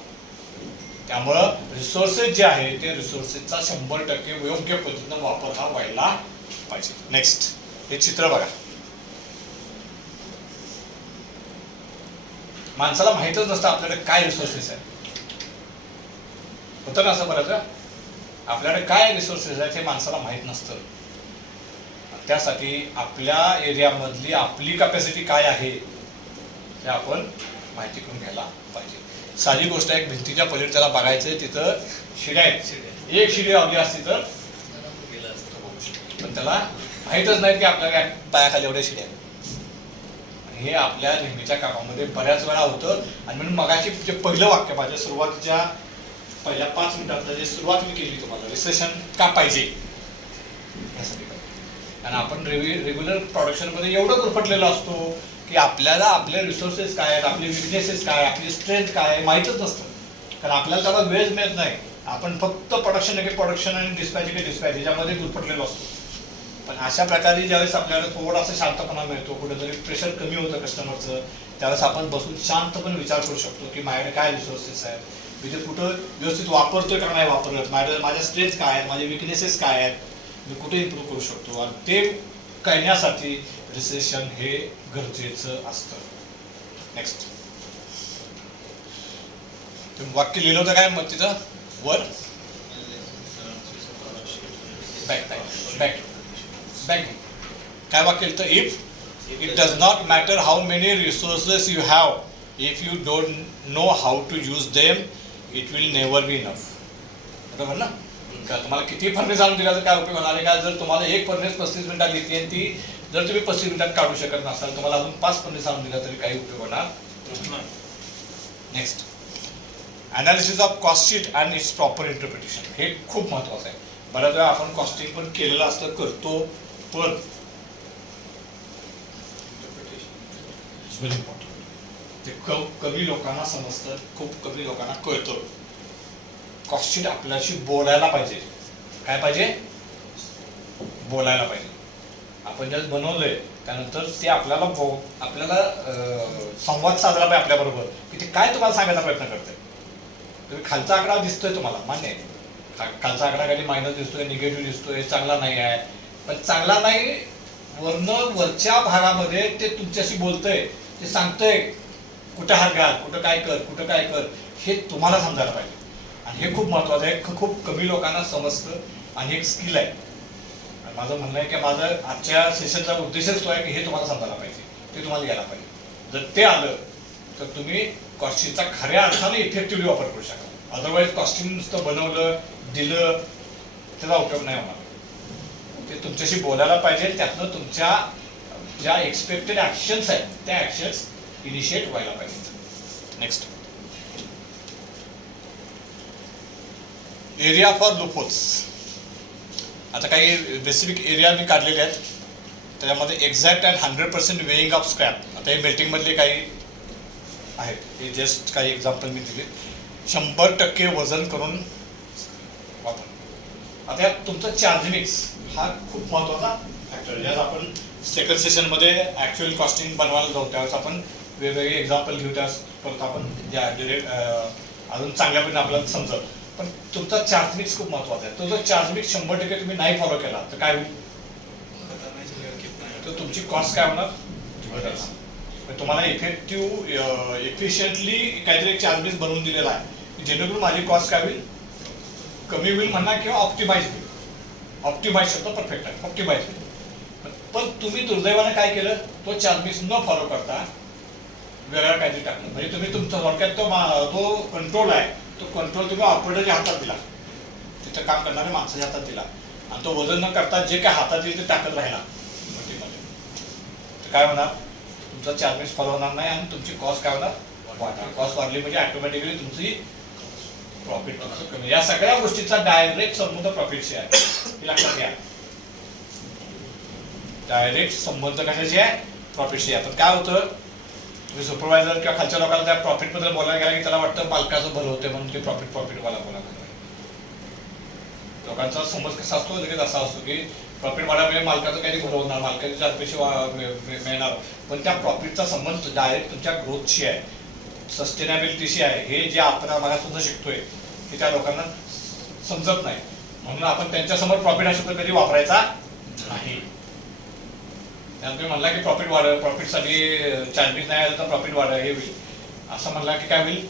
त्यामुळं रिसोर्सेस जे आहे ते रिसोर्सेसचा 100% योग्य पद्धतीनं वापर हा व्हायला पाहिजे. नेक्स्ट, हे चित्र बघा. माणसाला माहितच नसतं आपल्याकडे काय रिसोर्सेस आहेत. होतं ना असं बरं, आपल्याकडे काय रिसोर्सेस आहेत हे माणसाला माहीत नसतं. त्यासाठी आपल्या एरियामधली आपली कॅपॅसिटी काय आहे हे आपण माहिती करून घ्यायला पाहिजे. साधी गोष्ट आहे, भिंतीच्या पलीकडे त्याला बघायचंय, तिथं शिड्या आहेत, एक शिडी लावली असती तर पण त्याला माहीतच नाही की आपल्या पायाखाली एवढ्या शिड्या आहेत. हे आपल्या नेहमीच्या कामामध्ये बऱ्याच वेळा होतं. आणि म्हणून मगाशी जे पहिलं वाक्य पाहिजे, सुरुवातीच्या पहिल्या 5 मिनिटातलं जे सुरुवात मी केली तुम्हाला, रिसेशन का पाहिजे यासाठी. आणि आपण रेग्युलर प्रोडक्शनमध्ये एवढं गुरफटलेलो असतो की आपल्याला आपले रिसोर्सेस काय आहेत, आपले विकनेसेस काय, आपली स्ट्रेंथ काय आहे माहीतच नसतं. कारण आपल्याला त्याला वेळच मिळत नाही. आपण फक्त प्रोडक्शन आणि डिस्पॅच याच्यामध्ये गुरफटलेलो असतो. पण अशा प्रकारे ज्यावेळेस आपल्याला थोडासा शांतपणा मिळतो, कुठेतरी प्रेशर कमी होतं कस्टमरचं, त्यावेळेस आपण बसून शांतपणे विचार करू शकतो की माझ्याकडे काय रिसोर्सेस आहेत, मी ते कुठं व्यवस्थित वापरतोय का नाही वापरत, माझ्या स्ट्रेंथ काय आहेत, माझे विकनेसेस काय आहेत, मी कुठे इम्प्रूव्ह करू शकतो. आणि ते करण्यासाठी रिसेशन हे गरजेचं असतं. नेक्स्ट, वाक्य लिहिलं होतं काय मग तिथं वर, बॅक काय वाक्य लिहितं, if it does not matter how many resources you have, if you don't know how to use them it will never be enough. बरोबर ना? का तुम्हाला किती फर्नेस आणून दिला तर काय उपयोग होणार आहे का? जर तुम्हाला एक फर्नेस 35 मिनिटात घेतली आणि ती जर तुम्ही 35 मिनिटात काढू शकत नसाल, तुम्हाला अजून 5 फर्नेस आणून दिला तरी काही उपयोग होणार नाही. Next, analysis of cost sheet and it's proper interpretation. हे खूप महत्वाचं आहे. बऱ्याच वेळा आपण कॉस्टिंग पण केलेलं असतं, करतो, पण ते कमी लोकांना समजतं, खूप कमी लोकांना कळतं. कॉस्ट शीट आपल्याशी बोलायला पाहिजे. काय पाहिजे? बोलायला पाहिजे. आपण ज्यावेळेस बनवलंय त्यानंतर ते आपल्याला संवाद साधला पाहिजे आपल्याबरोबर की ते काय तुम्हाला सांगायचा प्रयत्न करते. तुम्ही खालचा आकडा दिसतोय तुम्हाला, मान्य आहे, खालचा आकडा काही मायनस दिसतोय, निगेटिव्ह दिसतोय, चांगला नाही आहे, पण चांगला नाही वरच्या भागामध्ये ते तुमच्याशी बोलतंय, ते सांगतंय कुठं हात घाल, कुठं काय कर, हे तुम्हाला समजायला पाहिजे. आणि हे खूप महत्वाचं आहे, खूप कमी लोकांना समजतं आणि एक स्किल आहे. माझं म्हणणं आहे की माझं आजच्या सेशनचा उद्देशच तो आहे की हे तुम्हाला समजायला पाहिजे, ते तुम्हाला यायला पाहिजे. जर ते आलं तर तुम्ही कॉस्टिंगचा खऱ्या अर्थाने इफेक्टिव्हली वापर करू शकाल. अदरवाईज कॉस्टिंग नुसतं बनवलं दिलं त्याचा उपयोग नाही होणार. ते तुमच्याशी बोलायला पाहिजे, त्यातनं तुमच्या ज्या एक्सपेक्टेड ॲक्शन्स आहेत त्या ॲक्शन्स इनिशिएट व्हायला पाहिजेत. Next, area for loopholes. आता काही बेसिक एरिया मी काढलेले आहेत, त्याच्यामध्ये exact and 100% weighing of scrap. आता हे मेल्टिंगमधले काही आहेत, हे जस्ट काही एक्झाम्पल मी दिले. 100% वजन करून वापर. आता यात तुमचं चार्ज मिक्स हा खूप महत्त्वाचा फॅक्टर. ज्यात आपण सेकंड सेशनमध्ये ॲक्च्युअल कॉस्टिंग बनवायला जाऊ त्यावेळेस आपण वेगवेगळे एक्झाम्पल घेऊ, त्यास परत आपण ज्या डिरेक्ट अजून चांगल्या पद्धतीने आपल्याला समजत. पण तुमचा चार्ज मिक्स खूप महत्त्वाचा आहे. तो जर चार्ज मिक्स 100% तुम्ही नाही फॉलो केला तर काय होईल, तर तुमची कॉस्ट काय होणार, तुम्हाला इफिशियंटली काहीतरी एक चार्ज मिक्स बनवून दिलेला आहे जेणेकरून माझी कॉस्ट काय होईल, कमी होईल म्हणा किंवा ऑप्टिमाइज होईल. ऑप्टिमाइज शब्द परफेक्ट आहे, ऑप्टिमाइज होईल. पण तुम्ही दुर्दैवाने काय केलं, तो चार्ज मिक्स न फॉलो करता वेगळा काहीतरी टाकलं. म्हणजे तुम्ही तुमचा थोडक्यात तो कंट्रोल आहे, तो कंट्रोल तुम्ही ऑपरेटरच्या हातात दिला, तिथं काम करणाऱ्या माणसाच्या हातात दिला आणि तो वजन न करता जे काय हातात येईल ते टाकत राहिला. तर काय होणार, तुमचा चार्जेस फॉलो होणार नाही आणि तुमची कॉस्ट काय होणार वाढणार. कॉस्ट वाढली म्हणजे ऑटोमॅटिकली तुमची प्रॉफिट तुमचं कमी. या सगळ्या गोष्टीचा डायरेक्ट संबंध प्रॉफिटशी आहे, हे लक्षात घ्या. डायरेक्ट संबंध कशाशी आहे? प्रॉफिटशी आहे. पण काय होतं, तुम्ही सुपरवायझर किंवा खालच्या लोकांना त्या प्रॉफिट बद्दल बोलायला गेला की त्याला वाटतं मालकाचं भलं होतं म्हणून ते प्रॉफिट वाला बोलायला. लोकांचा समज कसा असतो, लगेच असा असतो की प्रॉफिट वाढामुळे मालकाचं काही भलं होणार, मालकाचे 4 पैसे मिळणार. पण त्या प्रॉफिटचा संबंध डायरेक्ट तुमच्या ग्रोथशी आहे, सस्टेनेबिलिटीशी आहे. हे जे आपण आम्हाला सुद्धा शिकतोय की त्या लोकांना समजत नाही, म्हणून आपण त्यांच्यासमोर प्रॉफिट हा शब्द कधी वापरायचा नाही. तुम्ही म्हणला की प्रॉफिटसाठी चार्जेस नाही आलं तर प्रॉफिट हे होईल, असं म्हणला की काय होईल,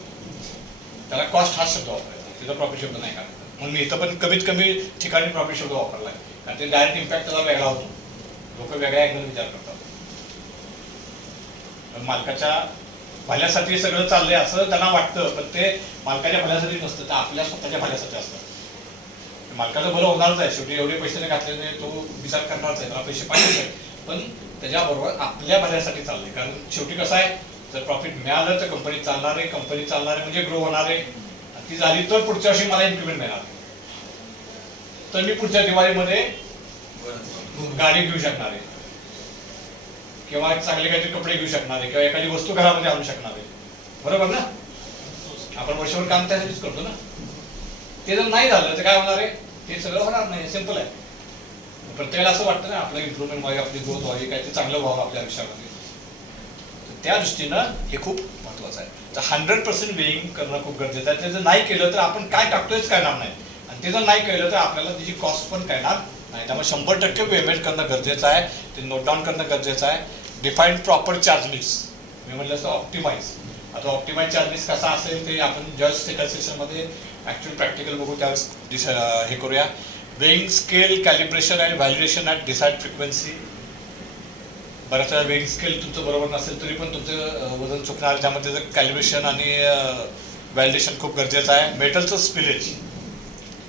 त्याला कॉस्ट हा शब्द वापरायचा, तिथं प्रॉफिट शब्द नाही करायचा. म्हणून मी इथं पण कमीत कमी ठिकाणी प्रॉफिट शब्द वापरलाय, आणि ते डायरेक्ट इम्पॅक्ट त्याला वेगळा होतो. लोक वेगळ्या अँगल विचार करतात. मालकाच्या भल्यासाठी सगळं चाललंय असं त्यांना वाटतं, पण ते मालकाच्या भल्यासाठी नसतं, ते आपल्या स्वतःच्या भल्यासाठी असतं. मालकाचं भलं होणारच आहे, शेवटी एवढे पैसे नाही घातलेले तो विचार करणारच आहे, त्याला पैसे पाहिजेच आहे, पण त्याच्याबरोबर आपल्या भल्यासाठी चाललंय. कारण शेवटी कसं आहे, जर प्रॉफिट मिळालं तर कंपनी चालणार आहे, कंपनी चालणार आहे म्हणजे ग्रो होणार आहे. ती झाली तर पुढच्या वर्षी मला इन्क्रिमेंट मिळणार, तर मी पुढच्या दिवाळीमध्ये गाडी घेऊ शकणार आहे, किंवा चांगले काहीतरी कपडे घेऊ शकणार आहे, किंवा एखादी वस्तू घरामध्ये आणू शकणार आहे. बरोबर ना? आपण वर्षभर काम त्यासाठीच करतो ना. ते जर नाही झालं तर काय होणार आहे, ते सगळं होणार नाही. सिंपल आहे. प्रत्येकाला असं वाटतं ना आपलं इम्प्रुव्हमेंट व्हावी, आपली ग्रोथ व्हावी, काहीतरी चांगलं व्हावं आपल्या आयुष्यामध्ये. तर त्या दृष्टीनं हे खूप महत्वाचं आहे. तर 100% वेईंग करणं खूप गरजेचं आहे. ते जर नाही केलं तर आपण काय टाकतोयच कळणार नाही, आणि ते जर नाही कळलं तर आपल्याला त्याची कॉस्ट पण कळणार नाही. त्यामुळे 100% पेमेंट करणं गरजेचं आहे, ते नोट डाऊन करणं गरजेचं आहे. डिफाईन प्रॉपर चार्ज लिस्ट, मी म्हटलं असं ऑप्टिमाइज. आता ऑप्टिमाइज चार्ज लिस्ट कसा असेल ते आपण जस्ट सेकंड सेशनमध्ये ॲक्च्युअल प्रॅक्टिकल बघू, त्यावेळेस हे करूया. वेईंग स्केल, कॅलिब्रेशन आणि व्हॅलिडेशन ॲट डिसाईड फ्रिक्वेन्सी. बऱ्याच वेळा वेईंग स्केल तुमचं बरोबर नसेल तरी पण तुमचं वजन चुकणार, त्यामध्ये त्याचं कॅलिब्रेशन आणि व्हॅलिडेशन खूप गरजेचं आहे. मेटलचं स्पिलेज,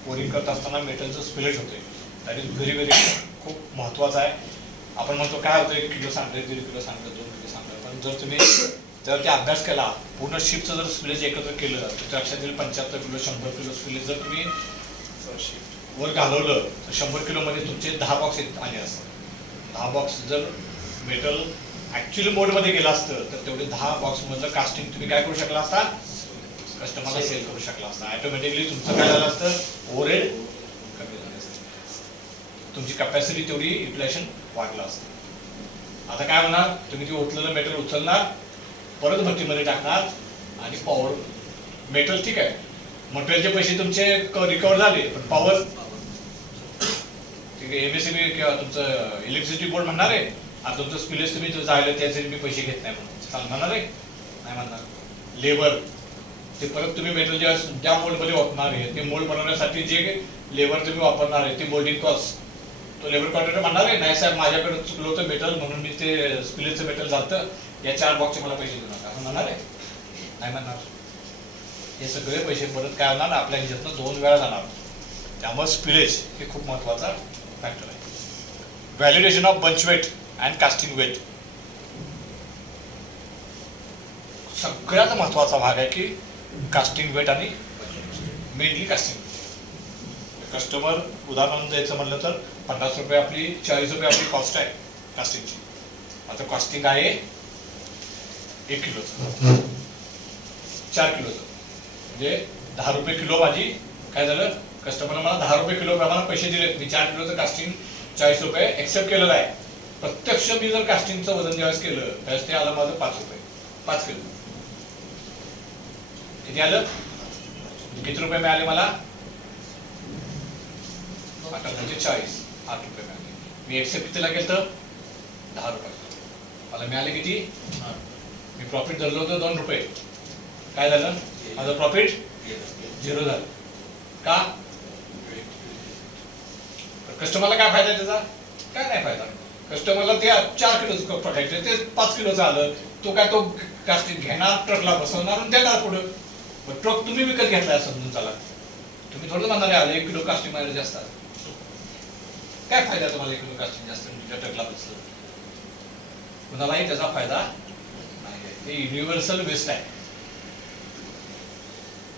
वोरिंग करत असताना मेटलचं स्पिलेज होते, दॅट इज व्हेरी व्हेरी खूप महत्त्वाचं आहे. आपण म्हणतो काय होतं, 1 किलो सांगतं, 1.5 किलो सांगतं, 2 किलो सांगतं, पण जर तुम्ही ते अभ्यास केला, पूर्ण शिपचं जर स्पिलेज एकत्र केलं तर लक्षात येईल 75 किलो 100 किलो स्पिलेज जर तुम्ही वर घालवलं तर 100 किलोमध्ये तुमचे 10 बॉक्स आले असतात. 10 बॉक्स जर मेटल ॲक्च्युअली मोडमध्ये गेलं असतं तर तेवढे 10 बॉक्समधलं कास्टिंग तुम्ही काय करू शकला असता, कस्टमरला सेल करू शकला असता. ऑटोमॅटिकली तुमचं काय झालं असतं, ओव्हरहेड कमी झालं असतं, तुमची कॅपॅसिटी तेवढी युटिलायझेशन वाढलं असतं. आता काय होणार, तुम्ही ते ओतलेलं मेटल उचलणार, परत भट्टीमध्ये टाकणार, आणि पॉवर मेटल ठीक आहे, मटेरियलचे पैसे तुमचे रिकवर झाले, पण पॉवर ठीक आहे, MSCB किंवा तुमचं इलेक्ट्रिसिटी बोर्ड म्हणणार आहे आता तुमचं स्पिलेज तुम्ही जायला त्याचे मी पैसे घेत नाही म्हणून म्हणणार आहे, नाही म्हणणार. लेबर, ते परत तुम्ही मेटल ज्या मोल्डमध्ये वापरणार आहे ते मोल्ड बनवण्यासाठी जे लेबर तुम्ही वापरणार आहे ते मोल्डिंग कॉस्ट, तो लेबर कॉन्ट्रॅक्टर म्हणणार आहे नाही साहेब माझ्याकडे चुकलं होतं मेटल म्हणून मी ते स्पिलेजचं मेटल जातं, या 4 बॉक्सचे मला पैसे देऊ नका असं म्हणणार आहे, नाही म्हणणार. हे सगळे पैसे परत काय होणार, आपल्या ह्याच्यातनं 2 वेळा जाणार. त्यामुळे स्पिलेज हे खूप महत्त्वाचा फॅक्टर आहे. Validation of bunch weight and casting weight सगळ्यात महत्त्वाचा भाग आहे की कास्टिंग वेट आणि मेनली कास्टिंग. कस्टमर उदाहरण द्यायचं म्हणलं तर 50 रुपये आपली 40 रुपये आपली कॉस्ट आहे कास्टिंगची. आता कॉस्टिंग आहे 1 किलोचं 4 किलोचं म्हणजे 10 रुपये किलो माझी काय झालं, कस्टमरला मला 10 रुपये किलो प्रमाणे पैसे दिले, मी 4 किलोचं कास्टिंग 40 रुपये एक्सेप्ट केलेलं आहे. प्रत्यक्ष मी जर कास्टिंगचं वजन ज्यावेळेस केलं त्यावेळेस ते आलं माझं 5 रुपये, 5 किलो. किती आलं, किती रुपये मिळाले मला, 8 म्हणजे 40, 8 रुपये मिळाले. मी एक्सेप्ट कितीला केलं, 10 रुपये, मला मिळाले किती, मी प्रॉफिट धरलं होतं 2 रुपये, काय झालं माझं प्रॉफिट 0 झालं. का, कस्टमरला काय फायदा त्याचा, काय नाही फायदा. कस्टमरला ते 4 किलोचं प्रोडक्ट आहे ते 5 किलोचं आलं, तो काय तो कास्टिंग घेणार, ट्रकला बसवणार आणि देणार पुढं. ट्रक तुम्ही विकत घेतलाय समजून चाला, तुम्ही थोडं म्हणणार आहे 1 किलो कास्टिंग माझ्या जास्त आहे, काय फायदा तुम्हाला 1 किलो कास्टिंग जास्त ट्रकला बसलं. कुणालाही त्याचा फायदा नाही आहे. हे युनिव्हर्सल वेस्ट आहे.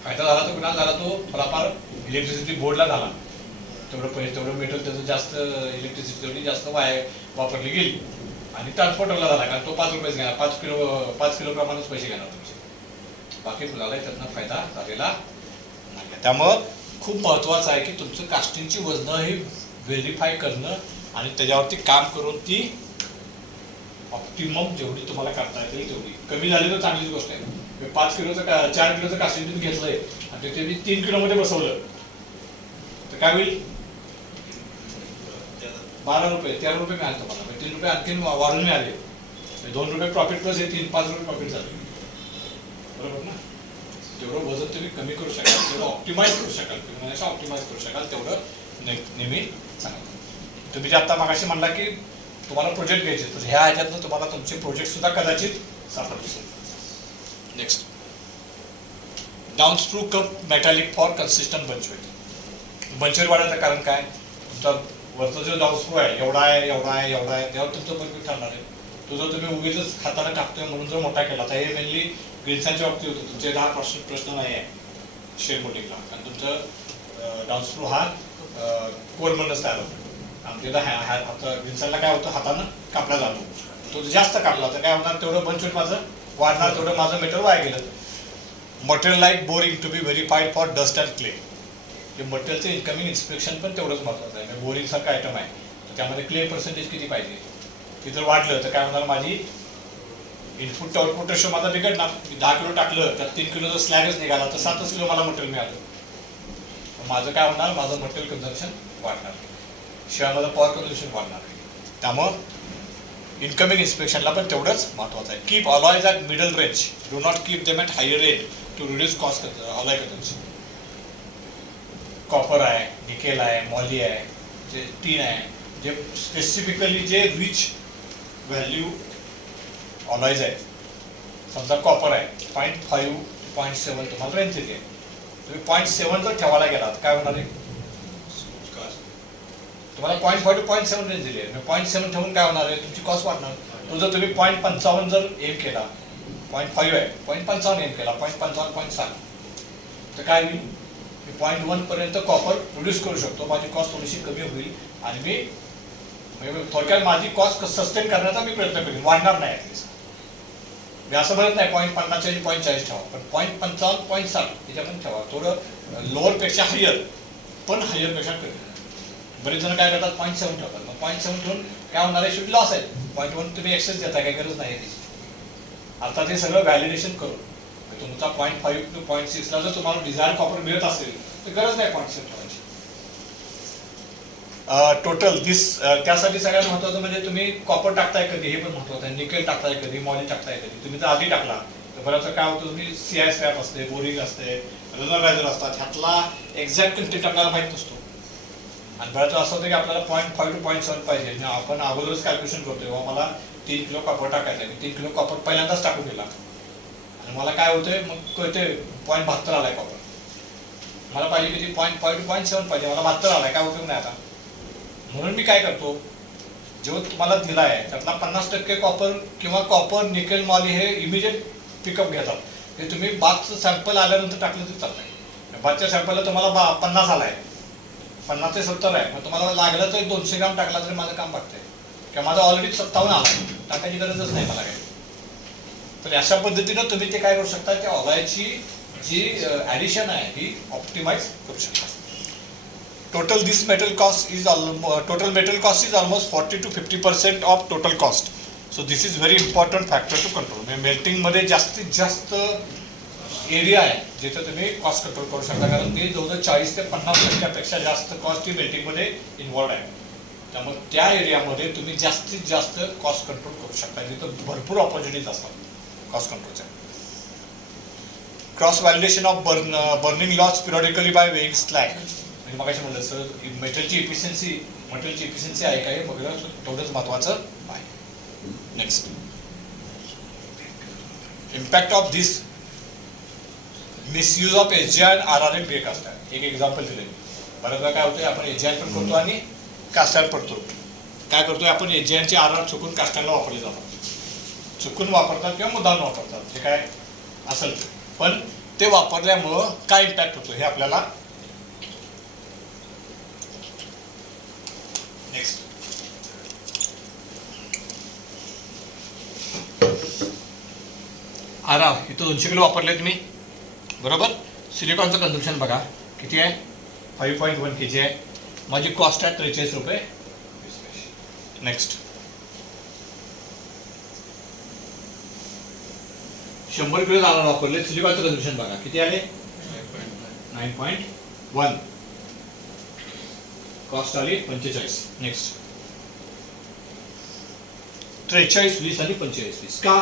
फायदा झाला तो कुणाला झाला, तो थोडाफार इलेक्ट्रिसिटी बोर्डला झाला, तेवढं पैसे तेवढं मेटल त्याचं जास्त इलेक्ट्रिसिटी तेवढी जास्त वापरली गेली, आणि ट्रान्सपोर्टरला झाला कारण तो 5 रुपयेच घेणार, 5 किलो प्रमाणेच पैसे घेणार तुमचे, बाकी कुणालाही त्यातनं फायदा झालेला नाही. त्यामुळं खूप महत्त्वाचं आहे की तुमचं कास्टिंगची वजनं ही व्हेरीफाय करणं आणि त्याच्यावरती काम करून ती ऑप्टिमम जेवढी तुम्हाला करता येईल तेवढी. कमी झाली तर चांगलीच गोष्ट आहे. 5 किलोचं 4 किलोचं कास्टिंग तुम्ही घेतलंय आणि ते मी 3 किलोमध्ये बसवलं तर काय होईल, 12 रुपये 13 रुपये मिळाले तुम्हाला, 3 रुपये आणखी वाढून मिळाले, 2 रुपये प्रॉफिट प्लस हे 5 रुपये प्रॉफिट झाले, बरोबर ना. जेवढं वजन तुम्ही कमी करू शकाल, तेवढं ऑप्टिमाइज करू शकाल, ऑप्टिमाइज करू शकाल तेवढं नेहमी चांगलं. तुम्ही जे आता मागाशी म्हणला की तुम्हाला प्रोजेक्ट घ्यायचे, तर ह्या ह्याच्यातनं तुम्हाला तुमचे प्रोजेक्ट सुद्धा कदाचित सापडतील. Next, down sprue cup metallic for consistent bunch weight. Bunch weight वाढायचं कारण काय, तुमचा वरचा जो डाऊन स्क्रू आहे एवढा आहे एवढा आहे एवढा आहे, त्यावर तुमचं बंचवेट ठरणार आहे. तो जर तुम्ही उगीच हाताला टाकतोय म्हणून जर मोठा केला तर हे मेनली ग्रिल्सांच्या बाबतीत होतं. तुमचे 10% प्रश्न नाही आहे शेड मोटिंगला, कारण तुमचं डाऊन स्क्रू हा कोरमधूनच तयार होतो. आमच्या आता ग्रिल्सांना काय होतं, हातानं कापला जातो, तो जास्त कापला तर काय होणार, तेवढं बंचवेट माझं वाढणार, तेवढं माझं मेटल वाया गेलं. Material like boring to be verified for dust and clay. हे मटेरियलचं इन्कमिंग इन्स्पेक्शन पण तेवढंच महत्त्वाचं आहे. बोरिंग सारखं आयटम आहे तर त्यामध्ये क्ले पर्सेंटेज किती पाहिजे, ते जर वाढलं तर काय होणार, माझी इनपुट टू आउटपुट रेशो माझा बिघडणार. 10 किलो टाकलं तर 3 किलो जर स्लॅगच निघाला तर 7 किलो मला मटेरियल मिळालं, माझं काय होणार, माझं मटेरियल कन्झम्पशन वाढणार, शिवाय माझं पॉवर कन्झम्पशन वाढणार. त्यामुळं इनकमिंग इन्स्पेक्शनला पण तेवढंच महत्त्वाचं आहे. Keep alloys at middle range, do not keep them at higher range to reduce cost alloy consumption. Copper आहे, निकेल आहे, मॉली आहे, जे टीन आहे, जे स्पेसिफिकली जे रिच व्हॅल्यू अलॉयज आहे. समजा कॉपर आहे 0.5 0.7 तुम्हाला रेंज येते, तुम्ही 0.7 जर ठेवायला गेला तर काय होणार आहे, तुम्हाला 0.5 to 0.7 रेंज दिली आहे, 0.7 ठेवून काय होणार आहे, तुमची कॉस्ट वाढणार. तो जर तुम्ही 0.55 जर एम केला, 0.5 आहे 0.55 एम केला, 0.55 0.7 तर काय होईल, मी 0.1 पर्यंत कॉपर प्रोड्यूस करू शकतो, माझी कॉस्ट थोडीशी कमी होईल आणि मी थोडक्यात माझी कॉस्ट सस्टेन करण्याचा मी प्रयत्न करेन, वाढणार नाही. ॲटलिस्ट मी असं म्हणत नाही 0.50 आणि 0.40 ठेवा, पण 0.55 0.7 याच्यामध्ये ठेवा, थोडं लोअरपेक्षा हायर पण हायरपेक्षा कमी. बरेच जण काय करतात 0.7 ठेवतात, मग 0.7 ठेवून काय होणार आहे, शेवटी लॉस आहे. 0.1 तुम्ही एक्सेस देताय, काही गरज नाही त्याची. आता ते सगळं व्हॅलिडेशन करून तुमचा 0.5 to 0.6 ला जर तुम्हाला डिझायर कॉपर मिळत असेल तर गरज नाही 0.7 ठेवायची. टोटल दिस त्यासाठी सगळ्यात महत्त्वाचं म्हणजे तुम्ही कॉपर टाकताय कधी, हे पण महत्त्वाचं आहे. निकेल टाकताय कधी, मॉली टाकताय कधी. तुम्ही जर आधी टाकला तर बऱ्याच काय होतं, तुम्ही CI स्क्रॅप असते, बोरिंग असते, रेझर्वायझर असतात, ह्यातला एक्झॅक्ट कंटेंट आपल्याला माहीत नसतो. आणि बऱ्याच असं होतं की आपल्याला 0.5 to 0.7 पाहिजे, आपण अगोदरच कॅल्क्युलेशन करतोय, मला 3 किलो कॉपर टाकायचं आहे, मी 3 किलो कॉपर पहिल्यांदाच टाकून दिला आणि मला काय होतंय, मग कळते 0.72 आलाय कॉपर, मला पाहिजे किती 0.5 to 0.7 पाहिजे, मला 72 आलाय, काय उपयोग नाही आता. म्हणून मी काय करतो, जो तुम्हाला दिला आहे त्यातला 50% कॉपर किंवा कॉपर निकेल मॉली हे इमिजिएट पिकअप घेतात. ते तुम्ही बाथचं सॅम्पल आल्यानंतर टाकलं तरी चालतंय. बाथच्या सॅम्पलला तुम्हाला 50 आलाय, 50 ते 70 आहे, मग तुम्हाला लागलं तर 200 ग्राम टाकला तरी माझं काम वाटतंय, किंवा माझा ऑलरेडी 57 आलाय, टाकायची गरजच नाही मला काय. तर अशा पद्धतीनं तुम्ही ते काय करू शकता, त्या ऑलायची जी ॲडिशन आहे ही ऑप्टिमाइज करू शकता. Total metal cost is almost 40 to 50% of total cost. So this is very important factor to control. Melting मध्ये जास्तीत जास्त एरिया आहे जिथे तुम्ही कॉस्ट कंट्रोल करू शकता, कारण ते जवळजवळ 40 ते 50% जास्त कॉस्ट ही मेल्टिंग मध्ये इन्व्हॉल्व आहे. त्यामुळे त्या एरियामध्ये तुम्ही जास्तीत जास्त कॉस्ट कंट्रोल करू शकता, जिथं भरपूर ऑपॉर्च्युनिटीज असतात कॉस्ट कंट्रोलच्या. Cross validation of burning loss periodically by weighing slag. मग असे म्हणलं सर, मटेरियलची इफिशियन्सी आहे का, हे बघणं तेवढंच महत्त्वाचं आहे. Next, impact of this misuse of SGI आणि RRM ग्रे कास्ट आहे. एक एक्झाम्पल दिले. बऱ्याच वेळा काय होतं, आपण SGI पण करतो आणि कास्टायन पडतो. काय करतोय आपण, SGI चे RR चुकून कास्टायनला वापरले जातात. चुकून वापरतात किंवा मुद्दाम वापरतात, जे काय असेल ते. पण ते वापरल्यामुळं काय इम्पॅक्ट होतो हे आपल्याला नेक्स्ट. आरा इथं 200 किलो वापरले तुम्ही, बरोबर. सिलिकॉनचं कन्झम्पशन बघा किती आहे, 5.1 kg आहे. माझी कॉस्ट आहे 43 रुपये. नेक्स्ट. 100 किलो आरा वापरले, सिलिकॉनचं कन्झम्पशन बघा किती आले, 9.1. कॉस्ट आली 45. नेक्स्ट. 43, 20 आणि 45, 20. का?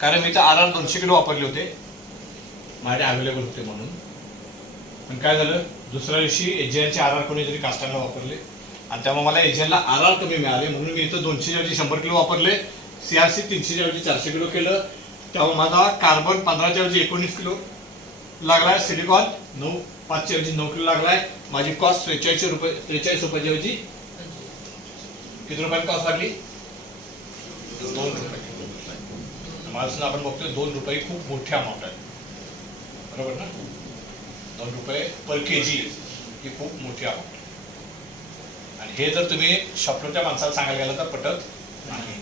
कारण मी तर आराम 200 किलो वापरले होते, माझे अवेलेबल होते म्हणून. पण काय झालं, दुसऱ्या दिवशी एजीएनचे आर कोणीतरी कास्टांना वापरले आणि त्यामुळे मला एजीएनला आर कमी मिळाले, म्हणून मी इथं 200च्या ऐवजी 100 किलो वापरले. सीआरसी 300च्या ऐवजी 400 किलो केलं, त्यामुळे माझा कार्बन 15च्या ऐवजी 19 किलो लागलाय. सिलिकॉन 5च्या ऐवजी 9 किलो लागलाय. माझी कॉस्ट 43 रुपयाच्या ऐवजी किती रुपयाची कॉस्ट लागली, 2 रुपये. माझं आपण बघतोय 2 रुपये खूप मोठी अमाऊंट आहे, बरोबर ना. 2 रुपये पर केजी ही खूप मोठी अमाऊंट. आणि हे जर तुम्ही शॉपलोच्या माणसाला सांगायला गेलं तर पटत नाही.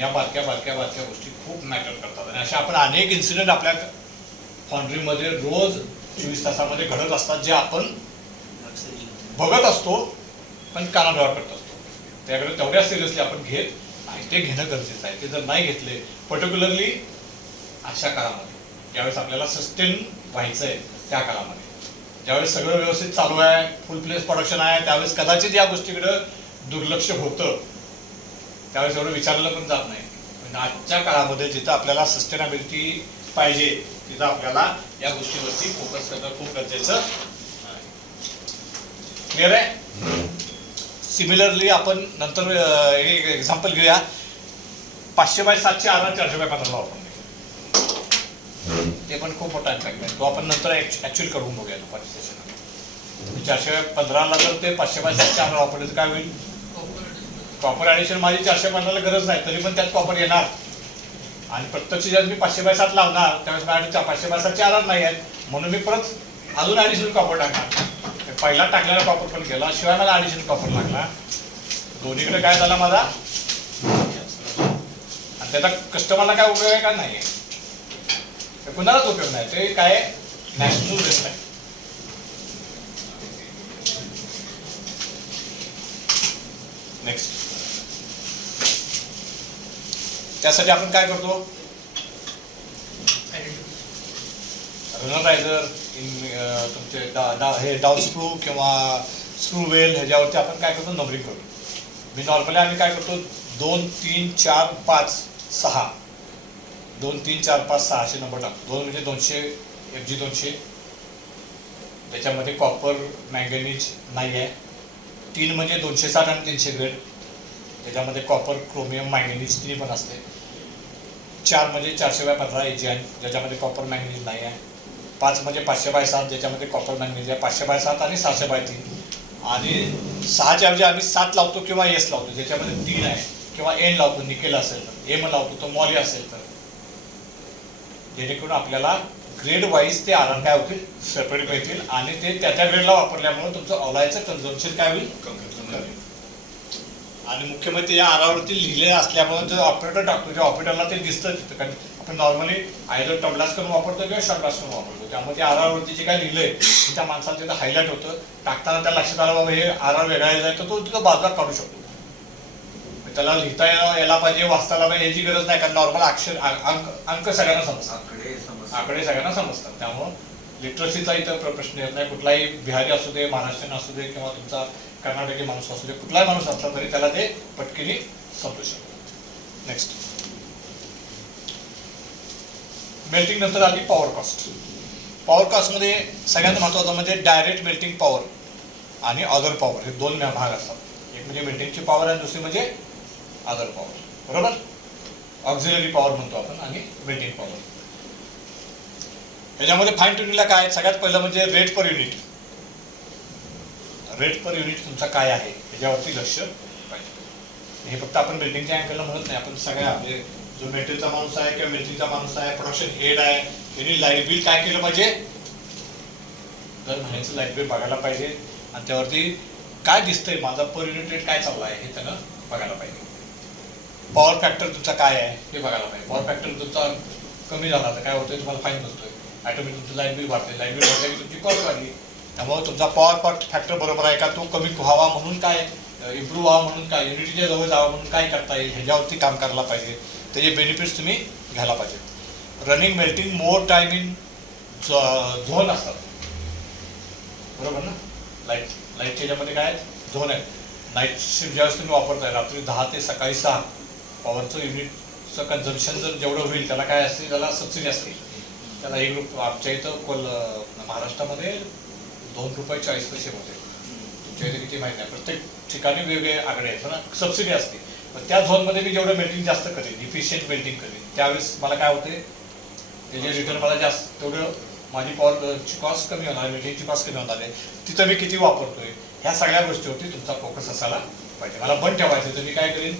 या बारक्या गोष्टी खूप मॅटर करतात. आणि अशा आपण अनेक इन्सिडेंट आपल्या फॉन्ड्रीमध्ये रोज 24 तासामध्ये घडत असतात, जे आपण बघत असतो पण कानाडोळा करत असतो. त्याकडे तेवढ्या सिरियसली आपण घेत नाही, ते घेणं गरजेचं आहे. ते जर नाही घेतले, पर्टिक्युलरली अशा काळामध्ये ज्यावेळेस आपल्याला सस्टेन व्हायचं आहे, त्या काळामध्ये ज्यावेळेस सगळं व्यवस्थित चालू आहे, फुल प्लेस प्रोडक्शन आहे, त्यावेळेस कदाचित या गोष्टीकडं दुर्लक्ष होतं, त्यावेळेस एवढं विचारलं पण जात नाही. पण आजच्या काळामध्ये जिथं आपल्याला सस्टेनेबिलिटी पाहिजे, तिथं आपल्याला या गोष्टीवरती फोकस करणं खूप गरजेचं आहे. क्लिअर आहे. सिमिलरली आपण नंतर एक एक्झाम्पल घेऊया. 500x7चे आर 400x15 वापरले, ते पण खूप मोठा इम्पॅक्ट आहे. तो आपण नंतर ऍक्च्युअली करून बघूया दुपारी सेशनमध्ये. 415ला जर ते 500x7चे आर वापरले तर काय होईल, कॉपर ॲडिशन माझी 415ला गरज नाही, तरी पण त्यात कॉपर येणार. आणि प्रत्यक्ष ज्यावेळेस मी 500x7 लावणार त्यावेळेस माझ्या 500x7चे आर नाही आहेत, म्हणून मी परत अजून ॲडिशनल कॉपर टाकणार. पहिला टाकलेला कॉपर पण गेला, शिवाय मला ॲडिशनल कॉपर लागला. दोन्हीकडे काय झाला माझा, आणि त्याचा कस्टमरला काय उपयोग आहे का नाही, कुणालाच उपयोग नाही. ते काय नॅशनल रिस्क आहे. नेक्स्ट. त्यासाठी आपण काय करतो, रनरायझर तुमचे हे डाऊन स्क्रू किंवा स्क्रू वेल ह्याच्यावरती आपण काय करतो, नंबरिंग करतो. मी नॉर्मली आम्ही काय करतो, 2, 3, 4, 5, 6, 2, 3, 4, 5, 6 असे नंबर टाकतो. 2 म्हणजे 200 FG 200, त्याच्यामध्ये कॉपर मॅंगनीज नाही आहे. 3 म्हणजे 260 आणि 300 ग्रेड, त्याच्यामध्ये कॉपर क्रोमियम मॅंगनीज तिन्ही पण असते. 4 म्हणजे 400x15 एजीएन, ज्याच्यामध्ये कॉपर मॅंगनीज नाही आहे. 5 म्हणजे 500x7, ज्याच्यामध्ये कॉपर मॅंगनीज आहे. 500x7 आणि 600x3. आणि 6च्या ऐवजी आम्ही 7 लावतो किंवा एस लावतो, ज्याच्यामध्ये 3 आहे, किंवा एन लावतो निकेल असेल तर, एम लावतो तो मॉली असेल तर, जेणेकरून आपल्याला ग्रेड वाईज ते आर काय होतील, सेपरेट मिळतील. आणि ते त्या ग्रेडला वापरल्यामुळे तुमचं ऑलायचं कन्झम्पशन काय होईल, कमी. आणि मुख्य म्हणजे या आरावरती लिहिले असल्यामुळे जो ऑपरेटर टाकतो, त्या ऑपरेटरला ते दिसतं तिथं. कारण आपण नॉर्मली आयदर टबलास करून वापरतो किंवा शॉर्टलास करून वापरतो, त्यामुळे त्या आरावरती जे काय लिहिलंय त्या माणसाला तिथं हायलाईट होतं. टाकताना त्या लक्षात आलं बाबा हे आर वेगळा आहे, तर तो तिथं बाजूला काढू शकतो. त्याला लिहिता यायला पाहिजे, वाचतायला पाहिजे याची गरज नाही, कारण नॉर्मल अक्षर अंक सगळ्यांना समजतात, आकडे सगळ्यांना समजतात. त्यामुळं लिटरसीचा इथं प्रश्न येत नाही. कुठलाही बिहारी असू दे, महाराष्ट्रीयन असू दे, किंवा तुमचा कर्नाटकी माणूस असू दे, कुठलाही माणूस असला तरी त्याला ते पटकीने समजू शकतो. नेक्स्ट. मेल्टिंग नंतर आली पॉवर कॉस्ट. पॉवर कॉस्टमध्ये सगळ्यात महत्त्वाचं म्हणजे डायरेक्ट मेल्टिंग पॉवर आणि अदर पॉवर, हे 2 भाग असतात. एक म्हणजे मेल्टिंगची पॉवर आणि दुसरी म्हणजे अदर पॉवर, बरोबर. ऑक्झिलरी पॉवर म्हणतो आपण, आणि मेल्टिंग पॉवर. याच्यामध्ये फाईन ट्युनिंगला काय, सगळ्यात पहिलं म्हणजे rate per unit. Rate per unit तुमचा काय आहे त्याच्यावरती लक्ष पाहिजे. हे फक्त आपण मेल्टिंगच्या अँगलला म्हणत नाही, आपण सगळ्या म्हणजे जो मेटेरियलचा माणूस आहे किंवा मेल्टिंगचा माणूस आहे, प्रोडक्शन हेड आहे, त्यांनी लाईट बिल काय केलं पाहिजे, दर महिन्याचं लाईट बिल बघायला पाहिजे आणि त्यावरती काय दिसतंय माझा पर युनिट रेट काय चालला आहे हे त्यानं बघायला पाहिजे. पॉवर फॅक्टर तुमचा काय आहे हे बघायला पाहिजे. पॉवर फॅक्टर तुमचा कमी झाला तर काय होतंय, तुम्हाला फाईन बसतोय, ऑटोमॅटिक तुमचं लाईट बिल वाढते, लाईट बिल वाढलं की तुमची कॉस्ट वाढली. त्यामुळे तुमचा पॉवर फॅक्टर बरोबर आहे का, तो कमी व्हावा म्हणून काय, इम्प्रूव्ह व्हावा म्हणून काय, युनिटीच्या जवळ जावं म्हणून काय करता येईल ह्याच्यावरती काम करायला पाहिजे. त्याचे बेनिफिट्स तुम्ही घ्यायला पाहिजे. Running melting more time in zone असतात, बरोबर ना. लाईटच्या ह्याच्यामध्ये काय झोन आहे. नाईट शिफ्ट ज्यावेळेस तुम्ही वापरताय रात्री 10 ते सकाळी 6 पॉवरचं युनिटचं कन्झम्पशन जर जेवढं होईल त्याला काय असते, त्याला सबसिडी असते. त्याला एक रुपये आमच्या इथं महाराष्ट्रामध्ये 2 रुपये 40 पैसे होते. तुमच्या इथे किती माहिती नाही, प्रत्येक ठिकाणी वेगवेगळे आकडे आहेत ना, सबसिडी असते. पण त्या झोनमध्ये मी जेवढं मेल्टिंग जास्त करेन, इफिशियंट मेल्टिंग करेन, त्यावेळेस मला काय होते, त्याचे रिटर्न मला जास्त, तेवढं माझी पॉवरची कॉस्ट कमी होणार, मेल्टिंगची कॉस्ट कमी होणार आहे. तिथं मी किती वापरतोय ह्या सगळ्या गोष्टीवरती तुमचा फोकस असायला पाहिजे. मला बंद ठेवायचं तर मी काय करेन,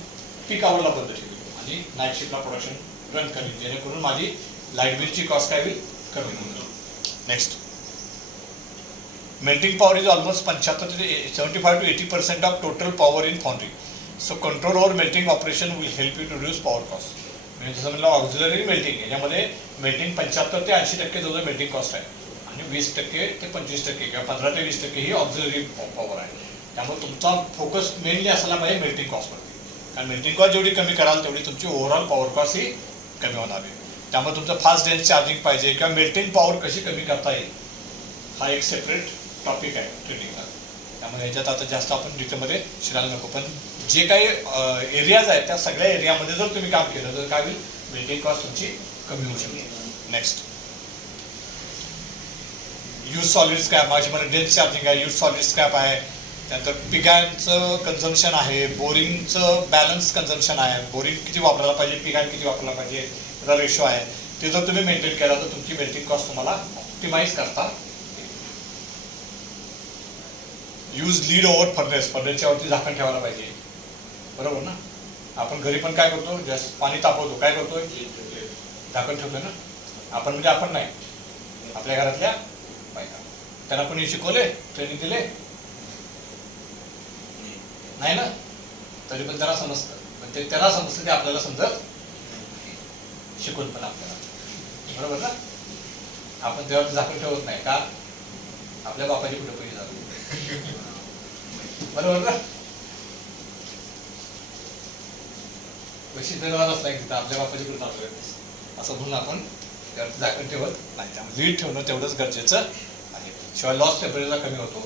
पीक आवरला बंद ठेवेन आणि नाईट शिफ्टला प्रोडक्शन रन करेन, जेणेकरून माझी लाईट बिलची कॉस्ट काय होईल, कमी होईल. Next, melting power is almost 75 to 80% of total power in foundry. So control over melting operation will help you to reduce power cost. म्हणजे जसं म्हणलं ऑक्झिलरी मेल्टिंग, याच्यामध्ये मेल्टिंग 75 ते 80% जवळ मेल्टिंग कॉस्ट आहे आणि 20% ते 25% किंवा 15 ते 20% ही ऑक्झिलरी पॉवर आहे. त्यामुळे तुमचा फोकस मेनली असायला पाहिजे मेल्टिंग कॉस्टवरती, कारण मेल्टिंग कॉस्ट जेवढी कमी कराल तेवढी तुमची ओव्हरऑल पॉवर कॉस्ट ही कमी होणार आहे. त्यामुळे तुमचं फास्ट डेन्स चार्जिंग पाहिजे किंवा मेल्टिंग पॉवर कशी कमी करता येईल हा एक सेपरेट टॉपिक आहे ट्रेनिंगला. त्यामुळे याच्यात आता जास्त आपण डिटेलमध्ये शिरायला नको, पण जे काही एरियाज आहेत त्या सगळ्या एरियामध्ये जर तुम्ही काम केलं तर काय होईल, मेल्टिंग कॉस्ट तुमची कमी होऊ शकते. नेक्स्ट, यूज सॉलिड स्क्रॅप, माझी मला डेन्स चार्जिंग आहे, यूज सॉलिड स्क्रॅप आहे, त्यानंतर पिकांचं कन्झम्पशन आहे, बोरिंगचं बॅलन्स कन्झम्पशन आहे, बोरिंग किती वापरायला पाहिजे, पिकांना किती वापरायला पाहिजे, त्याचा रेशो आहे. ते जर तुम्ही मेंटेन केला तर तुमची मेल्टिंग कॉस्ट तुम्हाला ऑप्टिमाइज करता. यूज लीड ओव्हर फर्नेस, फर्नेसच्या वरती झाकण ठेवायला पाहिजे, बरोबर ना. आपण घरी पण काय करतो, जास्त पाणी तापवतो, काय करतोय, झाकण ठेवतोय ना. आपण म्हणजे आपण नाही, आपल्या घरातल्या बायका, त्यांना पण हे शिकवले, ट्रेनिंग दिले नाही ना, तरी पण त्यांना समजतं. पण ते त्यांना समजतं ते आपल्याला समजत, शिकून पण आपल्याला, बरोबर ना. आपण तेव्हा झाकण ठेवत नाही का, आपल्या बापाची कुठे पैसे झाले, बरोबर ना. पैसे देणारच नाही तिथं आपल्या बापाची कुठे चालू असं म्हणून आपण त्यावरती झाकण ठेवत नाही. त्यामुळे लीड ठेवणं तेवढंच गरजेचं आहे. शिवाय लॉस टेम्परेचरला कमी होतो.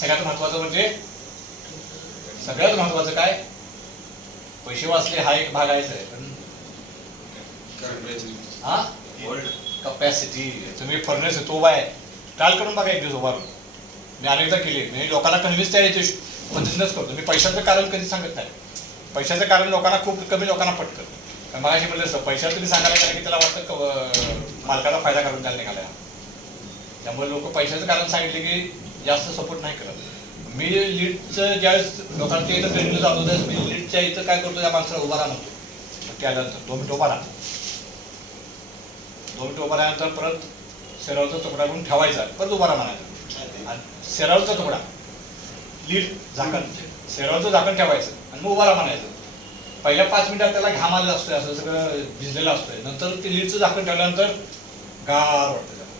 सगळ्यात महत्वाचं म्हणजे, सगळ्यात महत्वाचं काय, पैसे वाचले हा एक भाग आहेच आहे, पण हा कपॅसिटी. तुम्ही फर्नेस तो उभा आहे, ट्रायल करून बघा एक दिवस उभा. मी अनेकदा केली, मी लोकांना कन्व्हिन्स त्या पद्धतीनंच करतो. मी पैशाचं कारण कधी सांगत नाही. पैशाचं कारण लोकांना खूप कमी लोकांना पटतं. कारण मला अशी म्हणलं असतं, पैशाला तुम्ही सांगायला गेलं की त्याला वाटतं मालकाचा फायदा करून द्यायला निघाला. त्यामुळे लोक पैशाचं कारण सांगितले की जास्त सपोर्ट नाही करत. मी लीडचं ज्यावेळेस लोकांच्या इथं ट्रेनिंगला जातो त्यावेळेस मी लीडच्या इथं काय करतो, त्या माणसाला उभा राहा म्हणतो. ते आल्यानंतर 2 मिनिटं उभा राहा, 2 मिनिटं उभा राहिल्यानंतर परत शेरावचा तुकडा करून ठेवायचा, परत उभा राहा म्हणायचं. आणि शेरावचा तुकडा, लीड झाकण, शेरावचं झाकण ठेवायचं आणि मग उभा राहा म्हणायचं. पहिल्या 5 मिनिटात त्याला घाम आलेला असतोय, असं सगळं भिजलेलं असतोय. नंतर ते लीडचं झाकण ठेवल्यानंतर गार वाटतं त्याला.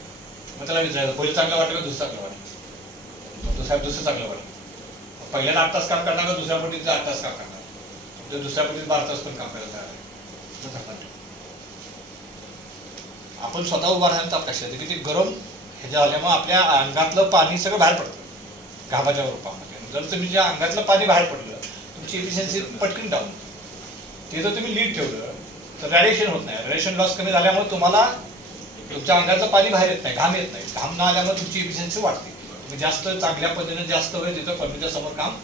मग त्याला विचारायचं, पहिलं चांगलं वाटलं का दुसरं चांगलं वाटलं, तो साहेब दुसरं चांगलं वाटलं. पहिल्याला 8 तास काम करणार का दुसऱ्या पट्टीचं 8 तास काम करणार, तर दुसऱ्या पट्टीत 12 तास पण काम करायला तयार आहे. आपण स्वतः उभा राहण्यात आपल्या येते की ते गरम ह्याच्या आल्यामुळे आपल्या अंगातलं पाणी सगळं बाहेर पडतं घामाच्या रूपामध्ये. जर तुम्ही ज्या अंगातलं पाणी बाहेर पडलं, तुमची एफिशियन्सी पटकन डाऊन. ते जर तुम्ही लीड ठेवलं तर रॅडिएशन होत नाही. रॅडिएशन लॉस कमी झाल्यामुळे तुम्हाला तुमच्या अंगातलं पाणी बाहेर येत नाही, घाम येत नाही. घाम न आल्यामुळे तुमची एफिशियन्सी वाढते. तुम्ही जास्त चांगल्या पद्धतीने जास्त वेळ तिथं फर्निचर समोर काम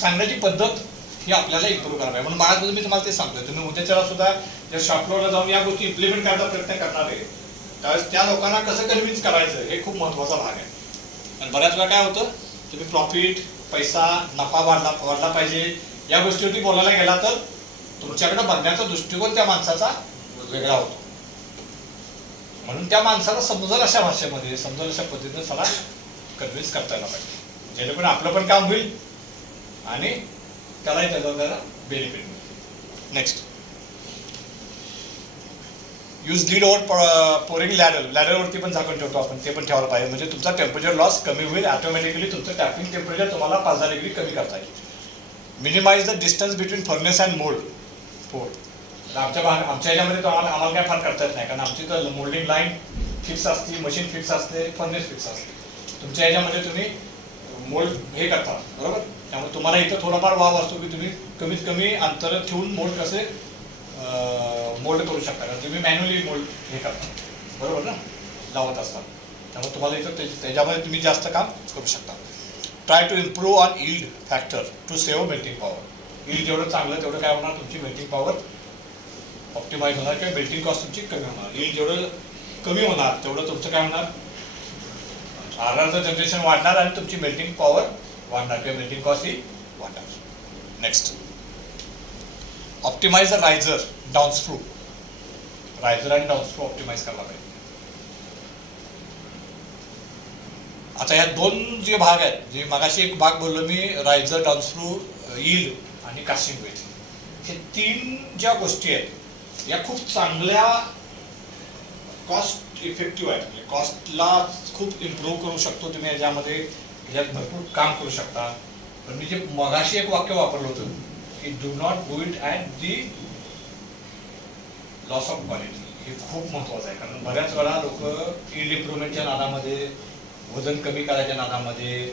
सांगण्याची पद्धत ही आपल्याला इम्प्रूव्ह करावी आहे. म्हणून माझ्या मी तुम्हाला ते सांगतोय, तुम्ही उद्याच्याला सुद्धा ज्या शॉप फ्लोअरला जाऊन या गोष्टी इम्प्लिमेंट करायचा प्रयत्न करणार आहे त्यावेळेस त्या लोकांना कसं कन्व्हिन्स करायचं हे खूप महत्त्वाचा भाग आहे. आणि बऱ्याच वेळा काय होतं, तुम्ही प्रॉफिट पैसा नफा वाढला पाहिजे या गोष्टीवरती बोलायला गेला तर तुमच्याकडे बघण्याचा दृष्टिकोन त्या माणसाचा वेगळा होतो. म्हणून त्या माणसाला समजेल अशा भाषेमध्ये समजेल अशा पद्धतीने त्याला कन्व्हिन्स करता यायला पाहिजे, जेणेकरून आपलं पण काम होईल आणि त्यालाही त्याचा बेनिफिट मिळेल. Next, use lid over pouring लॅडरवरती पण झाकण ठेवतो आपण, ते पण ठेवायला पाहिजे. म्हणजे तुमचा टेम्परेचर लॉस कमी होईल. ऑटोमॅटिकली तुमचं टॅपिंग टेम्परेचर तुम्हाला 5-10 डिग्री कमी करता येईल. Minimize the distance between furnace and port. आमच्या ह्याच्यामध्ये आम्हाला काय फार करता येत नाही, कारण आमची तर मोल्डिंग लाईन फिक्स असते, मशीन फिक्स असते, फर्नेस फिक्स असते. तुमच्या ह्याच्यामध्ये तुम्ही मोल्ड हे करता बरोबर, त्यामुळे तुम्हाला इथं थोडाफार वाव असतो की तुम्ही कमीत कमी अंतर ठेवून मोल्ड कसे मोल्ड करू शकता, कारण तुम्ही मॅन्युअली मोल्ड हे करता बरोबर ना, लावत असता. त्यामुळे तुम्हाला इथं त्याच्यामध्ये तुम्ही जास्त काम करू शकता. Try to improve on yield factor to save melting power. Yield जेवढं चांगलं तेवढं काय होणार, तुमची मेल्टिंग पॉवर ऑप्टिमाइज होणार किंवा मेल्टिंग कॉस्ट तुमची कमी होणार. यील्ड जेवढं कमी होणार तेवढं तुमचं काय होणार, आरआरचं जनरेशन वाढणार आणि तुमची मेल्टिंग पॉवर वाढणार किंवा मेल्टिंग कॉस्ट ही वाढणार. Next, optimise the riser down sprue. Riser आणि डाऊनस्क्रू ऑप्टिमाइज करायला पाहिजे. आता ह्या दोन जे भाग आहेत, जे मगाशी एक भाग बोललो मी, रायझर, डाऊनस्क्रू, यील्ड आणि कास्टिंग वेट, हे 3 ज्या गोष्टी आहेत या खूप चांगल्या कॉस्ट इफेक्टिव्ह आहेत. म्हणजे कॉस्टला खूप इम्प्रूव्ह करू शकतो तुम्ही याच्यामध्ये, याच्यात भरपूर काम करू शकता. पण मी जे मगाशी एक वाक्य वापरलं होतं की do not do it at the loss of quality, हे खूप महत्त्वाचं आहे. कारण बऱ्याच वेळा लोक यील्ड इम्प्रूव्हमेंटच्या नादामध्ये, वजन कमी करायच्या नादामध्ये,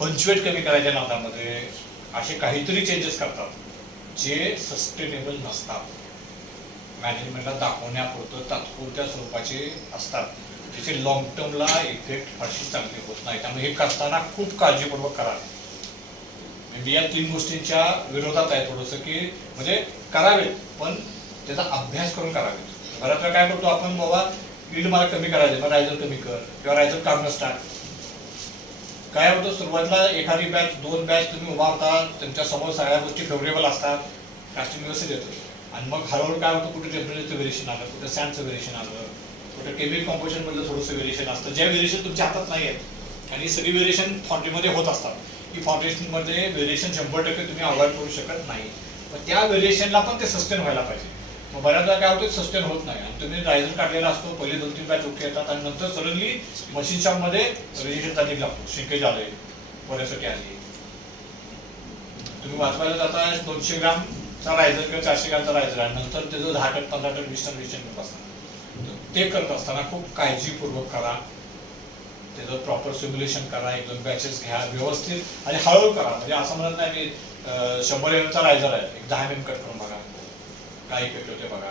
पंचवेट कमी करायच्या नादामध्ये असे काहीतरी चेंजेस करतात जे सस्टेनेबल नसतात, मॅनेजमेंटला दाखवण्यापुरतं तात्पुरत्या स्वरूपाचे असतात, त्याचे लॉंग टर्मला इफेक्ट फारशी चांगली होत नाही. त्यामुळे हे करताना खूप काळजीपूर्वक करा. मी या 3 गोष्टींच्या विरोधात आहे थोडंसं, की म्हणजे करावेत पण त्याचा अभ्यास करून करावेत. बऱ्याच वेळा काय करतो आपण, बाबा यील्ड मला कमी करायचं, मग रायझर कमी कर किंवा रायझर काढणं स्टार्ट. काय होतं, सुरुवातीला एखादी बॅच 2 बॅच तुम्ही उभा होता, तुमच्या समोर सगळ्या गोष्टी फेवरेबल असतात, कास्टिंग व्यवस्थित येतो. आणि मग हळूहळू काय होतं, कुठे टेम्परेचरचं व्हेरिएशन आलं, कुठे सॅन्डचं व्हेरिएशन आलं, कुठे केमिकल कॉम्पोजिशनमधलं थोडंसं व्हेरिएशन असतं, ज्या व्हेरिएशन तुमच्या हातात नाही आहेत. आणि ही सगळी व्हेरिएशन फाउंड्रीमध्ये होत असतात. की फाउंडेशनमध्ये व्हेरिएशन 100% तुम्ही अवॉइड करू शकत नाही. पण त्या व्हेरिएशनला पण ते सस्टेन व्हायला पाहिजे. मग बऱ्याच वेळा काय होतं, सस्टेन होत नाही आणि तुम्ही रायझर काढलेला असतो, पहिले 2-3 बॅच ओके येतात आणि नंतर सडनली मशीन शॉपमध्ये व्हेरिएशन चालली लागतो, शिंकेज आले, बऱ्यासाठी आली. तुम्ही वाचवायला जाता 200 ग्रामचा रायझर किंवा 400 ग्रामचा रायझर आणि नंतर त्याचं 10%, 15%, 20% व्हेरिएशन असतात. ते करत असताना खूप काळजीपूर्वक करा, त्याचं प्रॉपर सिम्युलेशन करा, 1-2 बॅचेस घ्या व्यवस्थित आणि हळूहळू करा. म्हणजे असं म्हणत नाही मी 100 mm चा रायझर आहे, एक 10 mm कट करून बघा काय इफेक्ट होते बघा.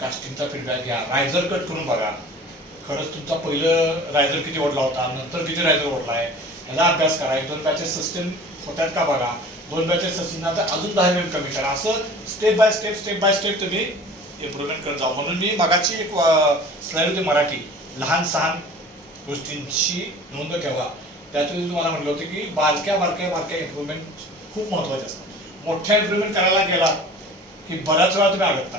कास्टिंगचा फीडबॅक घ्या, रायझर कट करून बघा, खरंच तुमचा पहिलं रायझर किती ओढला होता, नंतर किती रायझर ओढला आहे याचा अभ्यास करा. 1-2 बॅचेस सस्टेन होतात का बघा, 2 बॅचेस सस्टेन नंतर अजून 10 mm कमी करा. असं स्टेप बाय स्टेप तुम्ही इम्प्रूव्हमेंट करत जाऊ. म्हणून मी मगाची एक स्लाइड होती मराठी, लहान सहान गोष्टींची नोंद ठेवा. त्यातून तुम्हाला म्हटलं होतं की बारक्या इम्प्रूव्हमेंट खूप महत्त्वाचे असतात. मोठ्या इम्प्रूव्हमेंट करायला गेला की बऱ्याच वेळा तुम्ही अडकता.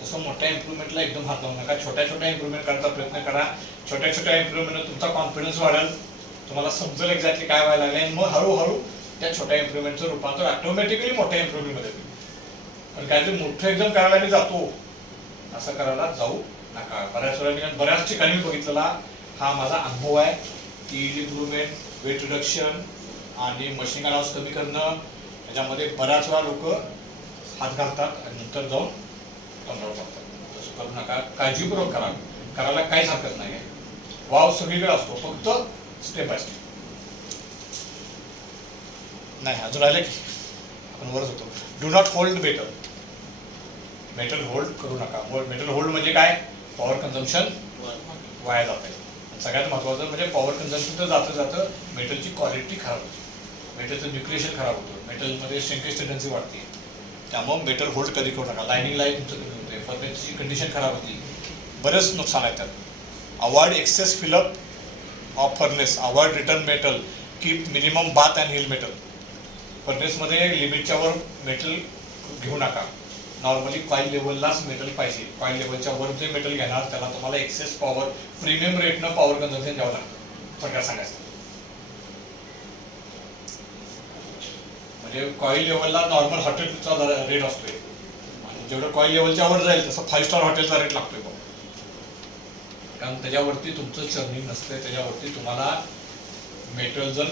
तसं मोठ्या इम्प्रूव्हमेंटला एकदम हात लावू नका, छोट्या इम्प्रूव्हमेंट करता प्रयत्न करा. छोट्या इम्प्रूव्हमेंट तुमचा कॉन्फिडन्स वाढेल, तुम्हाला समजेल एक्झॅक्टली काय व्हायला लागले आणि मग हळूहळू त्या छोट्या इम्प्रूव्हमेंटचं रूपांतर ऑटोमॅटिकली मोठ्या इम्प्रूव्हमेंटमध्ये होईल. पण काहीतरी मोठं एकदम करायला मी जातो असं करायला जाऊ नका. बऱ्याच वेळा मी बऱ्याच ठिकाणी बघितलेला हा माझा अनुभव आहे की इम्प्रूव्हमेंट, वेट रिडक्शन आणि मशीन अलाउन्स कमी करणं याच्यामध्ये बऱ्याच वेळा लोक हात घालतात आणि नंतर जाऊन कंट्रोल करतात. तसं करू नका, काळजीपूर्वक करा, करायला काहीच हरकत नाही आहे. वाव सगळीकडे असतो, फक्त स्टेप बाय स्टेप. नाही अजून राहिलं की आपण वरच होतो. Do not hold metal hold करू नका. मेटल होल्ड म्हणजे काय, पॉवर कन्झम्पशन वाया जात आहे. सगळ्यात महत्त्वाचं म्हणजे पॉवर कन्झम्पशन तर जातं मेटलची क्वालिटी खराब होते, मेटलचं न्यूक्लिएशन खराब होतं, मेटलमध्ये श्रिंकेज टेंडन्सी वाढते. त्यामुळे मेटल होल्ड कधी करू नका. लाईनिंग लाईफ तुमचं कमी होते, फर्नेसची कंडिशन खराब होती, बरेच नुकसान आहेत त्यात. Avoid excess fill up of furnace, avoid return metal, keep minimum bath and heel metal. फर्नेसमध्ये लिमिटच्या वर मेटल घेऊ नका. नॉर्मली कॉईल लेवललाच मेटल पाहिजे. कॉईल लेवलच्या वर जे मेटल घेणार त्याला तुम्हाला एक्सेस पॉवर, प्रीमियम रेटनं पॉवर कन्झम्पशन द्यावं लागतं. थोडक्यात सांगायचं म्हणजे कॉईल लेवलला नॉर्मल हॉटेलचा रेट असतोय, आणि जेवढं कॉईल लेवलच्या वर जाईल तसं 5 स्टार हॉटेलचा रेट लागतोय बघ. कारण त्याच्यावरती तुमचं चर्निंग नसतंय, त्याच्यावरती तुम्हाला मेटल जर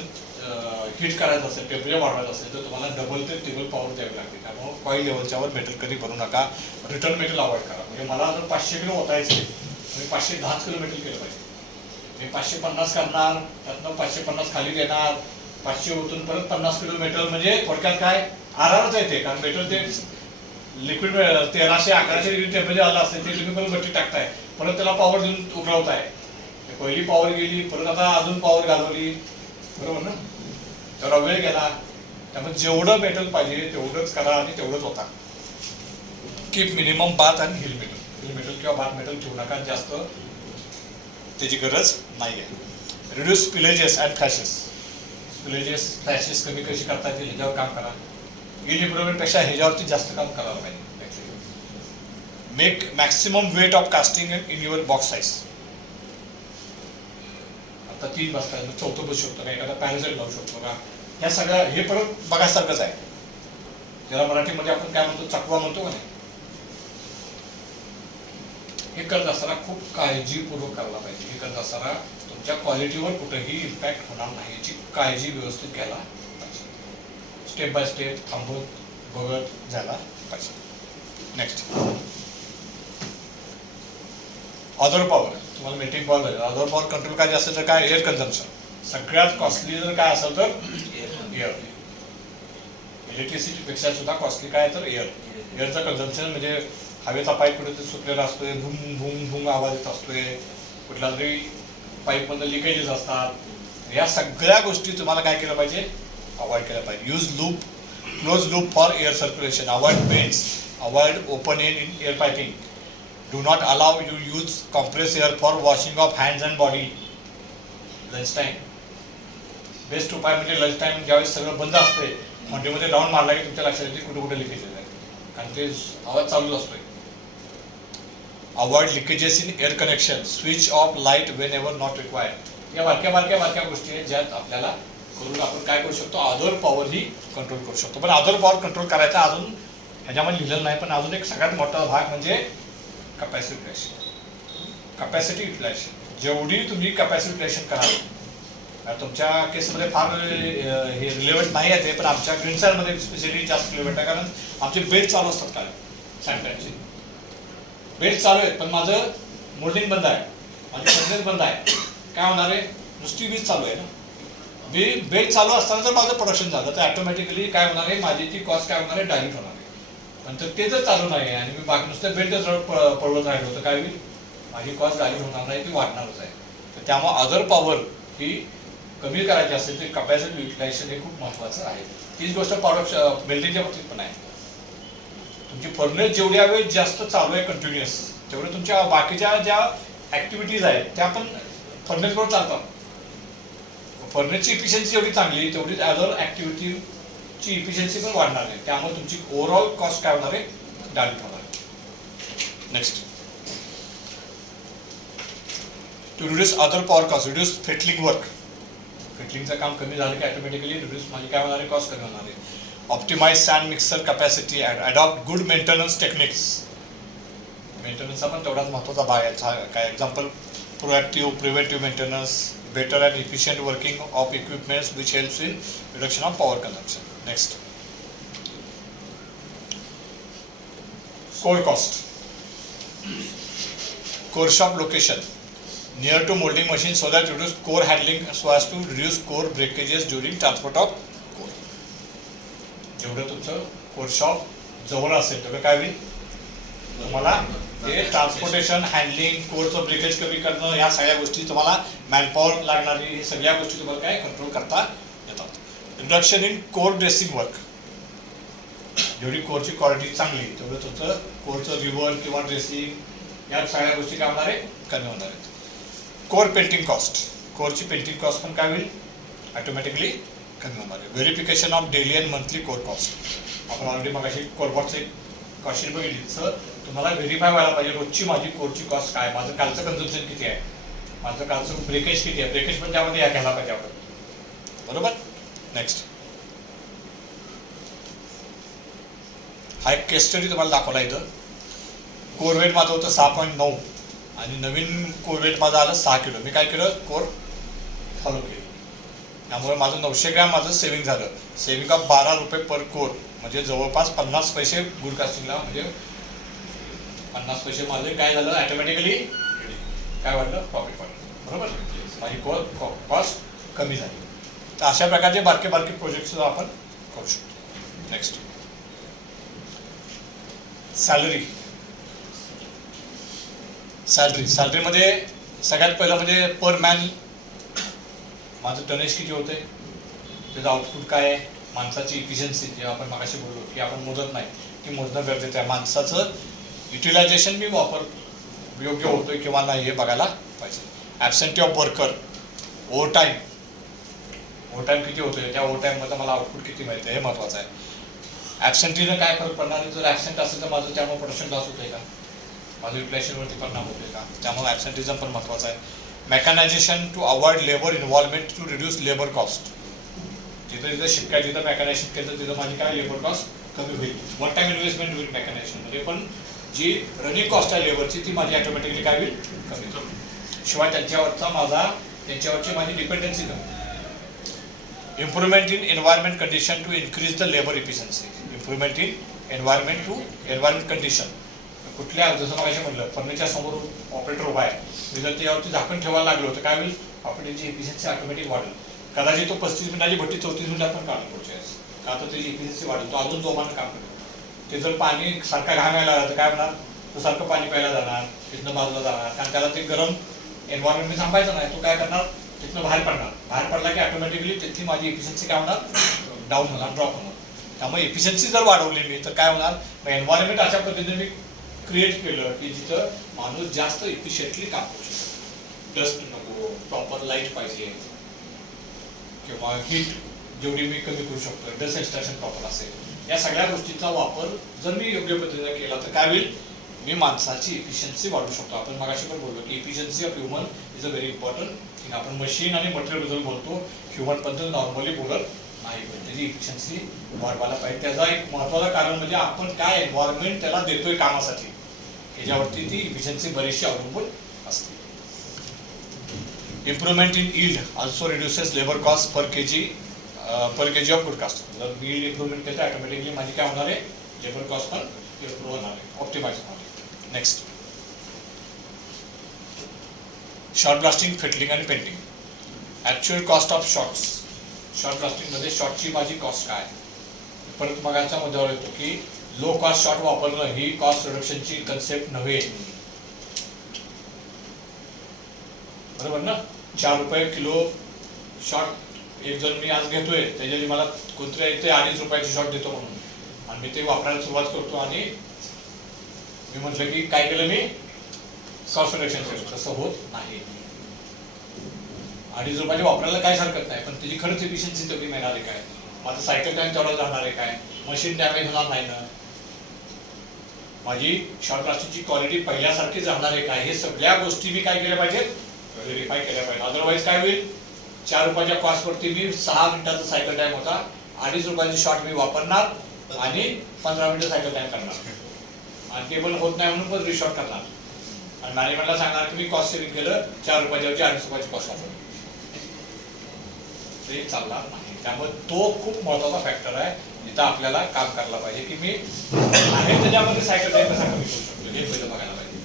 हीट करायचं असेल, टेम्परेचर वाढवायचं असेल तर तुम्हाला डबल ते ट्रिपल पॉवर द्यावी लागते. त्यामुळे कॉईल लेवलच्या वर मेटल कधी भरू नका. रिटर्न मेटल अवॉइड करा. म्हणजे मला जर 500 किलो ओतायचे मी 510 किलो मेटल केलं पाहिजे. मी 550 करणार, त्यातनं 550 खाली घेणार, 500 ओतून परत 50 किलो मेटल. म्हणजे थोडक्यात काय आरामच येते. कारण मेटल ते लिक्विड 1300-1100 डिग्री टेम्परेचर आलं असते ते तुम्ही परत भट्टी टाकताय, परत त्याला पॉवर देऊन उठवताय. पहिली पॉवर गेली, परत आता अजून पॉवर घालवली, बरोबर ना, तेवढा वेळ गेला. त्यामुळे जेवढं मेटल पाहिजे तेवढंच करा आणि तेवढंच होता. कीप मिनिमम बाथ आणि हिल मेटल. हिल मेटल किंवा बाथ मेटल ठेवू नका, जास्त त्याची गरज नाही आहे. Reduce spillages and flashes. Spillages flashes कमी कशी करता येतील ह्याच्यावर काम करा. इन इम्प्रुव्हमेंटपेक्षा ह्याच्यावरती जास्त काम करायला पाहिजे. Make maximum weight of casting in your box size. आता 3 बसतात, 4थं बसू शकतो का, एखादा पॅरासाईट लावू शकतो का, ह्या सगळ्या हे परत बघायसारखंच आहे. ज्याला मराठीमध्ये आपण काय म्हणतो, चकवा म्हणतो का नाही. हे करत असताना खूप काळजीपूर्वक करायला पाहिजे. हे करत असताना तुमच्या क्वालिटीवर कुठेही इम्पॅक्ट होणार नाही याची काळजी व्यवस्थित घ्यायला पाहिजे. स्टेप बाय स्टेप थांबवत बघत जायला पाहिजे. Next, other power. तुम्हाला मेल्टिंग पॉवर पाहिजे. अदर पॉवर कंट्रोल काय असेल तर काय, एअर कन्झम्पशन. सगळ्यात कॉस्टली जर काय असेल तर एअर. इलेक्ट्रिसिटी पेक्षा सुद्धा कॉस्टली काय तर एअर. एअरचं कन्झम्पशन म्हणजे हवेचा पाईप कुठे सुटलेला असतोय, भूम भूम भूम आवाज येत असतोय, कुठला तरी पाईपमधलं लिकेजेस असतात. या सगळ्या गोष्टी तुम्हाला काय केलं पाहिजे, अवॉइड केल्या पाहिजे. Use loop, close loop for air circulation. Avoid vents, avoid open and in air piping. Do not allow you use compressed air for washing of hands and body. Lunch time. Best उपाय म्हणजे लंच टाइम ज्यावेळेस सगळं बंद असते, हॉटेलमध्ये राऊंड मारला की तुमच्या लक्षात येते कुठे कुठे लिकेज आहे, कारण ते आवाज चालूच असतोय. Avoid leakages in air connection. Switch off light Wien ever not required. या बारक्या गोष्टी आहेत ज्यात आपल्याला करून आपण काय करू शकतो, अदर पॉवर ही कंट्रोल करू शकतो. पण अदर पॉवर कंट्रोल करायचा अजून ह्याच्यामध्ये लिहिलेलं नाही, पण अजून एक सगळ्यात मोठा भाग म्हणजे कॅपॅसिटी युटिलायझेशन. कॅपॅसिटी युटिलायझेशन जेवढी तुम्ही कॅपॅसिटी युटिलायझेशन कराल, तुमच्या केसमध्ये फार हे रिलेव्हंट नाही आहे ते, पण आमच्या ग्रीनसाईडमध्ये स्पेशली जास्त रिलेव्हंट आहे. कारण आमचे बेल्ट चालू असतात काय सॅनिटाईजचे बेल्ट चालू आहेत, पण माझं मोल्डिंग बंद आहे, माझी फर्नेस बंद आहे. काय होणार आहे, नुसती वीज चालू आहे ना. बेल्ट चालू असताना जर माझं प्रोडक्शन झालं तर ऑटोमॅटिकली काय होणार आहे, माझी ती कॉस्ट काय होणार आहे, डायल्यूट होणार आहे. पण तर ते जर चालू नाही आहे आणि मी बाकी नुसतं बेल्टच पळवत राहिलो तर काय होईल, माझी कॉस्ट डायल्यूट होणार नाही, ती वाढणारच आहे. तर त्यामुळे अदर पॉवर ही कमी करायची असेल तर कॅपॅसिटी युटिलायझेशन हे खूप महत्त्वाचं आहे. तीच गोष्ट प्रॉडक्ट मेल्टिंगच्या बाबतीत पण आहे. तुमची फर्नेस जेवढ्या वेळ जास्त चालू आहे कंटिन्युअस, तेवढे तुमच्या बाकीच्या ज्या ॲक्टिव्हिटीज आहेत त्या पण फर्नेसबरोबर चालतात. फर्नेसची इफिशियन्सी जेवढी चांगली तेवढीच अदर ॲक्टिव्हिटीची इफिशियन्सी पण वाढणार आहे. त्यामुळे तुमची ओव्हरऑल कॉस्ट काय होणार आहे, डायल्यूट होणार आहे. Next, to reduce other power cost, reduce fettling work. फेटलिंगचं काम कमी झालं की ऑटोमॅटिकली रिड्यूस माझी काय होणार आहे, कॉस्ट कमी होणार आहे. Optimise sand mixer capacity, adopt good maintenance techniques. मेंटेनन्सचा पण तेवढाच महत्त्वाचा भाग आहे. काय example, proactive, preventive maintenance, better and efficient working of equipments which helps in reduction of power consumption. Next, core cost. Core shop location near to molding machine so that reduce core handling so as to reduce core breakages during transport of core. जेवढं तुमचं कोर शॉप जवळ असेल तेवढं काय होईल, तुम्हाला ते ट्रान्सपोर्टेशन, हँडलिंग, कोरचं ब्रेकेज कमी करणं, या सगळ्या गोष्टी तुम्हाला मॅनपॉवर लागणारी हे सगळ्या गोष्टी तुम्हाला काय कंट्रोल करता येतात. Reduction in core dressing work. जेवढी कोरची क्वालिटी चांगली तेवढं तुमचं कोरचं रिव्हर किंवा ड्रेसिंग या सगळ्या गोष्टी काय होणार आहे, कमी होणार आहेत. Core painting cost. कोरची पेंटिंग कॉस्ट पण काय होईल ऑटोमॅटिकली कमी होणार आहे. Verification of daily and monthly core cost आपण ऑलरेडी मगाशी कोरबॉटचं एक कॉस्टिंग बघितली. सर तुम्हाला व्हेरीफाय व्हायला पाहिजे रोजची माझी कोरची कॉस्ट काय, माझं कालचं कन्झम्पशन किती आहे, माझं कालचं ब्रेकेज किती आहे, ब्रेकेज पण त्यामध्ये या घ्यायला पाहिजे आपण. बरोबर. नेक्स्ट हा एक केस स्टडी तुम्हाला दाखवला इथं. कोर वेट माझं होतं 6.9 आणि नवीन कोर वेट माझं आलं 6 किलो. मी काय केलं कोर फॉलो केली, त्यामुळे माझं 900 ग्रॅम माझं सेव्हिंग झालं. सेव्हिंग ऑफ 12 रुपये पर कोर म्हणजे जवळपास 50 पैसे गुड कास्टिंगला, म्हणजे 50 पैसे माझं काय झालं ऑटोमॅटिकली काय वाढलं प्रॉफिट वाढलं. बरोबर. माझी कोर कॉस्ट कमी झाली. तर अशा प्रकारचे बारके बारके प्रोजेक्ट सुद्धा आपण करू शकतो. नेक्स्ट सॅलरीमध्ये सगळ्यात पहिलं म्हणजे पर मॅन माझं टनेज किती होते, त्याचं आउटपुट काय आहे, माणसाची इफिशियन्सी जे आपण मागाशी बोललो की आपण मोजत नाही, ती मोजणं गरजेचं आहे. माणसाचं युटिलायझेशन मी योग्य होतोय किंवा नाही हे बघायला पाहिजे. ॲबसेंटी ऑफ वर्कर, ओव्हरटाईम किती होतोय, त्या ओव्हरटाईममध्ये मला आउटपुट किती मिळतं हे महत्त्वाचं आहे. ॲबसेंटीनं काय फरक पडणार आहे, जर ॲबसेंट असेल तर माझं त्यामुळे प्रोडक्शन लॉस होतंय का, माझं युटिलायझेशनवरती परिणाम होतोय का, त्यामुळे ॲबसेंटिझम पण महत्त्वाचं आहे. Mechanisation to avoid labour involvement to reduce labour cost. जिथं शिकायचं तिथं मेकॅनायझेशन केलं तिथं माझी काय लेबर कॉस्ट कमी होईल. वन टाइम इन्व्हेस्टमेंट होईल मेकॅनायझेशनमध्ये, पण जी रनिंग कॉस्ट आहे लेबरची ती माझी ऑटोमॅटिकली काय होईल कमी. शिवाय त्यांच्यावरची माझी डिपेंडन्सी कमी. Improvement in environment condition to increase the labour efficiency. Improvement in environment condition. कुठल्या जसं मग म्हटलं फर्निचर समोर ऑपरेटर उभा आहे, मी जर त्यावरती झाकण ठेवायला लागलो तर काय होईल ऑपरेटरची इफिशियन्सी ऑटोमॅटिक वाढेल. कदाचित तो 35 मिनिटाची भट्टी 34 मिनिटात पण काढून पुढच्या वेळेस का तर त्याची इफिशियन्सी वाढेल, तो अजून जोमानं काम करेल. ते जर पाणी सारखं घामायला लागलं तर काय होणार, तो सारखं पाणी प्यायला जाणार, तिथनं बाजूला जाणार, कारण त्याला ते गरम एन्व्हायरमेंट थांबायचं नाही. तो काय करणार तिथनं बाहेर पडला की ऑटोमॅटिकली तिथली माझी इफिशियन्सी काय होणार डाऊन होणार, ड्रॉप होणार. त्यामुळे इफिशियन्सी जर वाढवली मी तर काय होणार, एन्व्हायरमेंट अशा पद्धतीने मी क्रिएट केलं की जिथं माणूस जास्त इफिशियंटली काम करू शकतो. डस्ट नको, प्रॉपर लाईट पाहिजे किंवा हीट जेवढी मी कमी करू शकतो, डस्ट एक्स्ट्रॅक्शन प्रॉपर असेल, या सगळ्या गोष्टींचा वापर जर मी योग्य पद्धतीने केला तर काय होईल, मी माणसाची इफिशियन्सी वाढवू शकतो. आपण मगाशी पण बोललो की efficiency of human is a very important thing. आपण मशीन आणि मटेरियल बद्दल बोलतो, ह्युमन बद्दल नॉर्मली बोलत नाही, पण त्याची इफिशियन्सी वाढवायला पाहिजे. त्याचा एक महत्त्वाचं कारण म्हणजे आपण काय एन्व्हायरमेंट त्याला देतोय कामासाठी, ह्याच्यावरती ती इफिशियन्सी बरीचशी अवलंबून असते. Improvement in yield also reduces labour cost per KG of good cast. जर यील्ड इम्प्रुव्हमेंट केलं तर ऑटोमॅटिकली माझी काय होणार आहे, लेबर कॉस्ट पण इम्प्रूव्ह होणार आहे, ऑप्टिमाइज होणार आहे. नेक्स्ट शॉर्ट ब्लास्टिंग, फिटलिंग आणि painting. Actual cost of shots. Shot ब्लास्टिंगमध्ये शॉर्टची माझी कॉस्ट काय, परत मगाच्या मुद्द्यावर येतो की लो कॉस्ट शॉर्ट वापरणं ही कॉस्ट रिडक्शनची कन्सेप्ट नव्हे. बरोबर ना. 4 रुपये किलो शॉर्ट एक जण मी आज घेतोय, त्याच्यासाठी मला कोणत्या इथे 2.5 रुपयाची शॉर्ट देतो म्हणून, आणि मी ते वापरायला सुरुवात करतो आणि मी म्हटलं की काय केलं मी कॉस्ट रिडक्शन केलं. तसं होत नाही. 2.5 रुपयाची वापरायला काहीच हरकत नाही, पण त्याची खरंच इफिशियन्सी तेवढी मिळणार आहे काय, माझं सायकल टाइम तेवढा जाणार आहे काय, मशीन डॅमेज होणार नाही ना, माझी शॉर्ट ब्लास्टिंगची क्वालिटी पहिल्यासारखी राहणार आहे काय, हे सगळ्या गोष्टी मी काय केल्या पाहिजेत व्हेरीफाय केल्या पाहिजे. अदरवाईज काय होईल, 4 रुपयाच्या कॉस्टवरती मी 6 मिनिटाचा सायकल टाइम होता, 2.5 रुपयाची शॉर्ट मी वापरणार आणि 15 मिनिटं सायकल टाइम करणार आणि टेबल होत नाही म्हणून पण रिशॉर्ट करणार आणि मॅनेजमेंटला सांगणार की मी कॉस्ट सेव्हिंग केलं, 4 रुपयाच्या 2.5 रुपयाची कॉस्ट वापरली. ते चालणार नाही. त्यामुळे तो खूप महत्त्वाचा फॅक्टर आहे जिथं आपल्याला काम करायला पाहिजे की मी आहे त्याच्यामध्ये सायकल टाइम कसा कमी करू शकतो हे पहिलं बघायला पाहिजे.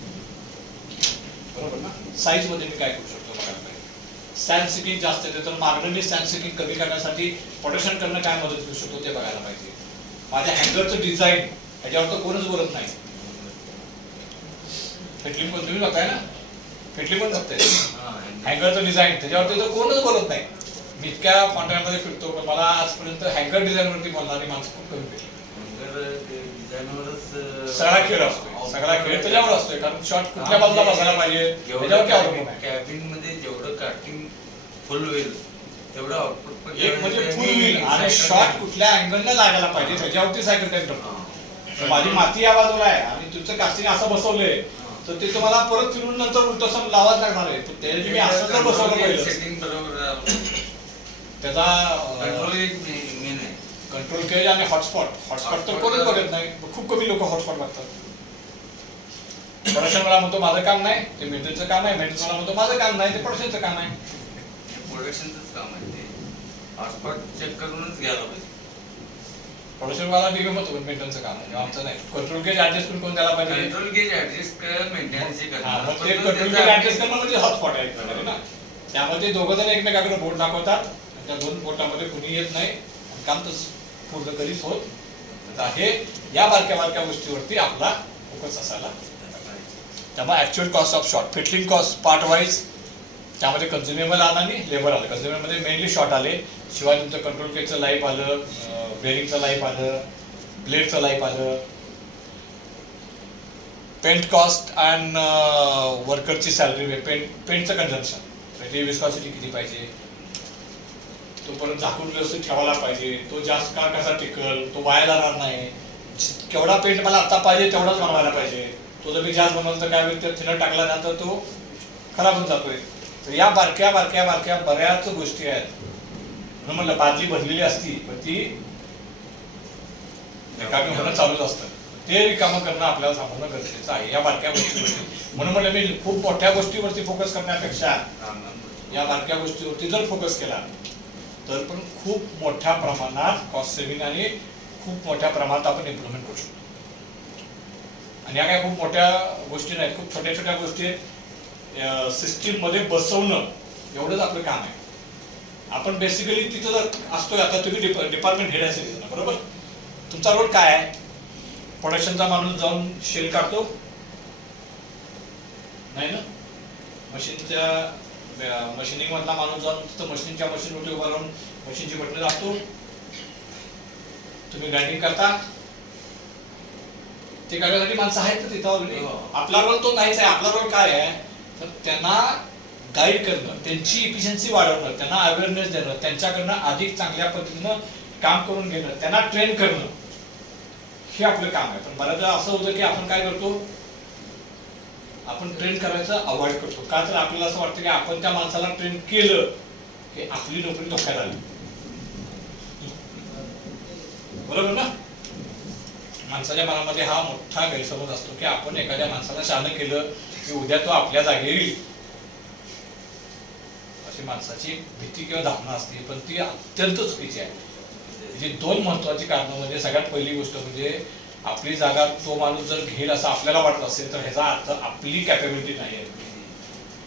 बरोबर ना. साईजमध्ये मी काय करू शकतो बघायला पाहिजे. स्टॅन्ड सिकिंग जास्त येते तर मागणी स्टॅन्ड सिकिंग कमी करण्यासाठी प्रोडक्शन करणं काय मदत करू शकतो ते बघायला पाहिजे. माझ्या हँगरचं डिझाईन ह्याच्यावर तर कोणच बोलत नाही. फेटलिंग पण तुम्ही बघताय ना, फेटलिंग पण बघताय. हँगरचं डिझाईन त्याच्यावरती तर कोणच बोलत नाही. मी इतक्या कॉन्ट्रॅक्टमध्ये फिरतो पण मला आजपर्यंत हँगर डिझाईनवरती बोलणारी माणसं खूप कमी भेटली. सगळा खेळ असतोय, सगळा खेळ त्याच्यावर असतोय, कारण शॉर्ट कुठल्या बाजूला बसायला पाहिजे त्याच्यावरती अवलंबून आहे. कॅबिन मध्ये जेवढं काटिंग फुल होईल तेवढं आउटपुट पण एक म्हणजे फुल व्हील आणि शॉट कुठल्या अँगलला लागायला पाहिजे त्याच्यावरती सायकल टाइम ठरतो. माझी माती या बाजूला आहे आणि तुमचं कास्टिंग असं बसवलंय तर ते तुम्हाला परत फिरून नंतर उलटं लावाच लागणार आहे. त्याची मी असं जर बसवलं पाहिजे सेटिंग बरोबर त्याचा कंट्रोल एक मेन आहे. कंट्रोल केज आणि हॉटस्पॉट तर कोणीच बघत नाही. खूप कमी लोक हॉटस्पॉट बघतात. प्रोडक्शन मला म्हणतो माझं काम नाही ते मेंटेनचं काम आहे. मेंटेनन्स मला म्हणतो माझं काम नाही ते प्रोडक्शनचं काम आहे. प्रोडक्शनचंच काम आहे ते. हॉटस्पॉट चेक करूनच घ्यायला पाहिजे. प्रोडक्शन वाला डिग्री म्हणतो मेंटेनन्सचं काम आहे आमचं नाही. कंट्रोल केज ऍडजस्ट करून कोण द्यायला पाहिजे. कंट्रोल गेज ऍडजस्ट कर मेंटेनन्स ते कंट्रोल केज ऍडजस्ट करणं म्हणजे हॉटस्पॉट आहे ना. त्यामध्ये दोघं जण एकमेकाकडे बोट दाखवतात. त्या दोन बोटामध्ये कुणी येत नाही. काम तर पूर्ण कधीच होत आहे. या बारक्या गोष्टीवरती आपला फोकस असायला. त्यामुळे actual cost of shot fettling cost part wise त्यामध्ये कन्झ्युमेबल आला आणि लेबर आलं. कन्झ्युमेबलमध्ये मेनली शॉट आले. शिवाय तुमचं कंट्रोल केजचं लाईफ आलं, बेरिंगचं लाईफ आलं, ब्लेडचं लाईफ आलं, पेंट कॉस्ट अँड वर्करची सॅलरी, पेंटचं कन्झम्पशन म्हणजे विस्कॉसिटी किती पाहिजे, तो परत झाकून व्यवस्थित ठेवायला पाहिजे, तो जास्त काळ कसा टिकल, तो वाया जाणार नाही, केवढा पेंट मला आता पाहिजे तेवढाच बनवायला पाहिजे. तो जर मी जास्त बनवलं तर काय होईल तर थिनर टाकल्यानंतर तो खराब होऊन जातोय. तर या बारक्या बऱ्याच गोष्टी आहेत. म्हणून म्हटलं बादली भरलेली असती पण ती रिकामी होणं चालूच असतं. ते रिकामं करणं आपल्याला सांभाळणं गरजेचं आहे या बारक्या गोष्टीवरती. म्हणून म्हटलं मी खूप मोठ्या गोष्टीवरती फोकस करण्यापेक्षा या बारक्या गोष्टीवरती जर फोकस केला तर पण खूप मोठ्या प्रमाणात कॉस्ट सेव्हिंग आणि खूप मोठ्या प्रमाणात आपण इम्प्रुव्हमेंट करू शकतो. आणि या काय खूप मोठ्या गोष्टी नाहीत, खूप छोट्या गोष्टी आहेत. सिस्टीम मध्ये बसवणं एवढंच आपलं काम आहे. आपण बेसिकली तिथं जर असतोय, आता तुम्ही डिपार्टमेंट हेड असेल ना, बरोबर, तुमचा रोल काय आहे? प्रोडक्शनचा माणूस जाऊन शेल काढतो नाही ना, मशीनिंग मधला माणूस जाऊन तिथं मशीनच्या मशीनवरती उभा राहून मशीनची बटणं दाबतो. तुम्ही ग्राइंडिंग करता, ते करण्यासाठी माणसं आहेत तर तिथं ऑलरेडी. आपला रोल तो नाहीच आहे. आपला रोल काय आहे तर त्यांना गाईड करणं, त्यांची इफिशियन्सी वाढवणं, त्यांना अवेअरनेस देणं, त्यांच्याकडनं अधिक चांगल्या पद्धतीनं काम करून घेणं, त्यांना ट्रेन करणं, हे आपलं काम आहे. पण बऱ्याचदा असं होतं की आपण काय करतो, आपण ट्रेन करायचं अवॉइड करतो. का तर आपल्याला असं वाटतं की आपण त्या माणसाला ट्रेन केलं की आपली नोकरी धोक्यात आली. बरोबर ना? माणसाच्या मनामध्ये हा मोठा गैरसमज असतो की आपण एखाद्या माणसाला शहाणं केलं की उद्या तो आपल्या जागी येईल, अशी माणसाची भीती किंवा धारणा असते. पण ती अत्यंत चुकीची आहे. जी दोन महत्वाची कारणं म्हणजे सगळ्यात पहिली गोष्ट म्हणजे आपली जागा तो माणूस जर घेईल असं आपल्याला वाटत असेल तर ह्याचा अर्थ आपली कॅपॅबिलिटी नाही आहे.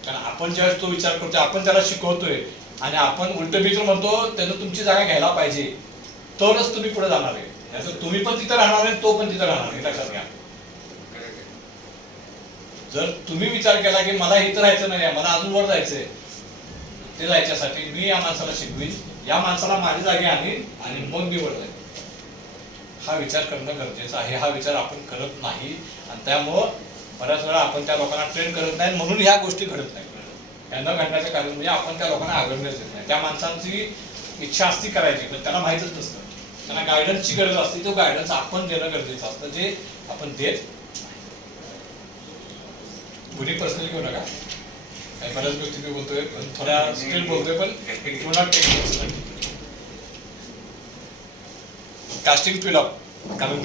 कारण आपण ज्यावेळेस तो विचार करतोय, आपण त्याला शिकवतोय आणि आपण उलट मित्र म्हणतो त्यानं तुमची जागा घ्यायला पाहिजे तरच तुम्ही पुढे जाणार आहे. तुम्ही पण तिथं राहणार आहे, तो पण तिथं राहणार आहे, लक्षात घ्या. जर तुम्ही विचार केला की मला इथं राहायचं नाही, मला अजून वर जायचंय, ते जायच्यासाठी मी या माणसाला शिकवीन, या माणसाला माझी जागी आणीन आणि मग मी वर जाईन, हा विचार करणं गरजेचं आहे. हा विचार आपण करत नाही आणि त्यामुळं बऱ्याच वेळा आपण त्या लोकांना ट्रेन करत नाही. म्हणून ह्या गोष्टी घडत नाही. या न घडण्याचं कारण म्हणजे आपण त्या लोकांना अवेअरनेस देत नाही. त्या माणसांची इच्छा असती करायची पण त्यांना माहीतच नसतं. त्यांना गायडन्सची गरज असते. तो गायडन्स आपण देणं गरजेचं असतं, जे आपण देत कुणी पर्सनली घेऊ नका. काही बऱ्याच गोष्टी मी बोलतोय पण थोड्या स्ट्रेट बोलतोय, पण कास्टिंग फील अप. कारण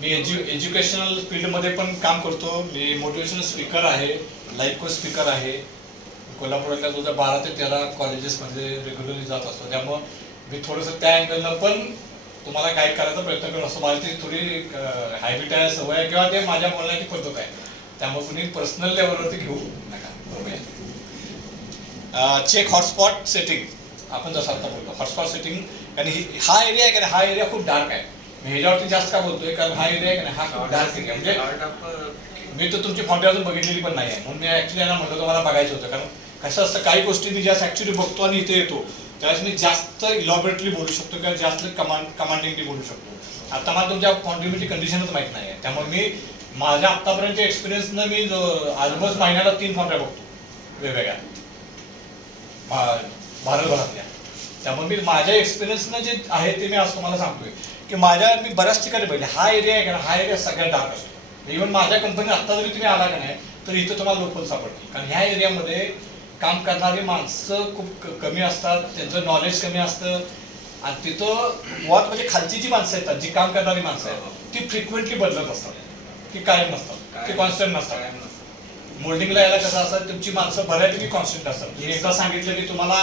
मी एज्युकेशनल फील्डमध्ये पण काम करतो. मी मोटिवेशनल स्पीकर आहे, लाईफ कोच स्पीकर आहे. कोल्हापुरातल्या 12 ते 13 कॉलेजेसमध्ये रेग्युलरली जात असतो. त्यामुळं मी थोडंसं त्या अँगलनं पण तुम्हाला गाईड करायचा प्रयत्न करत असतो. माझी ती थोडी हॅबिट आहे, सवय आहे किंवा ते माझ्या बोलण्याची पद्धत आहे. त्यामुळे कुणी पर्सनल लेवलवरती घेऊ नका. बरोबर. Check hotspot setting. आपण जसं आता बोलतो हॉटस्पॉट सेटिंग, आणि हा एरिया आहे का नाही, हा एरिया खूप डार्क आहे. मी ह्याच्यावरती जास्त का बोलतोय कारण हा एरिया आहे का नाही, हा खूप डार्क एरिया. म्हणजे मी तर तुमची फाउंडर अजून बघितलेली पण नाही आहे. म्हणून मी ऍक्च्युली यांना म्हटलं तुम्हाला बघायचं होतं. कारण कसं असतं, काही गोष्टी मी जास्त ऍक्च्युली बघतो आणि इथे येतो त्यावेळेस मी जास्त इलॉबरेटली बोलू शकतो किंवा जास्त कमांडिंगली बोलू शकतो. आता मला तुमच्या कॉन्ट्रीब्युटी कंडिशनच माहित नाही आहे. त्यामुळे मी माझ्या आतापर्यंतच्या एक्सपिरियन्सनं मी ऑलमोस्ट महिन्याला 3 फाउंडर बघतो. वेगवेगळ्या भारतभरातल्या. त्यामुळे मी माझ्या एक्सपिरियन्सनं जे आहे ते मी आज तुम्हाला सांगतोय की मी बऱ्याच ठिकाणी बघितले हा एरिया आहे का हा एरिया सगळ्यात डार्क असतो. इव्हन माझ्या कंपनीत आत्ता जरी तुम्ही आला का नाही तर इथं तुम्हाला लोकल सापडतील, कारण ह्या एरियामध्ये काम करणारी माणसं खूप कमी असतात, त्यांचं नॉलेज कमी असतं आणि तिथं मुळात म्हणजे खालची जी माणसं येतात जी काम करणारी माणसं आहेत ती फ्रिक्वेंटली बदलत असतात, ती कायम नसतात, ती कॉन्स्टंट नसतात. मोल्डिंगला यायला कसं असतात तुमची माणसं बऱ्यापैकी कॉन्स्टंट असतात. मी एकदा सांगितलं की तुम्हाला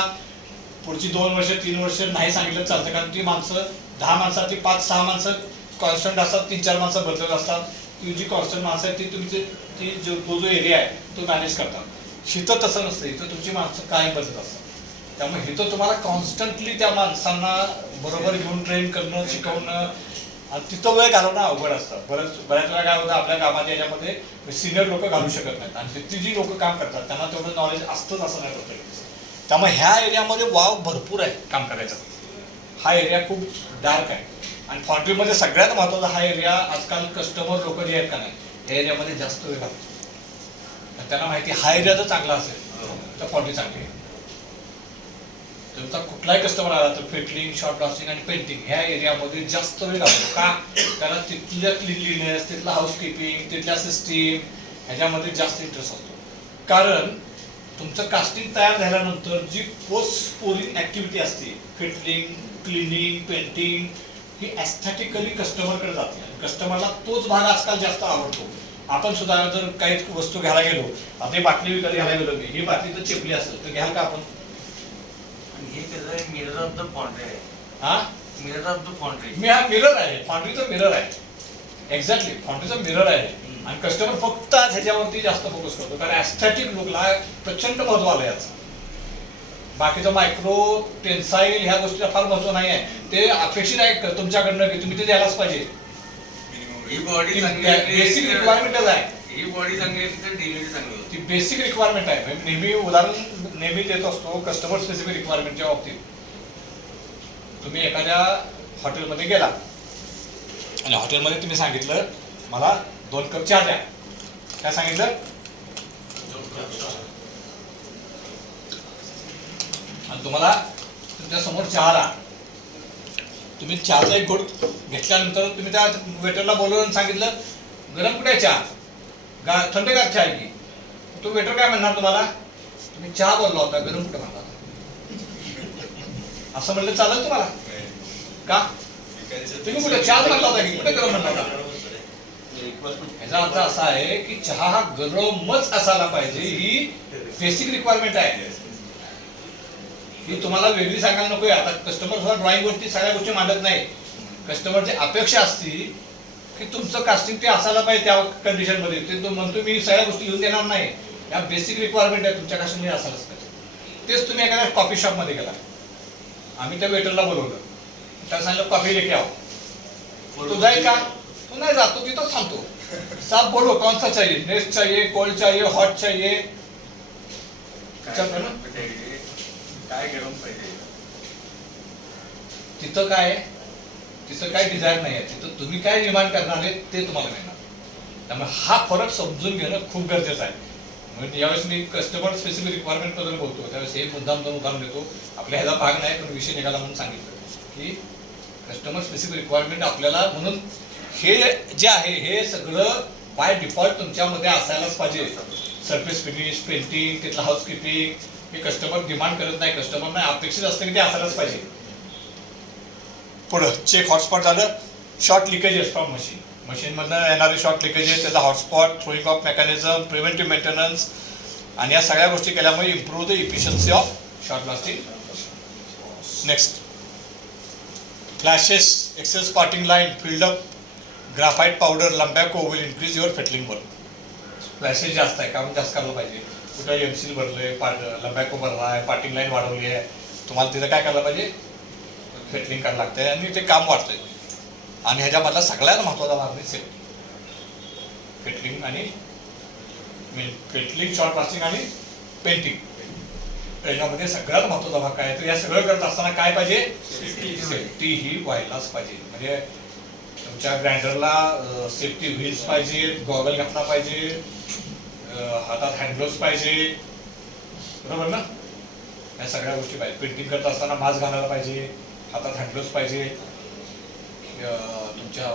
पुढची 2 वर्ष 3 वर्ष नाही सांगितलं चालतं, कारण ती माणसं 10 माणसातली 5-6 माणसं कॉन्स्टंट असतात, 3-4 माणसं बदलत असतात. ती जी कॉन्स्टंट माणसं आहेत ती तुमची तो जो एरिया आहे तो मॅनेज करतात. इथं तसं नसतं, इथं तुमची माणसं कायम बदलत असतात. त्यामुळे इथं तुम्हाला कॉन्स्टंटली त्या माणसांना बरोबर घेऊन ट्रेन करणं, शिकवणं आणि तिथं वेळ घालवणं अवघड असतं. बऱ्याच वेळा काय होतं आपल्या कामाच्या याच्यामध्ये सिनियर लोक घालू शकत नाहीत आणि तिथली जी लोक काम करतात त्यांना तेवढं नॉलेज असतंच असं नाही होतं. त्यामुळे ह्या एरियामध्ये वाव भरपूर आहे काम करायचा. हा एरिया खूप डार्क आहे आणि फॉन्ट्रीमध्ये सगळ्यात महत्त्वाचा हा एरिया आजकाल कस्टमर लोक जे आहेत का नाही या एरियामध्ये जास्त वेळ घालतात. त्यांना माहिती हा एरिया जर चांगला असेल तर फॉन्ट्री चांगली आहे. तुमचा कुठलाही कस्टमर आला तर फिटलिंग, शॉर्ट ब्लास्टिंग आणि पेंटिंग ह्या एरियामध्ये जास्त वेळ घालतो. का? त्याला तिथल्या क्लिनलीनेस, तिथलं हाऊसकीपिंग, तिथल्या सिस्टीम ह्याच्यामध्ये जास्त इंटरेस्ट असतो. कारण तुमचं कास्टिंग तयार झाल्यानंतर जी पोस्ट पोरिंग ऍक्टिव्हिटी असते फिटलिंग, क्लिनिंग, पेंटिंग ही ॲस्थेटिकली कस्टमरकडे जाते. कस्टमरला तोच भाग आजकाल जास्त आवडतो. आपण सुद्धा जर काही वस्तू घ्यायला गेलो, आपली बाटली विकत घ्यायला गेलो मी, ही बाटली जर चिपली असेल तर घ्याल का आपण? हे कसं मिरर ऑफ द फॉन्ट्री आहे. हा मिरर ऑफ द फॉन्ट्री. मी हा मिरर आहे, फॉन्ट्रीचं मिरर आहे. एक्झॅक्टली फॉन्ट्रीचं मिरर आहे आणि कस्टमर फक्त आज ह्याच्यावरती जास्त फोकस करतो कारण ॲस्थेटिक लुकला प्रचंड महत्व आलं याचं. बाकीचं मायक्रो टेन्साईल ह्या गोष्टीला फार महत्व नाही आहे. ते अपेक्षित आहे तुमच्याकडनं की तुम्ही ते द्यायलाच पाहिजे. ही बॉडी बेसिक रिक्वायरमेंटच आहे. ही बॉडी चांगली आहे तर डिलिव्हरी चांगली होती. ती बेसिक रिक्वायरमेंट आहे. मी नेहमी उदाहरण नेहमी देत असतो कस्टमर स्पेसिफिक रिक्वायरमेंटच्या बाबतीत. तुम्ही एखाद्या हॉटेलमध्ये गेला आणि हॉटेलमध्ये तुम्ही सांगितलं मला 2 कप चहा द्या. काय सांगितलं? आणि तुम्हाला तुमच्या समोर चहा आला. तुम्ही चहाचा एक घोट घेतल्यानंतर तुम्ही त्या वेटरला बोलवून सांगितलं गरम कुठे आहे चहा, थंडगार चहा आहे की. तो वेटर काय म्हणणार तुम्हाला? तुम्ही चहा बोलला होता गरम कुठे म्हणला असं म्हणलं चालेल तुम्हाला का? तुम्ही कुठे चहा म्हणला होता की कुठे गरम म्हणला होता? याचा अर्थ असा आहे की चहा हा गरमच असायला पाहिजे. ही बेसिक रिक्वायरमेंट आहे. ही तुम्हाला वेगळी सांगायला नको. आता कस्टमर सुद्धा ड्रॉइंग वरती सगळ्या गोष्टी मांडत नाही. कस्टमरची अपेक्षा असती की तुमचं कास्टिंग ते असायला पाहिजे त्या कंडिशन मध्ये. ते तो म्हणतो मी सगळ्या गोष्टी लिहून देणार नाही. या बेसिक रिक्वायरमेंट आहे तुमच्या कास्टिंग मध्ये असायलाच पाहिजे. तेच तुम्ही एखाद्या कॉफी शॉप मध्ये गेला, आम्ही त्या वेटरला बोलवलं, त्याला सांगितलं कॉफी लेके आओ. तो जाईल का? तो नाही जात, तो तिथंच थांबतो. साहब बोलो कौन सा चाहिए, नेस्ट चाहिए, कोल्ड चाहिए, हॉट चाहिए. काय गरम पाहिजे. तिथं काय तिथं काय डिझायर नाही आहे. तिथं तुम्ही काय डिमांड करणार आहे ते तुम्हाला मिळणार. त्यामुळे हा फरक समजून घेणं खूप गरजेचं आहे. म्हणजे यावेळेस मी कस्टमर स्पेसिफिक रिक्वायरमेंट बद्दल बोलतो त्यावेळेस हे मुद्दाम दोन उदाहरण देतो. आपल्या ह्याचा भाग नाही पण विषय निघाला म्हणून सांगितलं की कस्टमर स्पेसिफिक रिक्वायरमेंट आपल्याला. म्हणून हे जे आहे हे सगळं बाय डिफॉल्ट तुमच्यामध्ये असायलाच पाहिजे. सरफेस फिनिश, पेंटिंग, तिथलं हाऊसकीपिंग हे कस्टमर डिमांड करत नाही. कस्टमरना अपेक्षित असतं की ते असायलाच पाहिजे. पुढं चेक हॉटस्पॉट झालं. शॉर्ट लिकेजेस फ्रॉम मशीन, मशीनमधनं येणारे शॉर्ट लिकेजेस, त्याचा hotspot, throwing of mechanism, preventive maintenance आणि या सगळ्या गोष्टी केल्यामुळे improve the efficiency of shot blasting. Next flashes, excess spotting line, filled up, graphite powder, लंबॅको will increase your fettling work. Flashes जास्त आहे, काम जास्त करायला पाहिजे. कुठं एमसील भरलंय, लंबॅको भरला आहे, पार्टिंग लाईन वाढवली आहे, तुम्हाला तिथं काय करायला पाहिजे? फेटलिंग करायला लागतंय आणि ते काम वाढतंय. आणि ह्याच्यामधला सगळ्यात महत्त्वाचा भाग म्हणजे सेफ्टी. फेटलिंग आणि फेटलिंग, शॉर्ट ब्लास्टिंग आणि पेंटिंग त्याच्यामध्ये सगळ्यात महत्त्वाचा भाग काय? तर या सगळं करत असताना काय पाहिजे? सेफ्टी ही व्हायलाच पाहिजे. म्हणजे तुमच्या ग्राइंडरला सेफ्टी व्हील्स पाहिजे, गॉगल घातला पाहिजे, हातात हँडग्लोव्स पाहिजे, बरोबर ना? या सगळ्या गोष्टी पाहिजे. पेंटिंग करत असताना मास्क घालायला पाहिजे, हातात हँडग्लोव्स पाहिजे, तुमच्या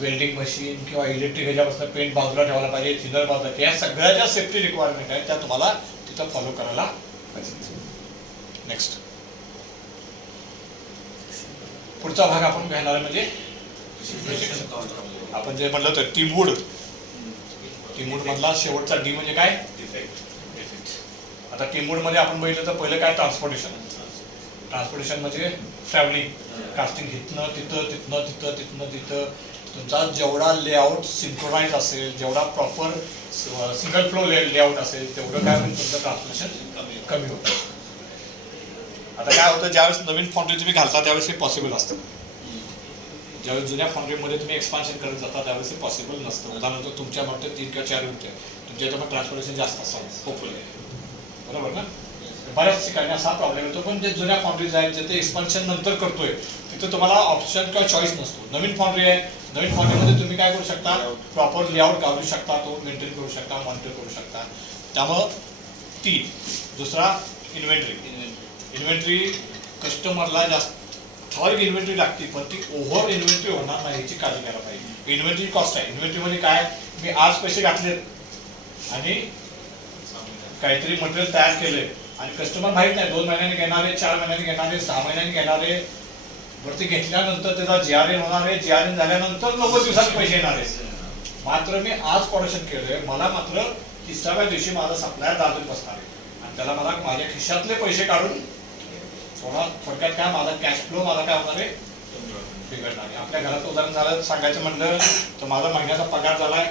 वेल्डिंग मशीन किंवा इलेक्ट्रिक ह्याच्यापासून पेंट बाजूला ठेवायला पाहिजे, थिनर बाजूला. या सगळ्या ज्या सेफ्टी रिक्वायरमेंट आहेत त्या तुम्हाला तिथं फॉलो करायला पाहिजे. नेक्स्ट पुढचा भाग आपण घेणार आहे म्हणजे आपण जे म्हणलं तर टीमवूड मधला शेवटचा डी म्हणजे काय? आता टीमवूड मध्ये आपण बघितलं तर पहिलं काय? ट्रान्सपोर्टेशन म्हणजे ट्रॅव्हलिंग, कास्टिंग इथनं तिथं तुमचा जेवढा लेआउट सिंक्रोनाइज असेल, जेवढा प्रॉपर सिंगल फ्लो लेआउट असेल तेवढं काय होईल? तुमचं ट्रान्सपोर्टेशन कमी होतं. आता काय होतं, ज्यावेळेस नवीन फाउंड्री तुम्ही घालता त्यावेळेस हे पॉसिबल असतं. ज्यावेळेस जुन्या फाउंड्रीमध्ये तुम्ही एक्सपान्शन करत जाता त्यावेळेस हे पॉसिबल नसतं. उदाहरणार्थ तुमच्या बाबतीत 3 किंवा 4 युनिट तुमच्या याच्यामध्ये ट्रान्सपोर्टेशन जास्त असतं होपफुली, बरोबर ना? बऱ्याच ठिकाणी असा प्रॉब्लेम येतो. पण जे जुन्या फाउंड्रीज आहेत जिथे एक्सपान्शन नंतर करतोय तिथं तुम्हाला ऑप्शन किंवा चॉईस नसतो. नवीन फाउंड्री आहे, नवीन फाउंड्रीमध्ये तुम्ही काय करू शकता? प्रॉपर लेआउट घालू शकता, तो मेंटेन करू शकता, मॉनिटर करू शकता. त्यामुळं ती दुसरा इन्व्हेंटरी कस्टमरला जास्त ठराविक इन्व्हेंटरी लागते, पण ती ओव्हर इन्व्हेंटरी होणार नाही याची काळजी घ्यायला पाहिजे. इन्व्हेंटरी कॉस्ट आहे. इन्व्हेंटरी म्हणजे काय? मी आज पैसे घातलेत आणि काहीतरी मटेरियल तयार केले आणि कस्टमर माहित नाही 2 महिन्यांनी घेणारे, 4 महिन्यांनी घेणारे, 6 महिन्यांनी घेणारे, वरती घेतल्यानंतर त्याचा GRN होणार आहे, GRN झाल्यानंतर 90 दिवसात पैसे येणार आहेत. मात्र मी आज प्रोडक्शन केलंय, मला मात्र 3व्या दिवशी माझा सप्लायर दाबून बसणार आहे आणि त्याला मला माझ्या खिशातले पैसे काढून थोडक्यात काय माझा कॅश फ्लो मला काय होणार आहे? बिघडणार आहे. आपल्या घराचं उदाहरण झालं सांगायचं म्हणलं तर माझा महिन्याचा पगार झालाय,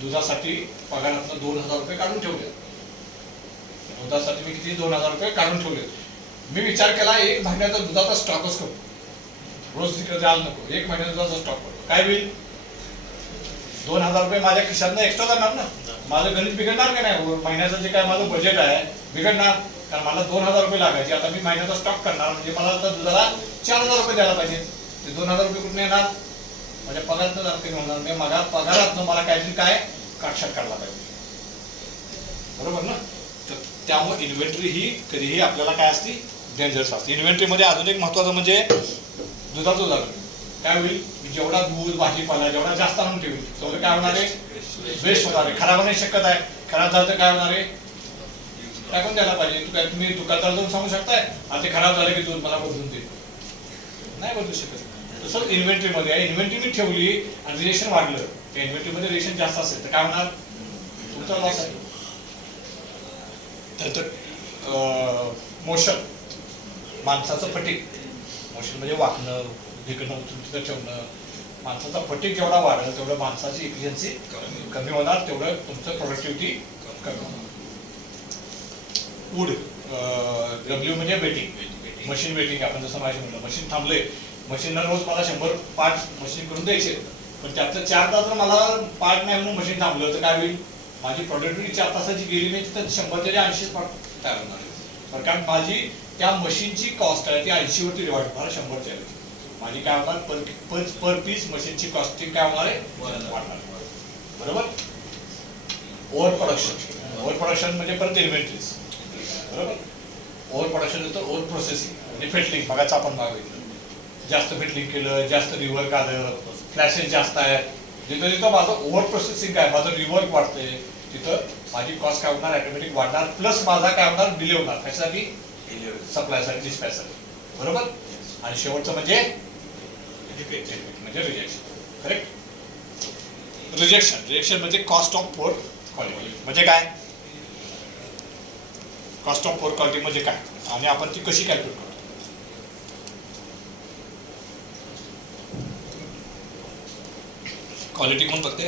दुधासाठी पगारातनं 2000 रुपये काढून ठेवले. दुधासाठी मी किती? 2000 रुपये काढून ठेवले. मी विचार केला 1 महिन्याचा दुधाचा स्टॉकच करतो, रोज तिकडे जायला नको, 1 महिन्याचा दुधाचा स्टॉक करतो. काय होईल? 2000 रुपये माझ्या खिशातनं एक्स्ट्रा जाणार ना. माझं गणित बिघडणार का नाही? महिन्याचं जे काय माझं बजेट आहे बिघडणार, कारण मला 2000 रुपये लागायचे. आता मी महिन्याचा स्टॉक करणार म्हणजे मला आता दुधाला 4000 रुपये द्यायला पाहिजे. ते 2000 रुपये कुठून येणार? माझ्या पगारातनं जाते होणार नाही. माझ्या पगारातनं मला काहीतरी काय काटछाट काढला पाहिजे, बरोबर ना? तर त्यामुळे इन्व्हेंटरी ही कधीही आपल्याला काय असते? डेंजरस असते. इन्व्हेंटरीमध्ये अजून एक महत्वाचं म्हणजे दुधाचं उदाहरण काय होईल? जेवढा दूध भाजीपाला जेवढा जास्त आणून ठेवेल तेवढं काय होणार आहे? वेस्ट होणार आहे, खराब होण्याची शक्यता आहे. खराब झालं तर काय होणार आहे? टाकून द्यायला पाहिजे. तुम्ही दुकानदार जाऊन सांगू शकताय आणि ते खराब झाले की दूध मला बदलून दे, नाही बदलू शकत. तसं इन्व्हेंटरीमध्ये आहे. इन्व्हेंटरी मी ठेवली आणि रिएक्शन वाढलं, त्या इन्व्हेंटरीमध्ये रिएक्शन जास्त असेल तर काय होणार? तुमचा लॉस आहे. तर मोशन, माणसाचं फटीक, मोशन म्हणजे वाकणं, इकडनं उचलून तिथं ठेवणं. माणसाचा फटीक जेवढा वाढेल तेवढं माणसाची इफिशियन्सी कमी होणार, तेवढं तुमचं प्रोडक्टिव्हिटी कमी होणार. वूड, W म्हणजे वेटिंग, मशीन वेटिंग. आपण जसं माझ्या म्हणलं मशीन थांबले, मशीनला रोज मला 100 पार्ट मशीन करून द्यायचे, पण त्यातलं 4 तास जर मला पार्ट नाही म्हणून मशीन थांबलं तर काय होईल? माझी प्रोडक्टिव्हिटी 4 तासाची गेली नाही, तिथं 100 ते 80 पार्ट तयार होणार आहे. कारण माझी त्या मशीनची कॉस्ट आहे ती 80 वरती डिवाइड होणार, 100च्या ऐवजी. माझी काय होणार? पर पीस मशीनची कॉस्टिंग काय होणार आहे? वाढणार, बरोबर? ओव्हर प्रोडक्शन म्हणजे परत इन्व्हेंटरीज, बरोबर? ओव्हर प्रोडक्शन होतं ओव्हर प्रोसेसिंग म्हणजे फेटलिंग. बघायचं आपण भाग जास्त फेटलिंग केलं, जास्त रिवर्क आलं, फ्लॅशेस जास्त आहेत, जिथं जिथं माझं ओव्हर प्रोसेसिंग आहे, माझं रिवर्क वाढतंय, तिथं माझी कॉस्ट काय होणार? ऑटोमॅटिक वाढणार. प्लस माझा काय होणार? डिले होणार. कशासाठी? सप्लायसाठी, डिस्पॅचसाठी, बरोबर? आणि शेवटचं म्हणजे रिजेक्शन. करेक्ट? रिजेक्शन म्हणजे कॉस्ट ऑफ पोअर क्वालिटी. म्हणजे काय? कॉस्ट ऑफ पोअर क्वालिटी म्हणजे काय आणि आपण ती कशी कॅल्क्युलेट करतो? क्वालिटी कोण बघते?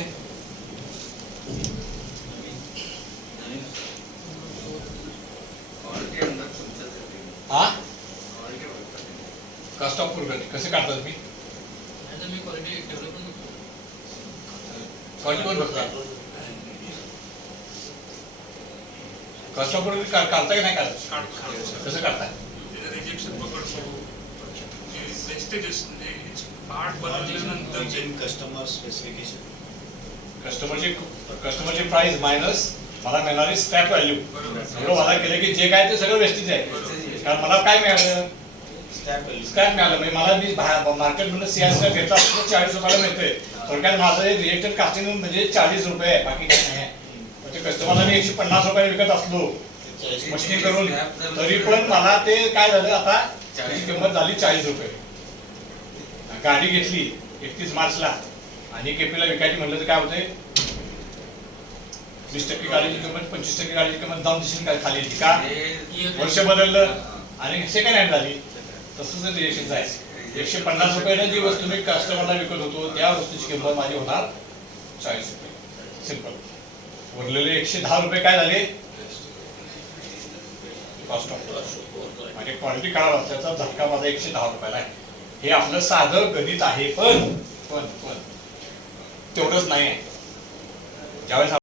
हा, कॉस्ट ऑफ पोअर क्वालिटी कसं काढतात? मी क्वालिटी कोण बघतात? कॉस्ट ऑफ पोअर काढता की नाही काढत? कसं काढताय? रिजेक्शन पकडतो, वेस्टेजेस म्हणजे पार्ट बनवल्यानंतर कस्टमर स्पेसिफिकेशन, कस्टमरची प्राइस मायनस मला मिळणारी स्क्रॅप व्हॅल्यू बरोबर. सगळं वजा केलं की जे काय ते सगळं वेस्टेज आहे. कारण मला काय मिळालं, स्क्रॅप मिळालं. म्हणजे मला मी मार्केटमधून सीआर स्क्रॅप घेतला असतो 40 रुपयाला मिळतोय. थोडक्यात माझं रिएक्टेड कास्टिंग म्हणजे 40 रुपये आहे, बाकी काही नाही. म्हणजे कस्टमरला मी 150 रुपये विकत असलो मशीनिंग करून, तरी पण मला ते काय झालं, आता त्याची किंमत झाली 40 रुपये. गाडी घेतली 31 मार्चला आणि केपीला विकायची म्हटलं तर काय होतंय, 20% गाडीची किंमत 25% गाडीची किंमत जाऊन दिसेल काय खाली येते का, वर्ष बदललं आणि सेकंड हँड झाली. तसंच रिएक्शन आहे. 150 रुपयाला जी वस्तू मी कस्टमरला विकत होतो त्या वस्तूची किंमत माझी होणार 40 रुपये. सिंपल. उरलेले 110 रुपये काय झाले, कॉस्ट ऑफ. म्हणजे क्वालिटी काढावा त्याचा झटका माझा 110 रुपयाला आहे. हे आपलं साधं गणित आहे. पण तेवढंच नाही आहे. ज्यावेळेस